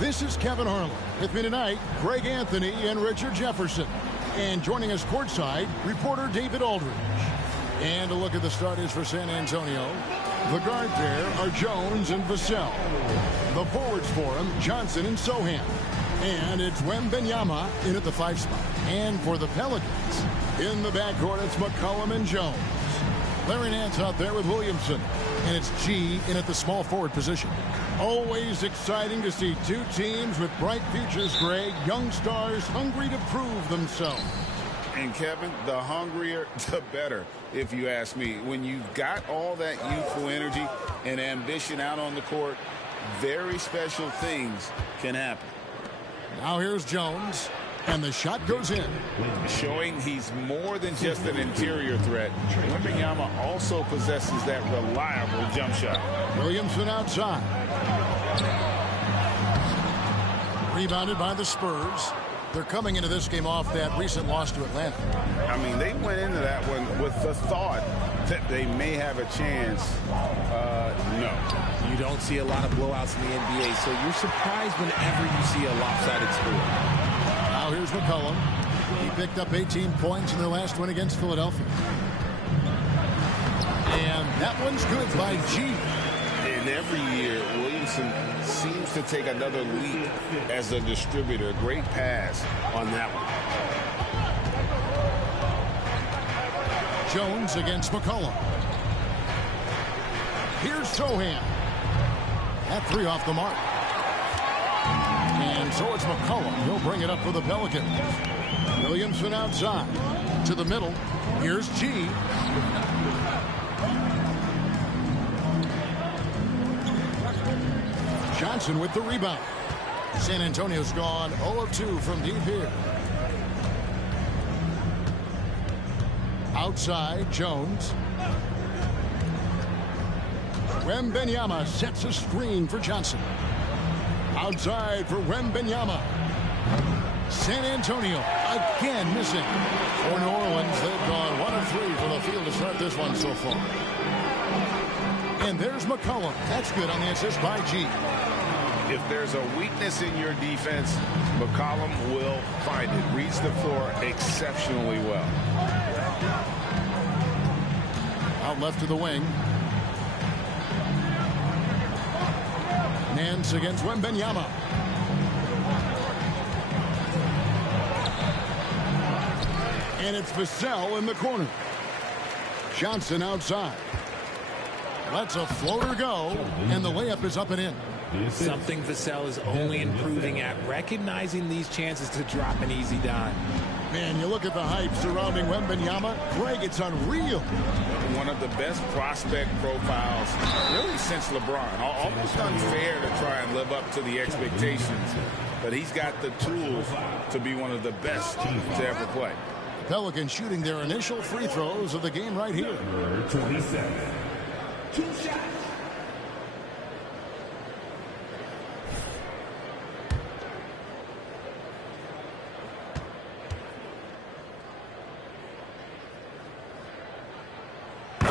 This is Kevin Harlan. With me tonight, Greg Anthony and Richard Jefferson. And joining us courtside, reporter David Aldridge. And a look at the starters for San Antonio. The guard pair are Jones and Vassell. The forwards for him, Johnson and Sohan. And it's Wembanyama in at the 5 spot. And for the Pelicans, in the backcourt, it's McCollum and Jones. Larry Nance out there with Williamson. And it's G in at the small forward position. Always exciting to see two teams with bright futures, Greg. Young stars hungry to prove themselves. And Kevin, the hungrier, the better, if you ask me. When you've got all that youthful energy and ambition out on the court, very special things can happen. Now here's Jones, and the shot goes in. Showing he's more than just an interior threat. Wembanyama also possesses that reliable jump shot. Williamson outside. Rebounded by the Spurs. They're coming into this game off that recent loss to Atlanta. I mean, they went into that one with the thought that they may have a chance. No. You don't see a lot of blowouts in the NBA, so you're surprised whenever you see a lopsided score. Now here's McCollum. He picked up 18 points in their last win against Philadelphia. And that one's good by G. And every year, Williamson seems to take another leap as a distributor. Great pass on that one. Jones against McCollum. Here's Sohan. That 3 off the mark. And so it's McCollum. He'll bring it up for the Pelicans. Williamson outside. To the middle. Here's G. Johnson with the rebound. San Antonio's gone 0 of 2 from deep here. Outside, Jones. Wembanyama sets a screen for Johnson. Outside for Wembanyama. San Antonio again missing. For New Orleans, they've gone 1 of 3 from the field to start this one so far. And there's McCollum. That's good on the assist by G. If there's a weakness in your defense, McCollum will find it. Reads the floor exceptionally well. Out left to the wing. Nance against Wembanyama. And it's Vassell in the corner. Johnson outside. Lets a floater go, and the layup is up and in. Something Vassell is only improving at, recognizing these chances to drop an easy dime. Man, you look at the hype surrounding Wembanyama. Greg, it's unreal. One of the best prospect profiles, really, since LeBron. Almost unfair to try and live up to the expectations, but he's got the tools to be one of the best to ever play. Pelicans shooting their initial free throws of the game right here. 27. 2 shots.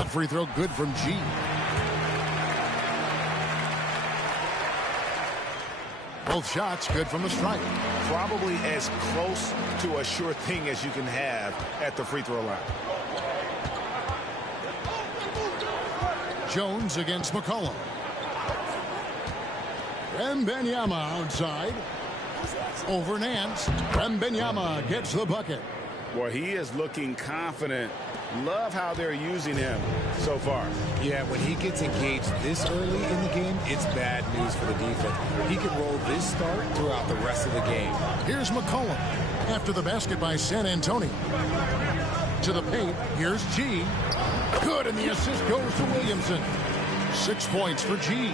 Free throw good from G. Both shots good from the stripe. Probably as close to a sure thing as you can have at the free throw line. Jones against McCollum. Wembanyama outside. Over Nance. Wembanyama gets the bucket. Boy, he is looking confident. Love how they're using him so far. Yeah, when he gets engaged this early in the game, it's bad news for the defense. He can roll this start throughout the rest of the game. Here's McCollum after the basket by San Antonio. To the paint, here's G. Good, and the assist goes to Williamson. 6 points for G.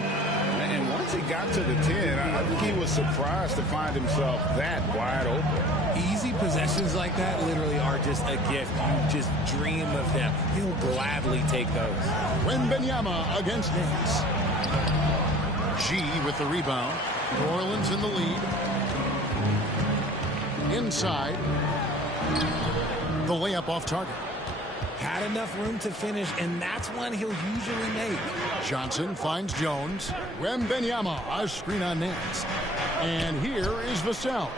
And once he got to the 10, I think he was surprised to find himself that wide open. Easy possessions like that literally are just a gift. You just dream of them. He'll gladly take those. Wembanyama against Nance. G with the rebound. New Orleans in the lead. Inside. The layup off target. Had enough room to finish, and that's one he'll usually make. Johnson finds Jones. Wembanyama, a screen on Nance. And here is Vassell.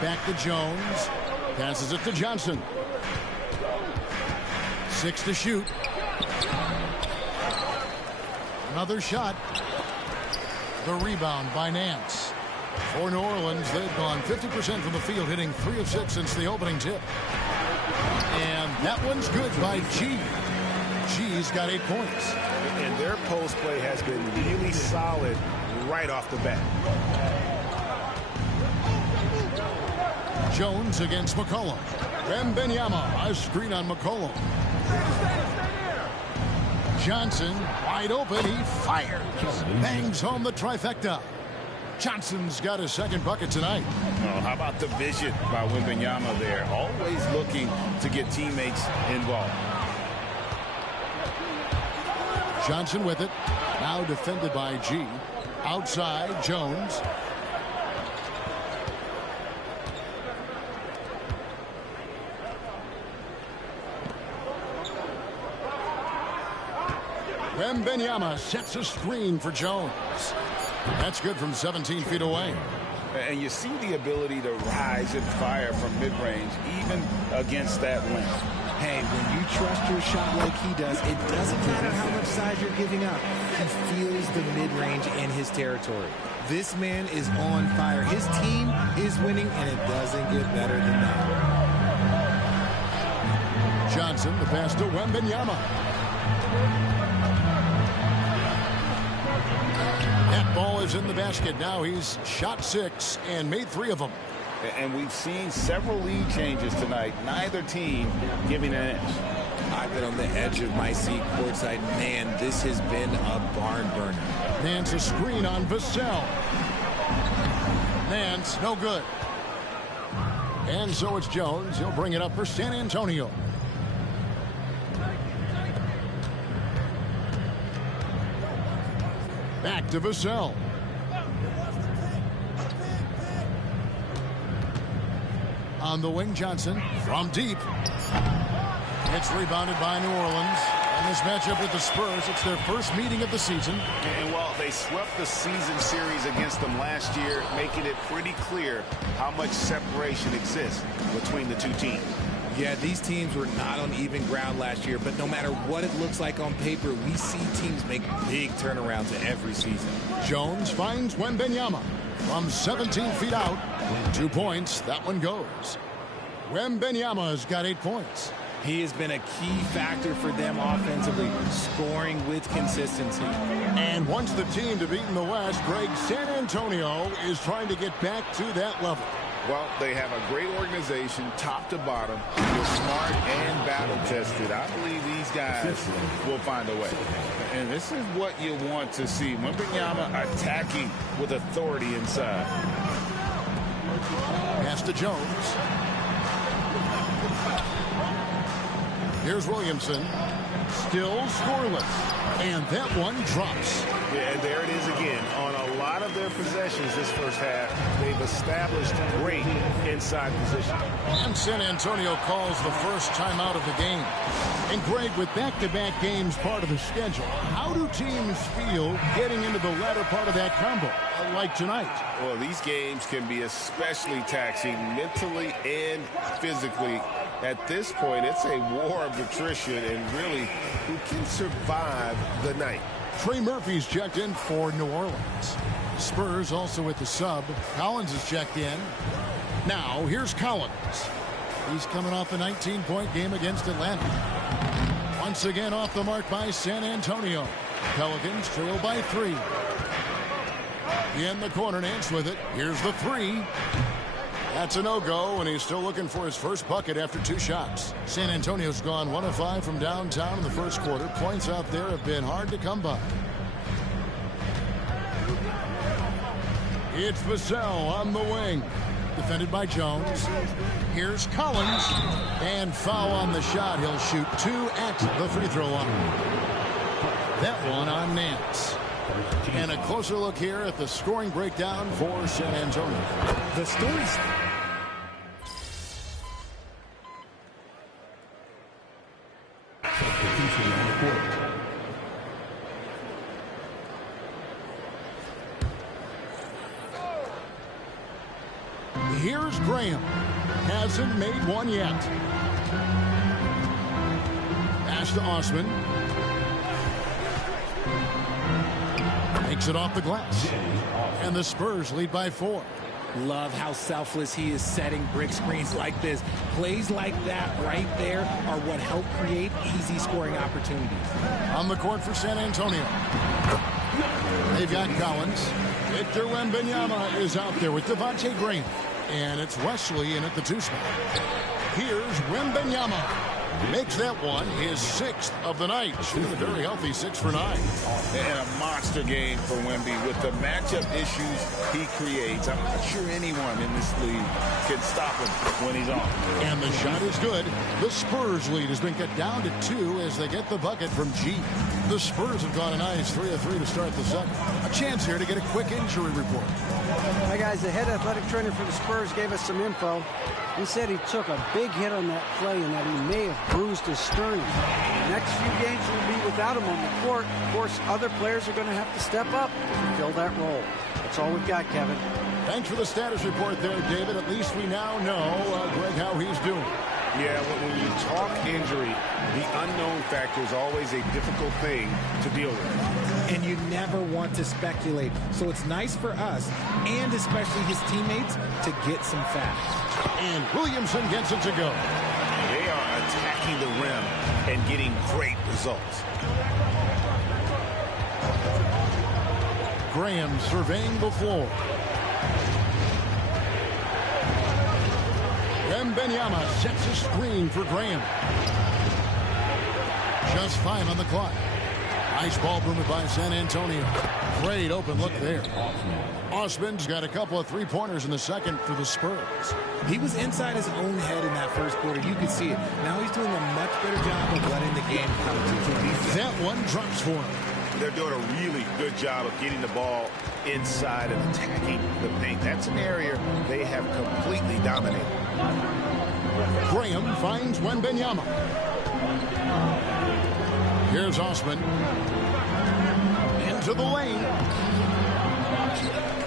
Back to Jones. Passes it to Johnson. 6 to shoot. Another shot. The rebound by Nance. For New Orleans, they've gone 50% from the field, hitting 3 of 6 since the opening tip. And that one's good by G. G's got 8 points. And their post play has been really solid right off the bat. Jones against McCollum. Wembanyama, a screen on McCollum. Johnson, wide open, he fires. Bangs home the trifecta. Johnson's got his second bucket tonight. Oh, how about the vision by Wembanyama there? Always looking to get teammates involved. Johnson with it. Now defended by G. Outside, Jones. Wembanyama sets a screen for Jones. That's good from 17 feet away. And you see the ability to rise and fire from mid-range, even against that length. Hey, when you trust your shot like he does, it doesn't matter how much size you're giving up. He feels the mid-range in his territory. This man is on fire. His team is winning, and it doesn't get better than that. Johnson, the pass to Wembanyama. That ball is in the basket. Now he's shot 6 and made 3 of them. And we've seen several lead changes tonight. Neither team giving an edge. I've been on the edge of my seat courtside. Man, this has been a barn burner. Nance a screen on Vassell. Nance, no good. And so it's Jones. He'll bring it up for San Antonio. Back to Vassell. On the wing, Johnson from deep. It's rebounded by New Orleans. In this matchup with the Spurs, it's their first meeting of the season. And while they swept the season series against them last year, making it pretty clear how much separation exists between the two teams. Yeah, these teams were not on even ground last year, but no matter what it looks like on paper, we see teams make big turnarounds every season. Jones finds Wembanyama from 17 feet out. 2 points. That one goes. Wembanyama's got 8 points. He has been a key factor for them offensively, scoring with consistency. And once the team to beat in the West, Greg, San Antonio is trying to get back to that level. Well, they have a great organization, top to bottom. They're smart and battle-tested. I believe these guys will find a way. And this is what you want to see. Wembanyama attacking with authority inside. Pass to Jones. Here's Williamson. Still scoreless. And that one drops. Yeah, and there it is again. On a lot of their possessions this first half, they've established great inside position. And San Antonio calls the first timeout of the game. And Greg, with back-to-back games part of the schedule, how do teams feel getting into the latter part of that combo, like tonight? Well, these games can be especially taxing mentally and physically. At this point, it's a war of attrition and really who can survive the night. Trey Murphy's checked in for New Orleans. Spurs also with the sub. Collins is checked in. Now, here's Collins. He's coming off a 19-point game against Atlanta. Once again off the mark by San Antonio. Pelicans trail by 3. In the corner, Nance with it. Here's the 3. That's a no-go, and he's still looking for his first bucket after 2 shots. San Antonio's gone 1 of 5 from downtown in the first quarter. Points out there have been hard to come by. It's Vassell on the wing. Defended by Jones. Here's Collins. And foul on the shot. He'll shoot 2 at the free throw line. That one on Nance. And a closer look here at the scoring breakdown for San Antonio. The story's... velocity on the court. Here's Graham. Hasn't made one yet. Pass to Osman. Takes it off the glass. And the Spurs lead by 4. Love how selfless he is setting brick screens like this. Plays like that right there are what help create easy scoring opportunities. On the court for San Antonio. They've got Collins. Victor Wembanyama is out there with Devontae Graham. And it's Wesley in at the 2 spot. Here's Wembanyama. Makes that one his 6th of the night. Shooting a very healthy 6 for 9. And a monster game for Wemby with the matchup issues he creates. I'm not sure anyone in this league can stop him when he's on. And the shot is good. The Spurs lead has been cut down to 2 as they get the bucket from G. The Spurs have got a nice 3 of 3 to start the second. A chance here to get a quick injury report. Hi, guys. The head athletic trainer for the Spurs gave us some info. He said he took a big hit on that play and that he may have bruised his sternum. The next few games will be without him on the court. Of course, other players are going to have to step up to fill that role. That's all we've got, Kevin. Thanks for the status report there, David. At least we now know, Greg, how he's doing. Yeah, when you talk injury, the unknown factor is always a difficult thing to deal with. And you never want to speculate. So it's nice for us, and especially his teammates, to get some facts. And Williamson gets it to go. They are attacking the rim and getting great results. Graham surveying the floor. Wembanyama sets a screen for Graham. Just 5 on the clock. Nice ball movement by San Antonio. Great open look there. Osman's got a couple of 3-pointers in the second for the Spurs. He was inside his own head in that first quarter. You could see it. Now he's doing a much better job of letting the game come to him. That one drops for him. They're doing a really good job of getting the ball inside and attacking the paint. That's an area they have completely dominated. Graham finds Wembanyama. Here's Osman. Into the lane.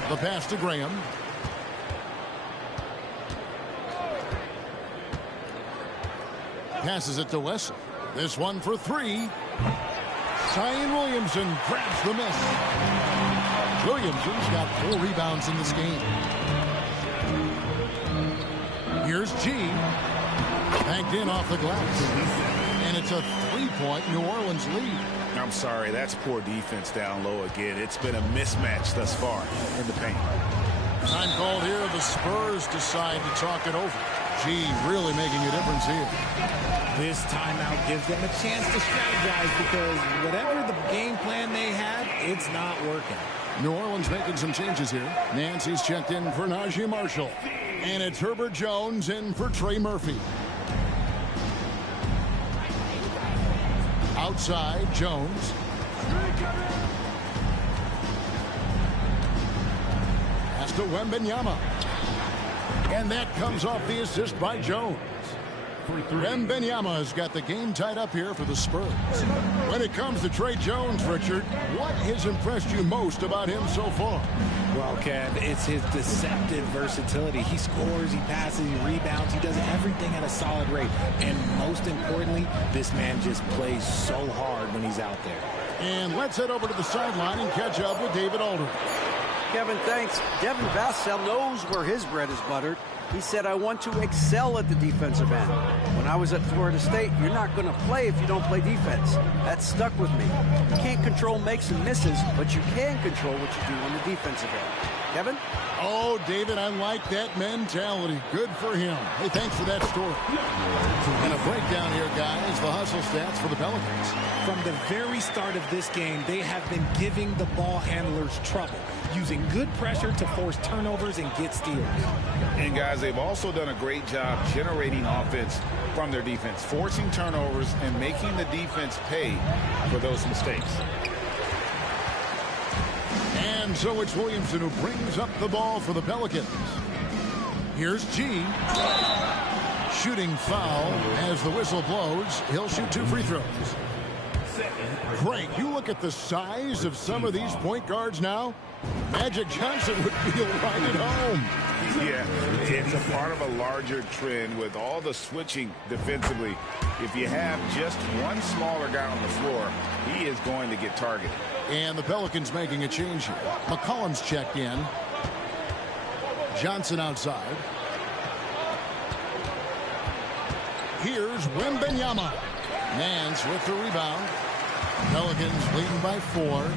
The pass to Graham. Passes it to Wesley. This one for 3. Zion Williamson grabs the miss. Williamson's got 4 rebounds in this game. Here's G. Banked in off the glass. And it's a 3-point New Orleans lead. I'm sorry, that's poor defense down low again. It's been a mismatch thus far in the paint. Time called here. The Spurs decide to talk it over. G really making a difference here. This timeout gives them a chance to strategize because whatever the game plan they had, it's not working. New Orleans making some changes here. Nancy's checked in for Najee Marshall. And it's Herbert Jones in for Trey Murphy. Outside, Jones. Pass to Wembanyama. And that comes off the assist by Jones. Wembanyama's got the game tied up here for the Spurs. When it comes to Trey Jones, Richard, what has impressed you most about him so far? Well, Kev, it's his deceptive versatility. He scores, he passes, he rebounds, he does everything at a solid rate. And most importantly, this man just plays so hard when he's out there. And let's head over to the sideline and catch up with David Aldridge. Kevin, thanks. Devin Vassell knows where his bread is buttered. He said, I want to excel at the defensive end. When I was at Florida State, you're not going to play if you don't play defense. That stuck with me. You can't control makes and misses, but you can control what you do on the defensive end. Kevin? Oh, David, I like that mentality. Good for him. Hey, thanks for that story. And a breakdown here, guys. The hustle stats for the Pelicans. From the very start of this game, they have been giving the ball handlers trouble, using good pressure to force turnovers and get steals. And, guys, they've also done a great job generating offense from their defense, forcing turnovers and making the defense pay for those mistakes. And so it's Williamson who brings up the ball for the Pelicans. Here's G. Shooting foul as the whistle blows. He'll shoot 2 free throws. Greg, you look at the size of some of these point guards now. Magic Johnson would feel right at home. Yeah, it's a part of a larger trend with all the switching defensively. If you have just one smaller guy on the floor, he is going to get targeted. And the Pelicans making a change here. McCollum's checked in. Johnson outside. Here's Wembanyama. Nance with the rebound. Pelicans leading by 4.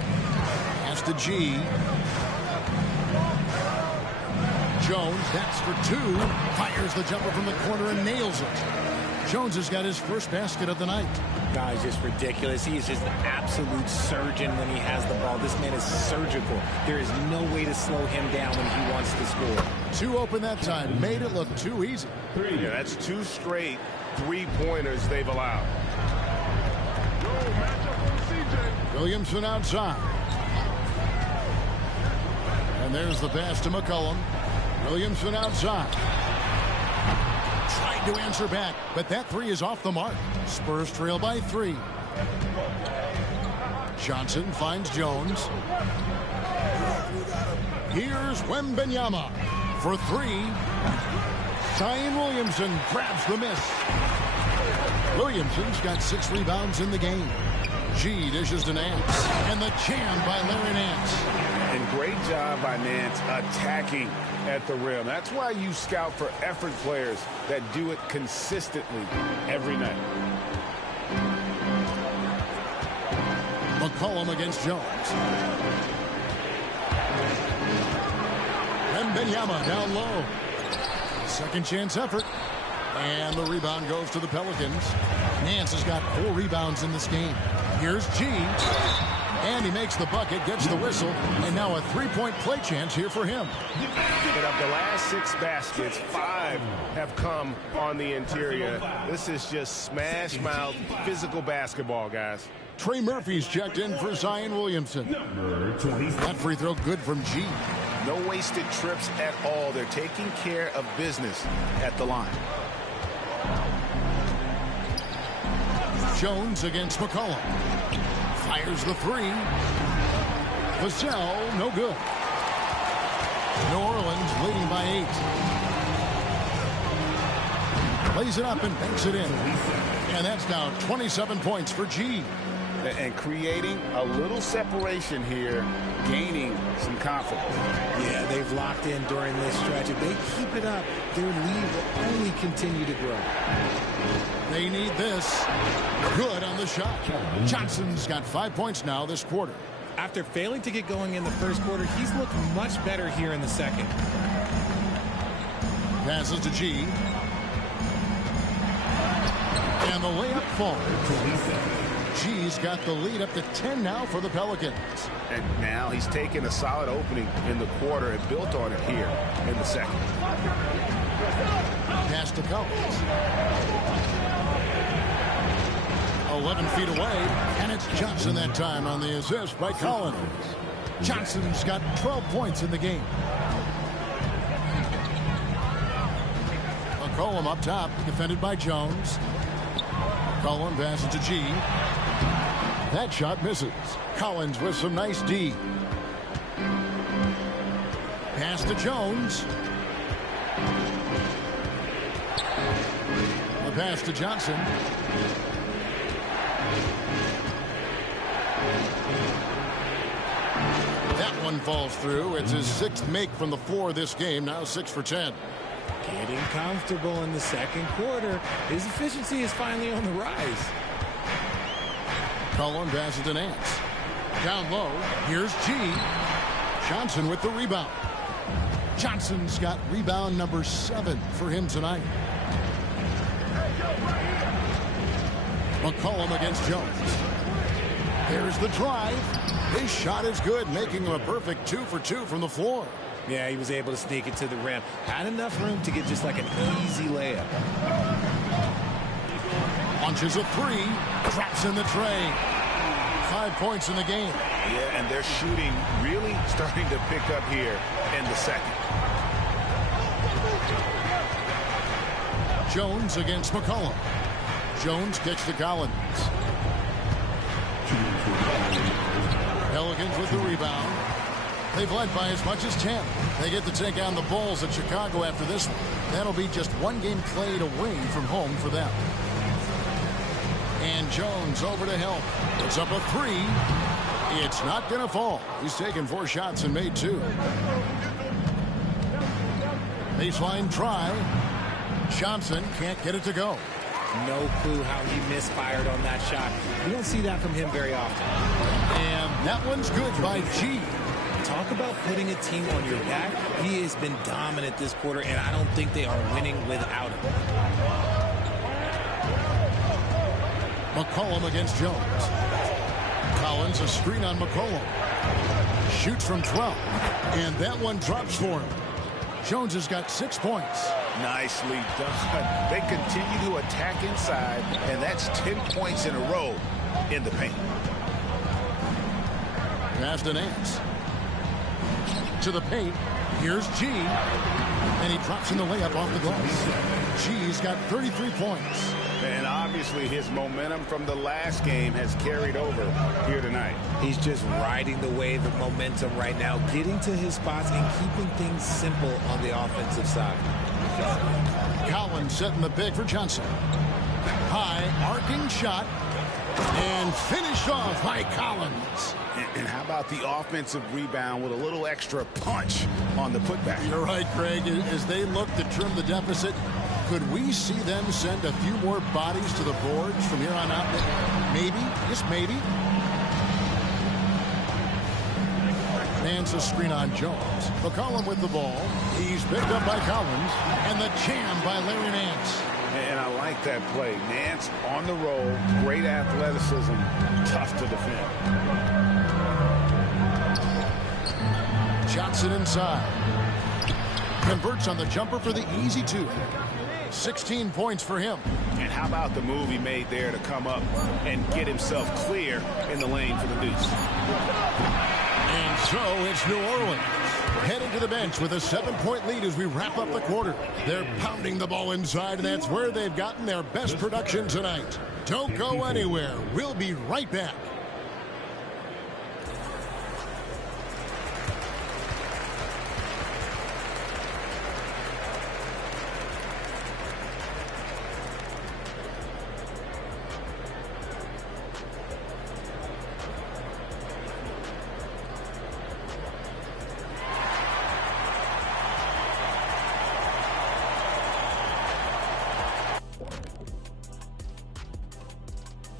Pass to G. Jones, that's for 2. Fires the jumper from the corner and nails it. Jones has got his first basket of the night. Guy's just ridiculous. He is just an absolute surgeon when he has the ball. This man is surgical. There is no way to slow him down when he wants to score. 2 open that time. Made it look too easy. Yeah, that's 2 straight 3-pointers they've allowed. Williamson outside. And there's the pass to McCollum. Williamson outside. Tried to answer back, but that 3 is off the mark. Spurs trail by 3. Johnson finds Jones. Here's Wembanyama for 3. Zion Williamson grabs the miss. Williamson's got 6 rebounds in the game. G dishes to Nance. And the jam by Larry Nance. And great job by Nance attacking at the rim. That's why you scout for effort players that do it consistently every night. McCollum against Jones. Wembanyama down low. Second chance effort. And the rebound goes to the Pelicans. Nance has got 4 rebounds in this game. Here's G. And he makes the bucket, gets the whistle, and now a 3-point play chance here for him. And of the last 6 baskets, 5 have come on the interior. This is just smash mouth physical basketball, guys. Trey Murphy's checked in for Zion Williamson. That free throw good from G. No wasted trips at all. They're taking care of business at the line. Jones against McCollum. Fires the 3. Vassell, no good. New Orleans leading by 8. Plays it up and banks it in. And that's now 27 points for G. And creating a little separation here, gaining some confidence. Yeah, they've locked in during this stretch. If they keep it up, their lead will only continue to grow. They need this. Good on the shot. Johnson's got 5 points now this quarter. After failing to get going in the first quarter, he's looked much better here in the second. Passes to G. And the layup falls. G's got the lead up to 10 now for the Pelicans. And now he's taken a solid opening in the quarter and built on it here in the second. Pass to Collins. 11 feet away, and it's Johnson that time on the assist by Collins. Johnson's got 12 points in the game. McCollum up top, defended by Jones. McCollum passes to G. That shot misses. Collins with some nice D. Pass to Jones. The pass to Johnson. That one falls through. It's his 6th make from the floor this game. Now 6 for 10. Getting comfortable in the second quarter. His efficiency is finally on the rise. Cullen passes to Nance. Down low. Here's G. Johnson with the rebound. Johnson's got rebound number 7 for him tonight. McCollum against Jones. There's the drive. His shot is good, making him a perfect 2 for 2 from the floor. Yeah, he was able to sneak it to the rim. Had enough room to get just like an easy layup. Launches a 3. Drops in the tray. 5 points in the game. Yeah, and their shooting really starting to pick up here in the second. Jones against McCollum. Jones kicks to Collins. Pelicans with the rebound. They've led by as much as 10. They get to take on the Bulls at Chicago after this one. That'll be just one game played away from home for them. And Jones over to help. Puts up a three. It's not going to fall. He's taken 4 shots and made 2. Baseline try. Johnson can't get it to go. No clue how he misfired on that shot. We don't see that from him very often. And that one's good by G. Talk about putting a team on your back. He has been dominant this quarter, and I don't think they are winning without him. McCollum against Jones. Collins, a screen on McCollum. Shoots from 12. And that one drops for him. Jones has got 6 points. Nicely done. They continue to attack inside, and that's 10 points in a row in the paint. Pass to Nance. To the paint. Here's G. And he drops in the layup off the glass. G's got 33 points. And obviously his momentum from the last game has carried over here tonight. He's just riding the wave of momentum right now, getting to his spots and keeping things simple on the offensive side. Collins setting the pick for Johnson. High arcing shot. And finished off by Collins. And how about the offensive rebound with a little extra punch on the putback? You're right, Craig. As they look to trim the deficit, could we see them send a few more bodies to the boards from here on out? Maybe, just maybe. Nance a screen on Jones. McCollum with the ball. He's picked up by Collins. And the jam by Larry Nance. And I like that play. Nance on the roll. Great athleticism. Tough to defend. Johnson inside. Converts on the jumper for the easy 2. 16 points for him. And how about the move he made there to come up and get himself clear in the lane for the deuce. And so it's New Orleans heading to the bench with a 7-point lead as we wrap up the quarter. They're pounding the ball inside, and that's where they've gotten their best production tonight. Don't go anywhere. We'll be right back.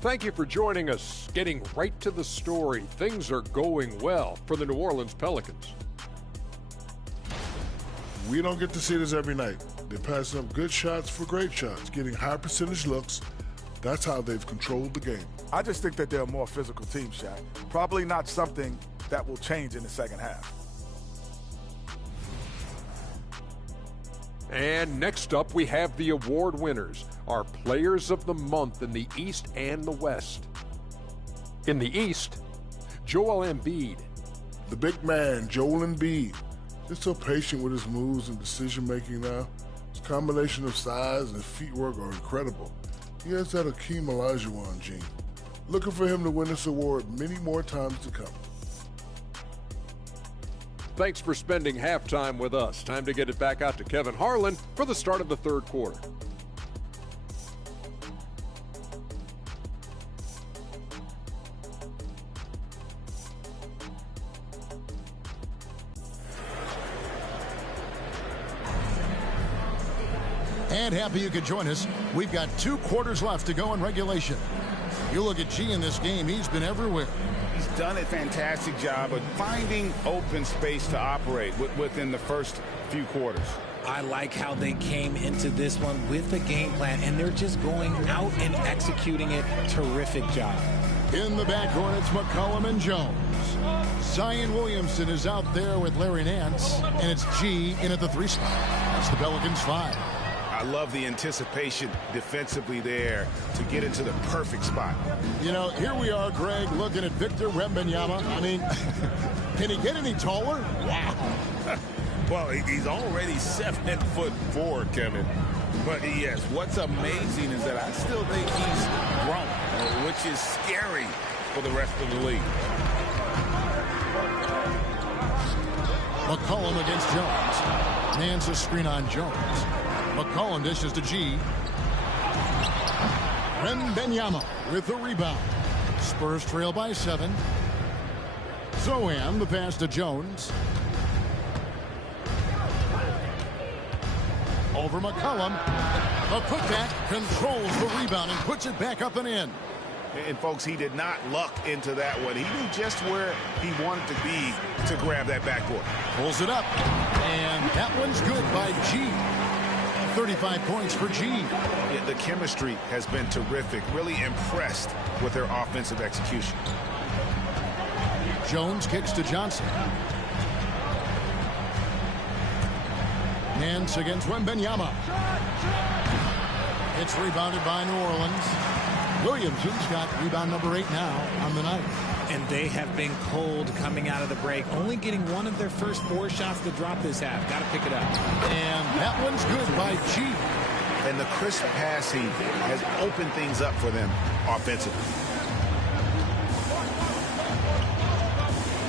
Thank you for joining us. Getting right to the story. Things are going well for the New Orleans Pelicans. We don't get to see this every night. They're passing up good shots for great shots, getting high percentage looks. That's how they've controlled the game. I just think that they're a more physical team, Shaq. Probably not something that will change in the second half. And next up, we have the award winners, our players of the month in the East and the West. In the East, Joel Embiid. The big man, Joel Embiid. Just so patient with his moves and decision-making now. His combination of size and feet work are incredible. He has that Hakeem Olajuwon gene. Looking for him to win this award many more times to come. Thanks for spending halftime with us. Time to get it back out to Kevin Harlan for the start of the third quarter. And happy you could join us. We've got 2 quarters left to go in regulation. You look at G in this game, he's been everywhere. He's done a fantastic job of finding open space to operate within the first few quarters. I like how they came into this one with a game plan, and they're just going out and executing it. Terrific job. In the backcourt, it's McCollum and Jones. Zion Williamson is out there with Larry Nance, and it's G in at the 3 spot. That's the Pelicans 5. I love the anticipation defensively there to get into the perfect spot. You know, here we are, Greg, looking at Victor Wembanyama. I mean, can he get any taller? Wow. Well, he's already 7'4", Kevin. But yes, what's amazing is that I still think he's grown, which is scary for the rest of the league. McCollum against Jones. Nance a screen on Jones. McCollum dishes to G. Wembanyama with the rebound. Spurs trail by 7. Zohan the pass to Jones. Over McCollum. A putback controls the rebound and puts it back up and in. And folks, he did not luck into that one. He knew just where he wanted to be to grab that backboard. Pulls it up. And that one's good by G. 35 points for G. Yeah, the chemistry has been terrific. Really impressed with their offensive execution. Jones kicks to Johnson. Nance against Wembanyama. It's rebounded by New Orleans. Williamson's got rebound number 8 now on the night. And they have been cold coming out of the break. Only getting one of their first 4 shots to drop this half. Got to pick it up. And that one's good by G. And the crisp passing has opened things up for them offensively.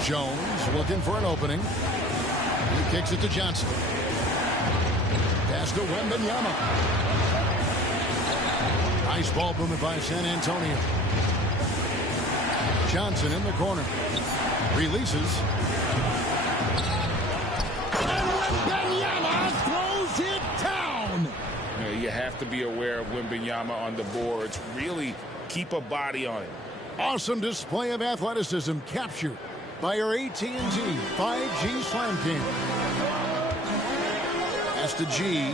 Jones looking for an opening. He kicks it to Johnson. Pass to Wembanyama. Nice ball movement by San Antonio. Johnson in the corner. Releases. And Wembanyama throws it down. You have to be aware of Wembanyama on the boards. Really keep a body on it. Awesome display of athleticism captured by our AT&T 5G Slam King. Pass to G.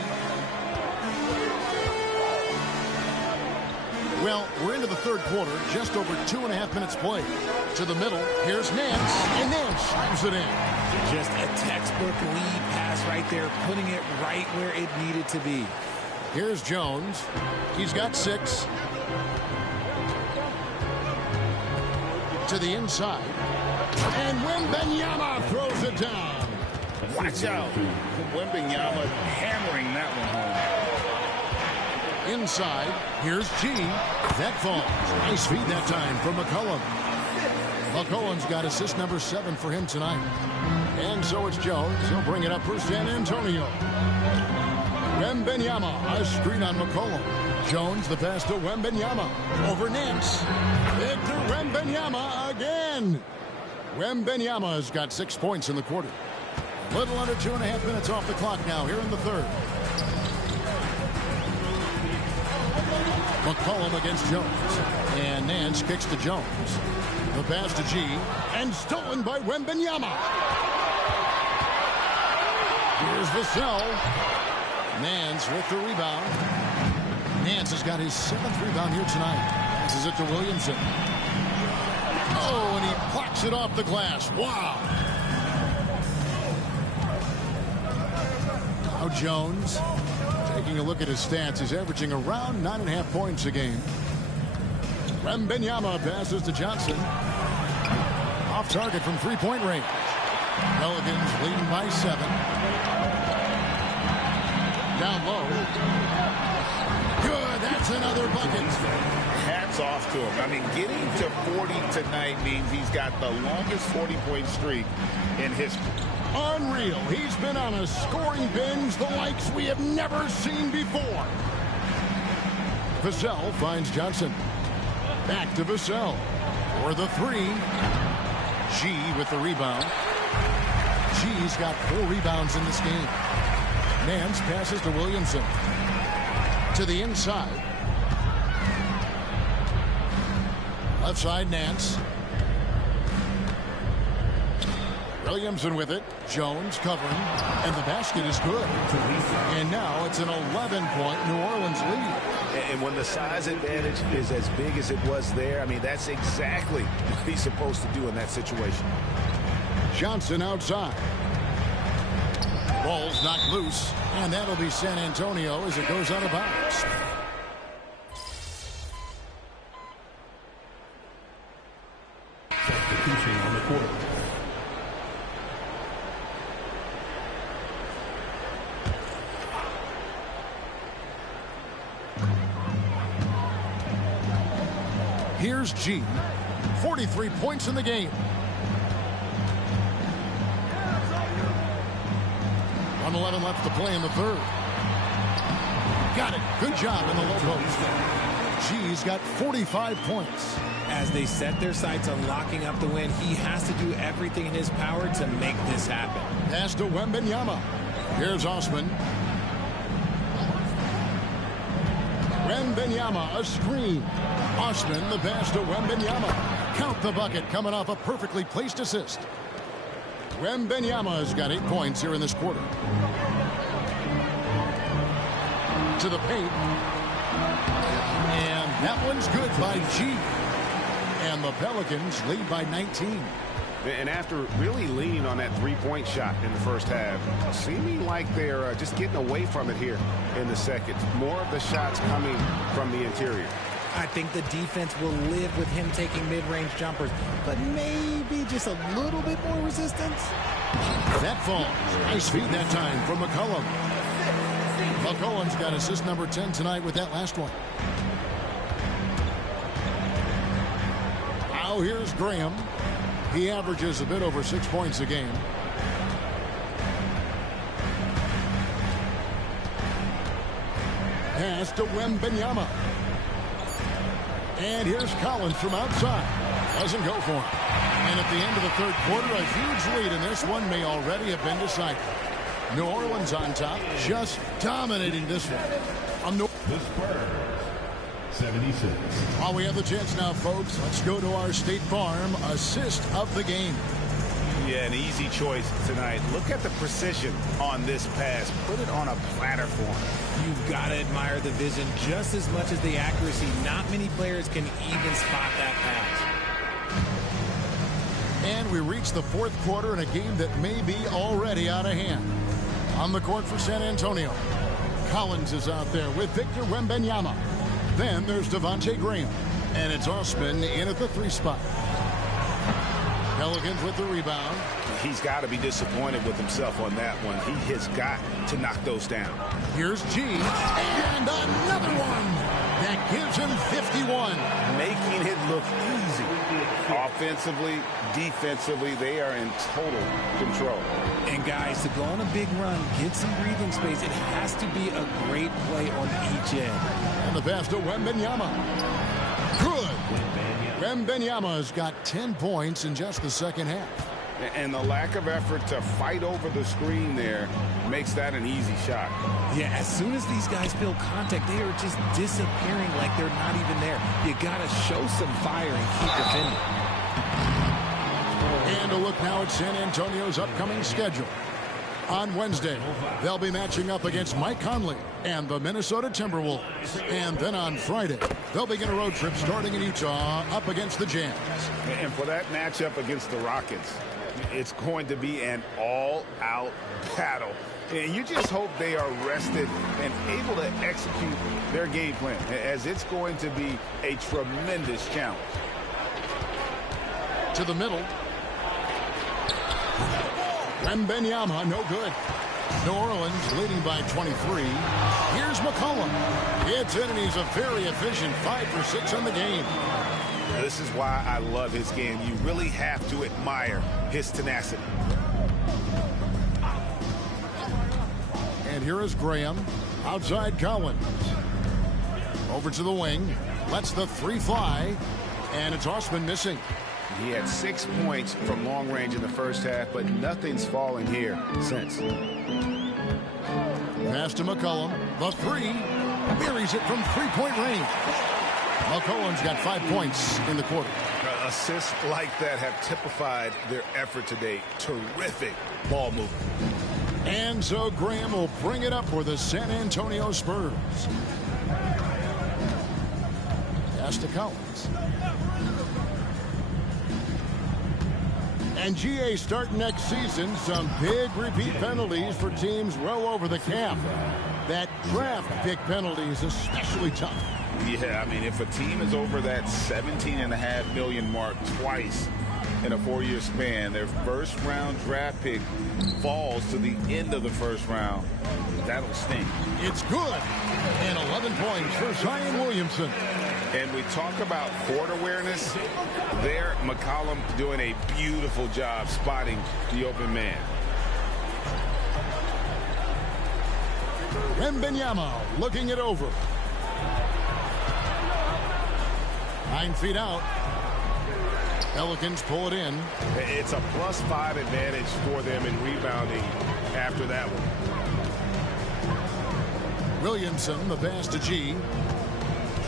Well, we're into the third quarter, just over 2.5 minutes played. To the middle, here's Nance, and Nance slams it in. Just a textbook lead pass right there, putting it right where it needed to be. Here's Jones. He's got 6. To the inside. And Wembanyama throws it down. Watch out. Wembanyama hammering that one home. Inside, here's G. That falls. Nice feed that time from McCollum. McCollum's got assist number 7 for him tonight. And so it's Jones. He'll bring it up for San Antonio. Wembanyama, a screen on McCollum. Jones, the pass to Wembanyama. Over Nance. Victor Wembanyama again. Wembanyama has got 6 points in the quarter. Little under 2.5 minutes off the clock now here in the third. McCollum against Jones. And Nance kicks to Jones. The pass to G. And stolen by Wembanyama. Here's Vassell. Nance with the rebound. Nance has got his 7th rebound here tonight. Passes it to Williamson. Oh, and he plucks it off the glass. Wow. Now Jones. Taking a look at his stats, he's averaging around 9.5 points a game. Wembanyama passes to Johnson. Off target from 3-point range. Pelicans leading by 7. Down low. Good, that's another bucket. Hats off to him. I mean, getting to 40 tonight means he's got the longest 40-point streak in history. Unreal. He's been on a scoring binge the likes we have never seen before. Vassell finds Johnson. Back to Vassell. For the 3. G with the rebound. G's got 4 rebounds in this game. Nance passes to Williamson. To the inside. Left side, Nance. Williamson with it. Jones covering. And the basket is good. And now it's an 11-point New Orleans lead. And when the size advantage is as big as it was there, I mean, that's exactly what he's supposed to do in that situation. Johnson outside. Ball's knocked loose. And that'll be San Antonio as it goes out of bounds. Substitution on the court. Here's G. 43 points in the game. 1:11 left to play in the third. Got it. Good job in the low post. G's got 45 points. As they set their sights on locking up the win, he has to do everything in his power to make this happen. Pass to Wembanyama. Here's Osman. Wembanyama, a screen. Osman, the pass to Wembanyama. Count the bucket, coming off a perfectly placed assist. Wembanyama has got 8 points here in this quarter. To the paint. And that one's good by G. And the Pelicans lead by 19. And after really leaning on that three-point shot in the first half, seeming like they're just getting away from it here in the second. More of the shots coming from the interior. I think the defense will live with him taking mid-range jumpers, but maybe just a little bit more resistance. That falls. Nice feed that time from McCollum. McCollum's got assist number 10 tonight with that last one. Now here's Graham. He averages a bit over 6 points a game. Pass to Wembanyama. And here's Collins from outside. Doesn't go for him. And at the end of the third quarter, a huge lead, and this one may already have been decided. New Orleans on top, just dominating this one. The Spurs, 76. While we have the chance now, folks, let's go to our State Farm assist of the game. Yeah, an easy choice tonight. Look at the precision on this pass. Put it on a platter for him. You've got to admire the vision just as much as the accuracy. Not many players can even spot that pass. And we reach the fourth quarter in a game that may be already out of hand. On the court for San Antonio, Collins is out there with Victor Wembanyama. Then there's Devontae Graham. And it's Osman in at the 3 spot. Pelicans with the rebound. He's got to be disappointed with himself on that one. He has got to knock those down. Here's G. And another one. That gives him 51. Making it look easy. Offensively, defensively, they are in total control. And guys, to go on a big run, get some breathing space, it has to be a great play on each end. And the pass to Wembanyama. Good. Wembanyama's got 10 points in just the second half. And the lack of effort to fight over the screen there makes that an easy shot. Yeah, as soon as these guys feel contact, they are just disappearing like they're not even there. You got to show some fire and keep defending. And a look now at San Antonio's upcoming schedule. On Wednesday, they'll be matching up against Mike Conley and the Minnesota Timberwolves. And then on Friday, they'll begin a road trip starting in Utah up against the Jazz. And for that matchup against the Rockets, it's going to be an all-out battle. And you just hope they are rested and able to execute their game plan, as it's going to be a tremendous challenge. To the middle. Wembanyama, no good. New Orleans leading by 23. Here's McCollum. It's in, and he's a very efficient 5 for 6 on the game. This is why I love his game. You really have to admire his tenacity. And here is Graham. Outside Collins. Over to the wing. Lets the 3 fly. And it's Osman missing. He had 6 points from long range in the first half, but nothing's fallen here since. Pass to McCollum. The 3. Buries it from 3-point range. McCollum's got 5 points in the quarter. Assists like that have typified their effort today. Terrific ball movement. And so Graham will bring it up for the San Antonio Spurs. Pass to Collins. And GA start next season, some big repeat penalties for teams well over the cap. That draft pick penalty is especially tough. Yeah, I mean, if a team is over that $17.5 million mark twice in a 4-year span, their first-round draft pick falls to the end of the first round. That'll sting. It's good. And 11 points for Zion Williamson. And we talk about court awareness. There, McCollum doing a beautiful job spotting the open man. Wembanyama looking it over. 9 feet out. Pelicans pull it in. It's a +5 advantage for them in rebounding after that one. Williamson, the pass to G.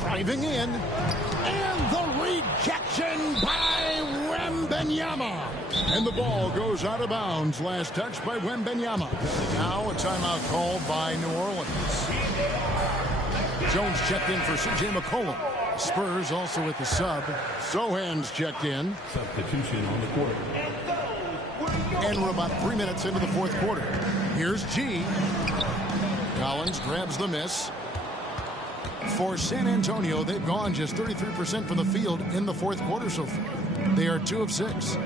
Driving in. And the rejection by Wembanyama. And the ball goes out of bounds. Last touch by Wembanyama. Now a timeout called by New Orleans. Jones checked in for C.J. McCollum. Spurs also with the sub. Sohan's checked in. Substitution on the court. And we're about 3 minutes into the fourth quarter. Here's G. Collins grabs the miss. For San Antonio, they've gone just 33% from the field in the fourth quarter so far. They are 2 of 6.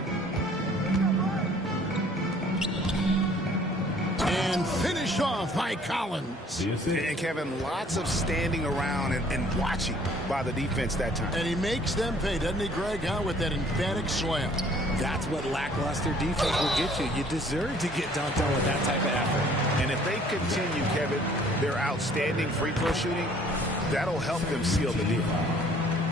And finished off by Collins. And Kevin, lots of standing around and watching by the defense that time. And he makes them pay, doesn't he, Greg, with that emphatic slam. That's what lackluster defense will get you. You deserve to get dunked on with that type of effort. And if they continue, Kevin, their outstanding free throw shooting, that'll help them seal the deal.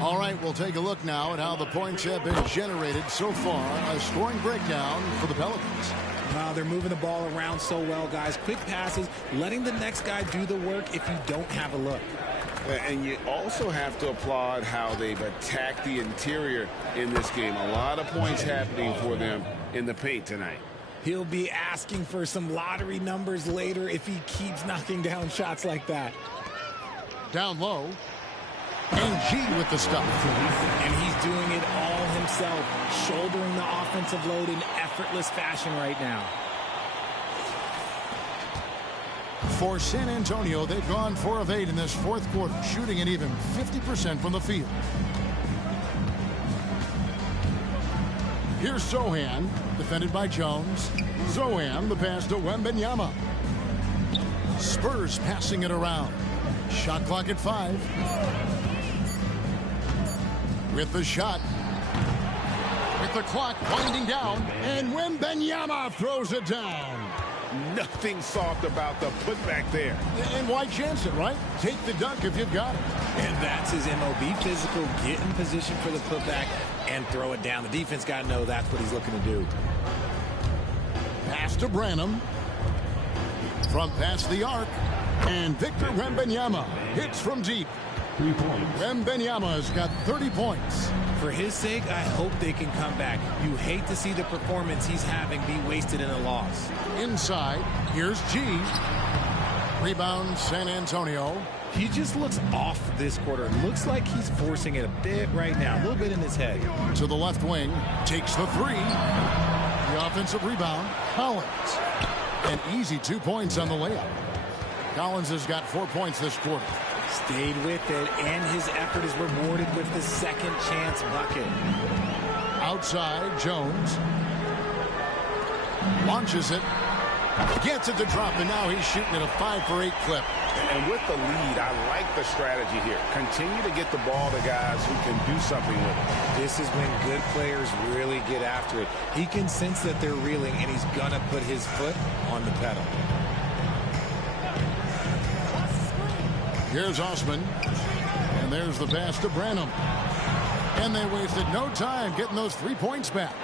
All right, we'll take a look now at how the points have been generated so far. A scoring breakdown for the Pelicans. Wow, they're moving the ball around so well, guys. Quick passes, letting the next guy do the work if you don't have a look. And you also have to applaud how they've attacked the interior in this game. A lot of points happening for them in the paint tonight. He'll be asking for some lottery numbers later if he keeps knocking down shots like that. Down low. And G with the stuff. And he's doing it all himself, shouldering the offensive load in effortless fashion right now. For San Antonio, they've gone 4 of 8 in this fourth quarter, shooting at even 50% from the field. Here's Sohan, defended by Jones. Sohan, the pass to Wembanyama. Spurs passing it around. Shot clock at 5. With the shot. With the clock winding down. And Wembanyama throws it down. Nothing soft about the putback there. And why chance it, right? Take the dunk if you've got it. And that's his MO. Be physical, get in position for the putback, and throw it down. The defense got to know that's what he's looking to do. Pass to Branham. From past the arc. And Victor Wembanyama hits from deep. 3 points. Wembanyama's got 30 points. For his sake, I hope they can come back. You hate to see the performance he's having be wasted in a loss. Inside, here's G. Rebound, San Antonio. He just looks off this quarter. Looks like he's forcing it a bit right now. A little bit in his head. To the left wing. Takes the 3. The offensive rebound. Collins. An easy 2 points on the layup. Collins has got 4 points this quarter. Stayed with it, and his effort is rewarded with the second chance bucket. Outside, Jones. Launches it. Gets it to drop, and now he's shooting at a 5 for 8 clip. And with the lead, I like the strategy here. Continue to get the ball to guys who can do something with it. This is when good players really get after it. He can sense that they're reeling, and he's going to put his foot on the pedal. Here's Osman. And there's the pass to Branham. And they wasted no time getting those 3 points back.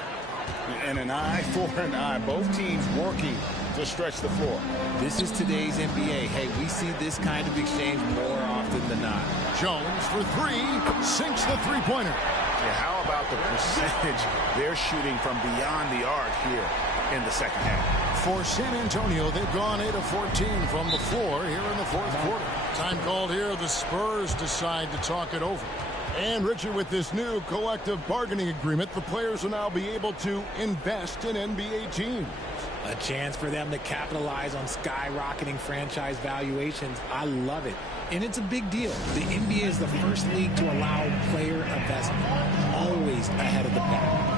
And an eye for an eye. Both teams working to stretch the floor. This is today's NBA. Hey, we see this kind of exchange more often than not. Jones for 3. Sinks the three-pointer. Yeah, how about the percentage they're shooting from beyond the arc here in the second half? For San Antonio, they've gone 8 of 14 from the floor here in the fourth quarter. Time called here. The Spurs decide to talk it over. And, Richard, with this new collective bargaining agreement, the players will now be able to invest in NBA teams. A chance for them to capitalize on skyrocketing franchise valuations. I love it. And it's a big deal. The NBA is the first league to allow player investment. Always ahead of the pack.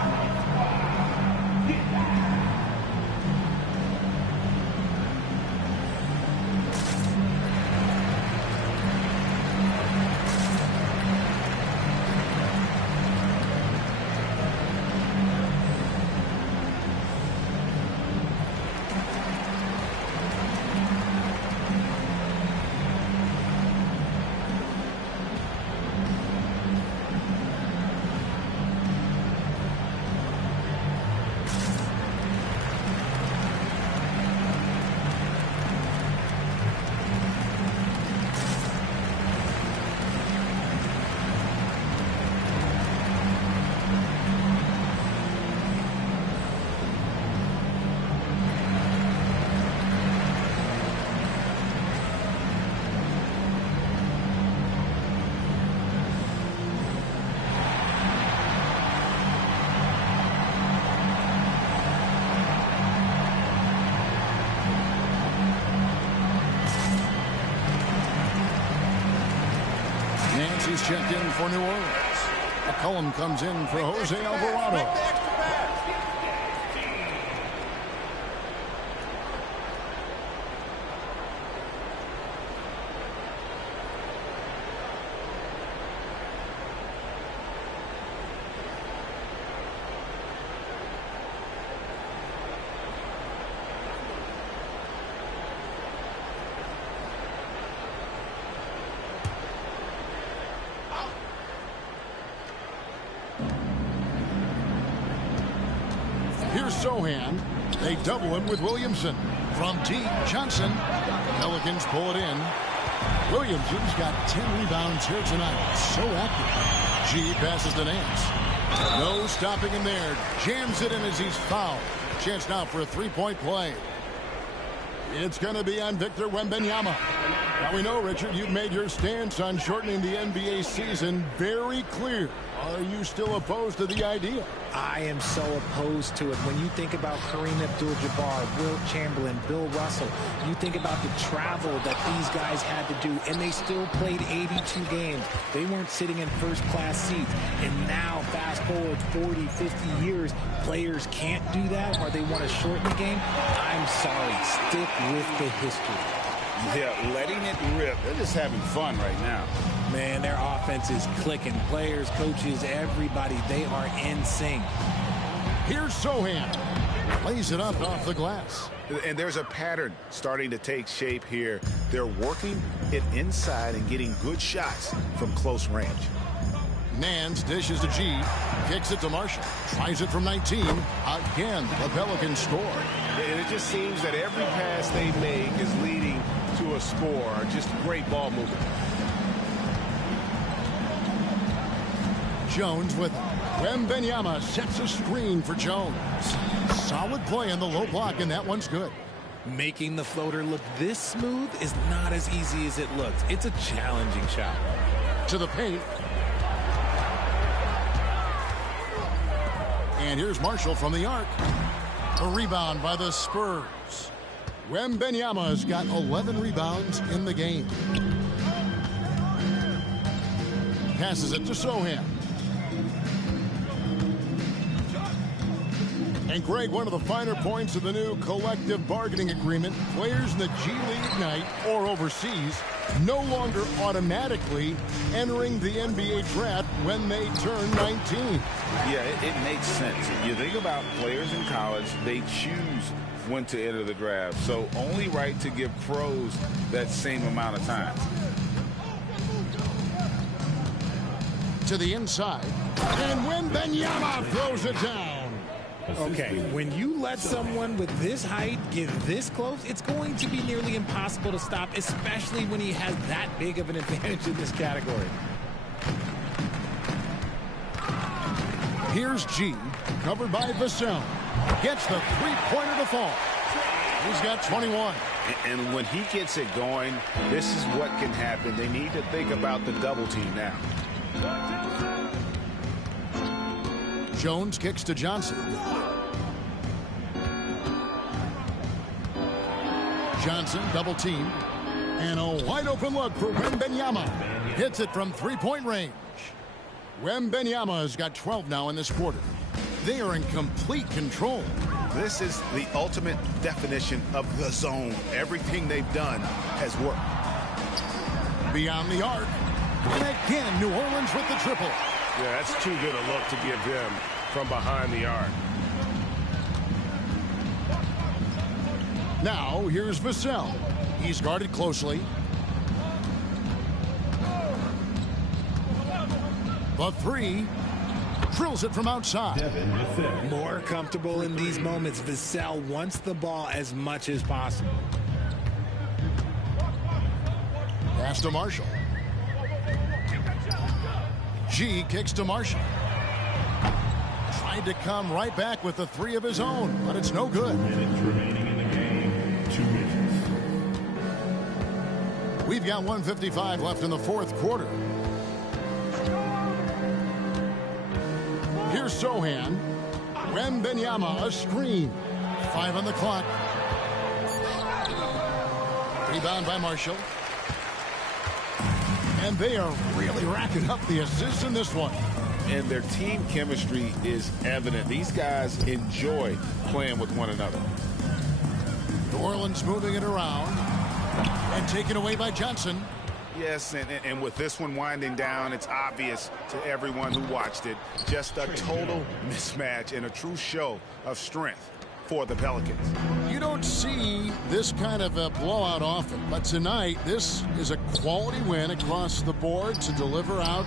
He's checked in for New Orleans. McCollum comes in for Jose Alvarado. Here's Sohan. They double him with Williamson. From deep, Johnson. Pelicans pull it in. Williamson's got 10 rebounds here tonight. So active. G passes to Nance. No stopping him there. Jams it in as he's fouled. Chance now for a three-point play. It's going to be on Victor Wembanyama. Now we know, Richard, you've made your stance on shortening the NBA season very clear. Are you still opposed to the idea? I am so opposed to it. When you think about Kareem Abdul-Jabbar, Wilt Chamberlain, Bill Russell, you think about the travel that these guys had to do, and they still played 82 games. They weren't sitting in first-class seats. And now, fast forward 40, 50 years, players can't do that, or they want to shorten the game. I'm sorry. Stick with the history. Yeah, letting it rip. They're just having fun right now. Man, their offense is clicking. Players, coaches, everybody, they are in sync. Here's Sohan. Lays it up off the glass. And there's a pattern starting to take shape here. They're working it inside and getting good shots from close range. Nance dishes to G. Kicks it to Marshall. Tries it from 19. Again, the Pelicans score. And it just seems that every pass they make is leading to a score. Just great ball movement. Jones with him. Wembanyama sets a screen for Jones. Solid play in the low block, and that one's good. Making the floater look this smooth is not as easy as it looks. It's a challenging shot. To the paint. And here's Marshall from the arc. A rebound by the Spurs. Wembanyama's got 11 rebounds in the game. Passes it to Sohan. And Greg, one of the finer points of the new collective bargaining agreement, players in the G League Ignite or overseas no longer automatically entering the NBA draft when they turn 19. Yeah, it makes sense. You think about players in college, they choose when to enter the draft. So only right to give pros that same amount of time. To the inside. And Wembanyama throws it down. Okay, when you let someone with this height get this close, it's going to be nearly impossible to stop, especially when he has that big of an advantage in this category. Here's G, covered by Vassell. Gets the three-pointer to fall. He's got 21. And when he gets it going, this is what can happen. They need to think about the double team now. Jones kicks to Johnson. Johnson double team. And a wide open look for Wembanyama. Hits it from three-point range. Wembanyama's got 12 now in this quarter. They are in complete control. This is the ultimate definition of the zone. Everything they've done has worked. Beyond the arc. And again, New Orleans with the triple. Yeah, that's too good a look to give them from behind the arc. Now, here's Vassell. He's guarded closely. The three. Drills it from outside. More comfortable in these moments. Vassell wants the ball as much as possible. Pass to Marshall. G kicks to Marshall. Tried to come right back with the three of his own, but it's no good. Minutes remaining in the game. 2 minutes. We've got 1:55 left in the fourth quarter. Here's Sohan. Wembanyama, a screen. 5 on the clock. Rebound by Marshall. And they are really racking up the assists in this one. And their team chemistry is evident. These guys enjoy playing with one another. New Orleans moving it around and taken away by Johnson. Yes, and with this one winding down, it's obvious to everyone who watched it. Just a total mismatch and a true show of strength for the Pelicans. You don't see this kind of a blowout often, but tonight this is a quality win across the board to deliver out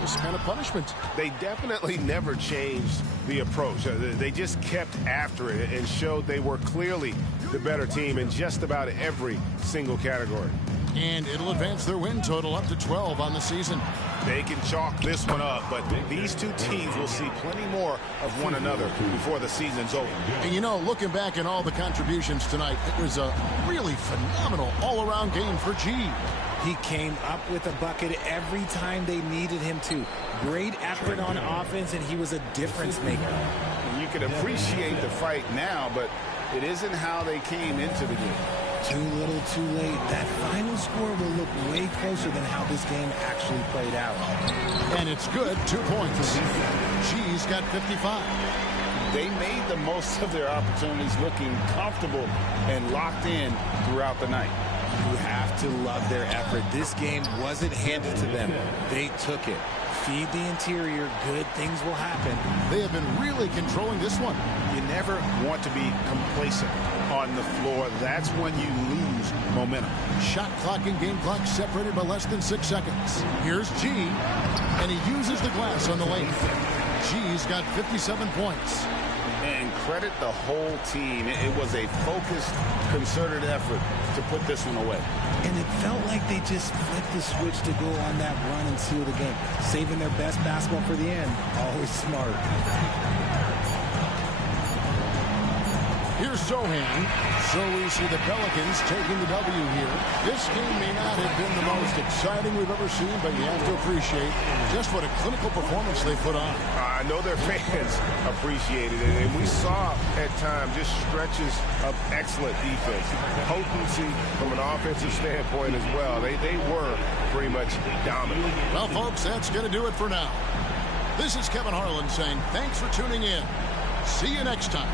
this kind of punishment. They definitely never changed the approach. They just kept after it and showed they were clearly the better team in just about every single category. And it'll advance their win total up to 12 on the season. They can chalk this one up, but these two teams will see plenty more of one another before the season's over. And you know, looking back at all the contributions tonight, it was a really phenomenal all-around game for G. He came up with a bucket every time they needed him to. Great effort on offense, and he was a difference maker. You can appreciate the fight now, but it isn't how they came into the game. Too little, too late. That final score will look way closer than how this game actually played out. And it's good, 2 points. G's got 55. They made the most of their opportunities, looking comfortable and locked in throughout the night. You have to love their effort. This game wasn't handed to them. They took it. Feed the interior, good things will happen. They have been really controlling this one. You never want to be complacent on the floor. That's when you lose momentum. Shot clock and game clock separated by less than 6 seconds. Here's G, and he uses the glass on the lane. G's got 57 points. And credit the whole team. It was a focused, concerted effort to put this one away. And it felt like they just flipped the switch to go on that run and seal the game. Saving their best basketball for the end. Always smart. Here's Sohan. So we see the Pelicans taking the W here. This game may not have been the most exciting we've ever seen, but you have to appreciate just what a clinical performance they put on. I know their fans appreciated it, and we saw at times just stretches of excellent defense. Potency from an offensive standpoint as well. They were pretty much dominant. Well, folks, that's going to do it for now. This is Kevin Harlan saying thanks for tuning in. See you next time.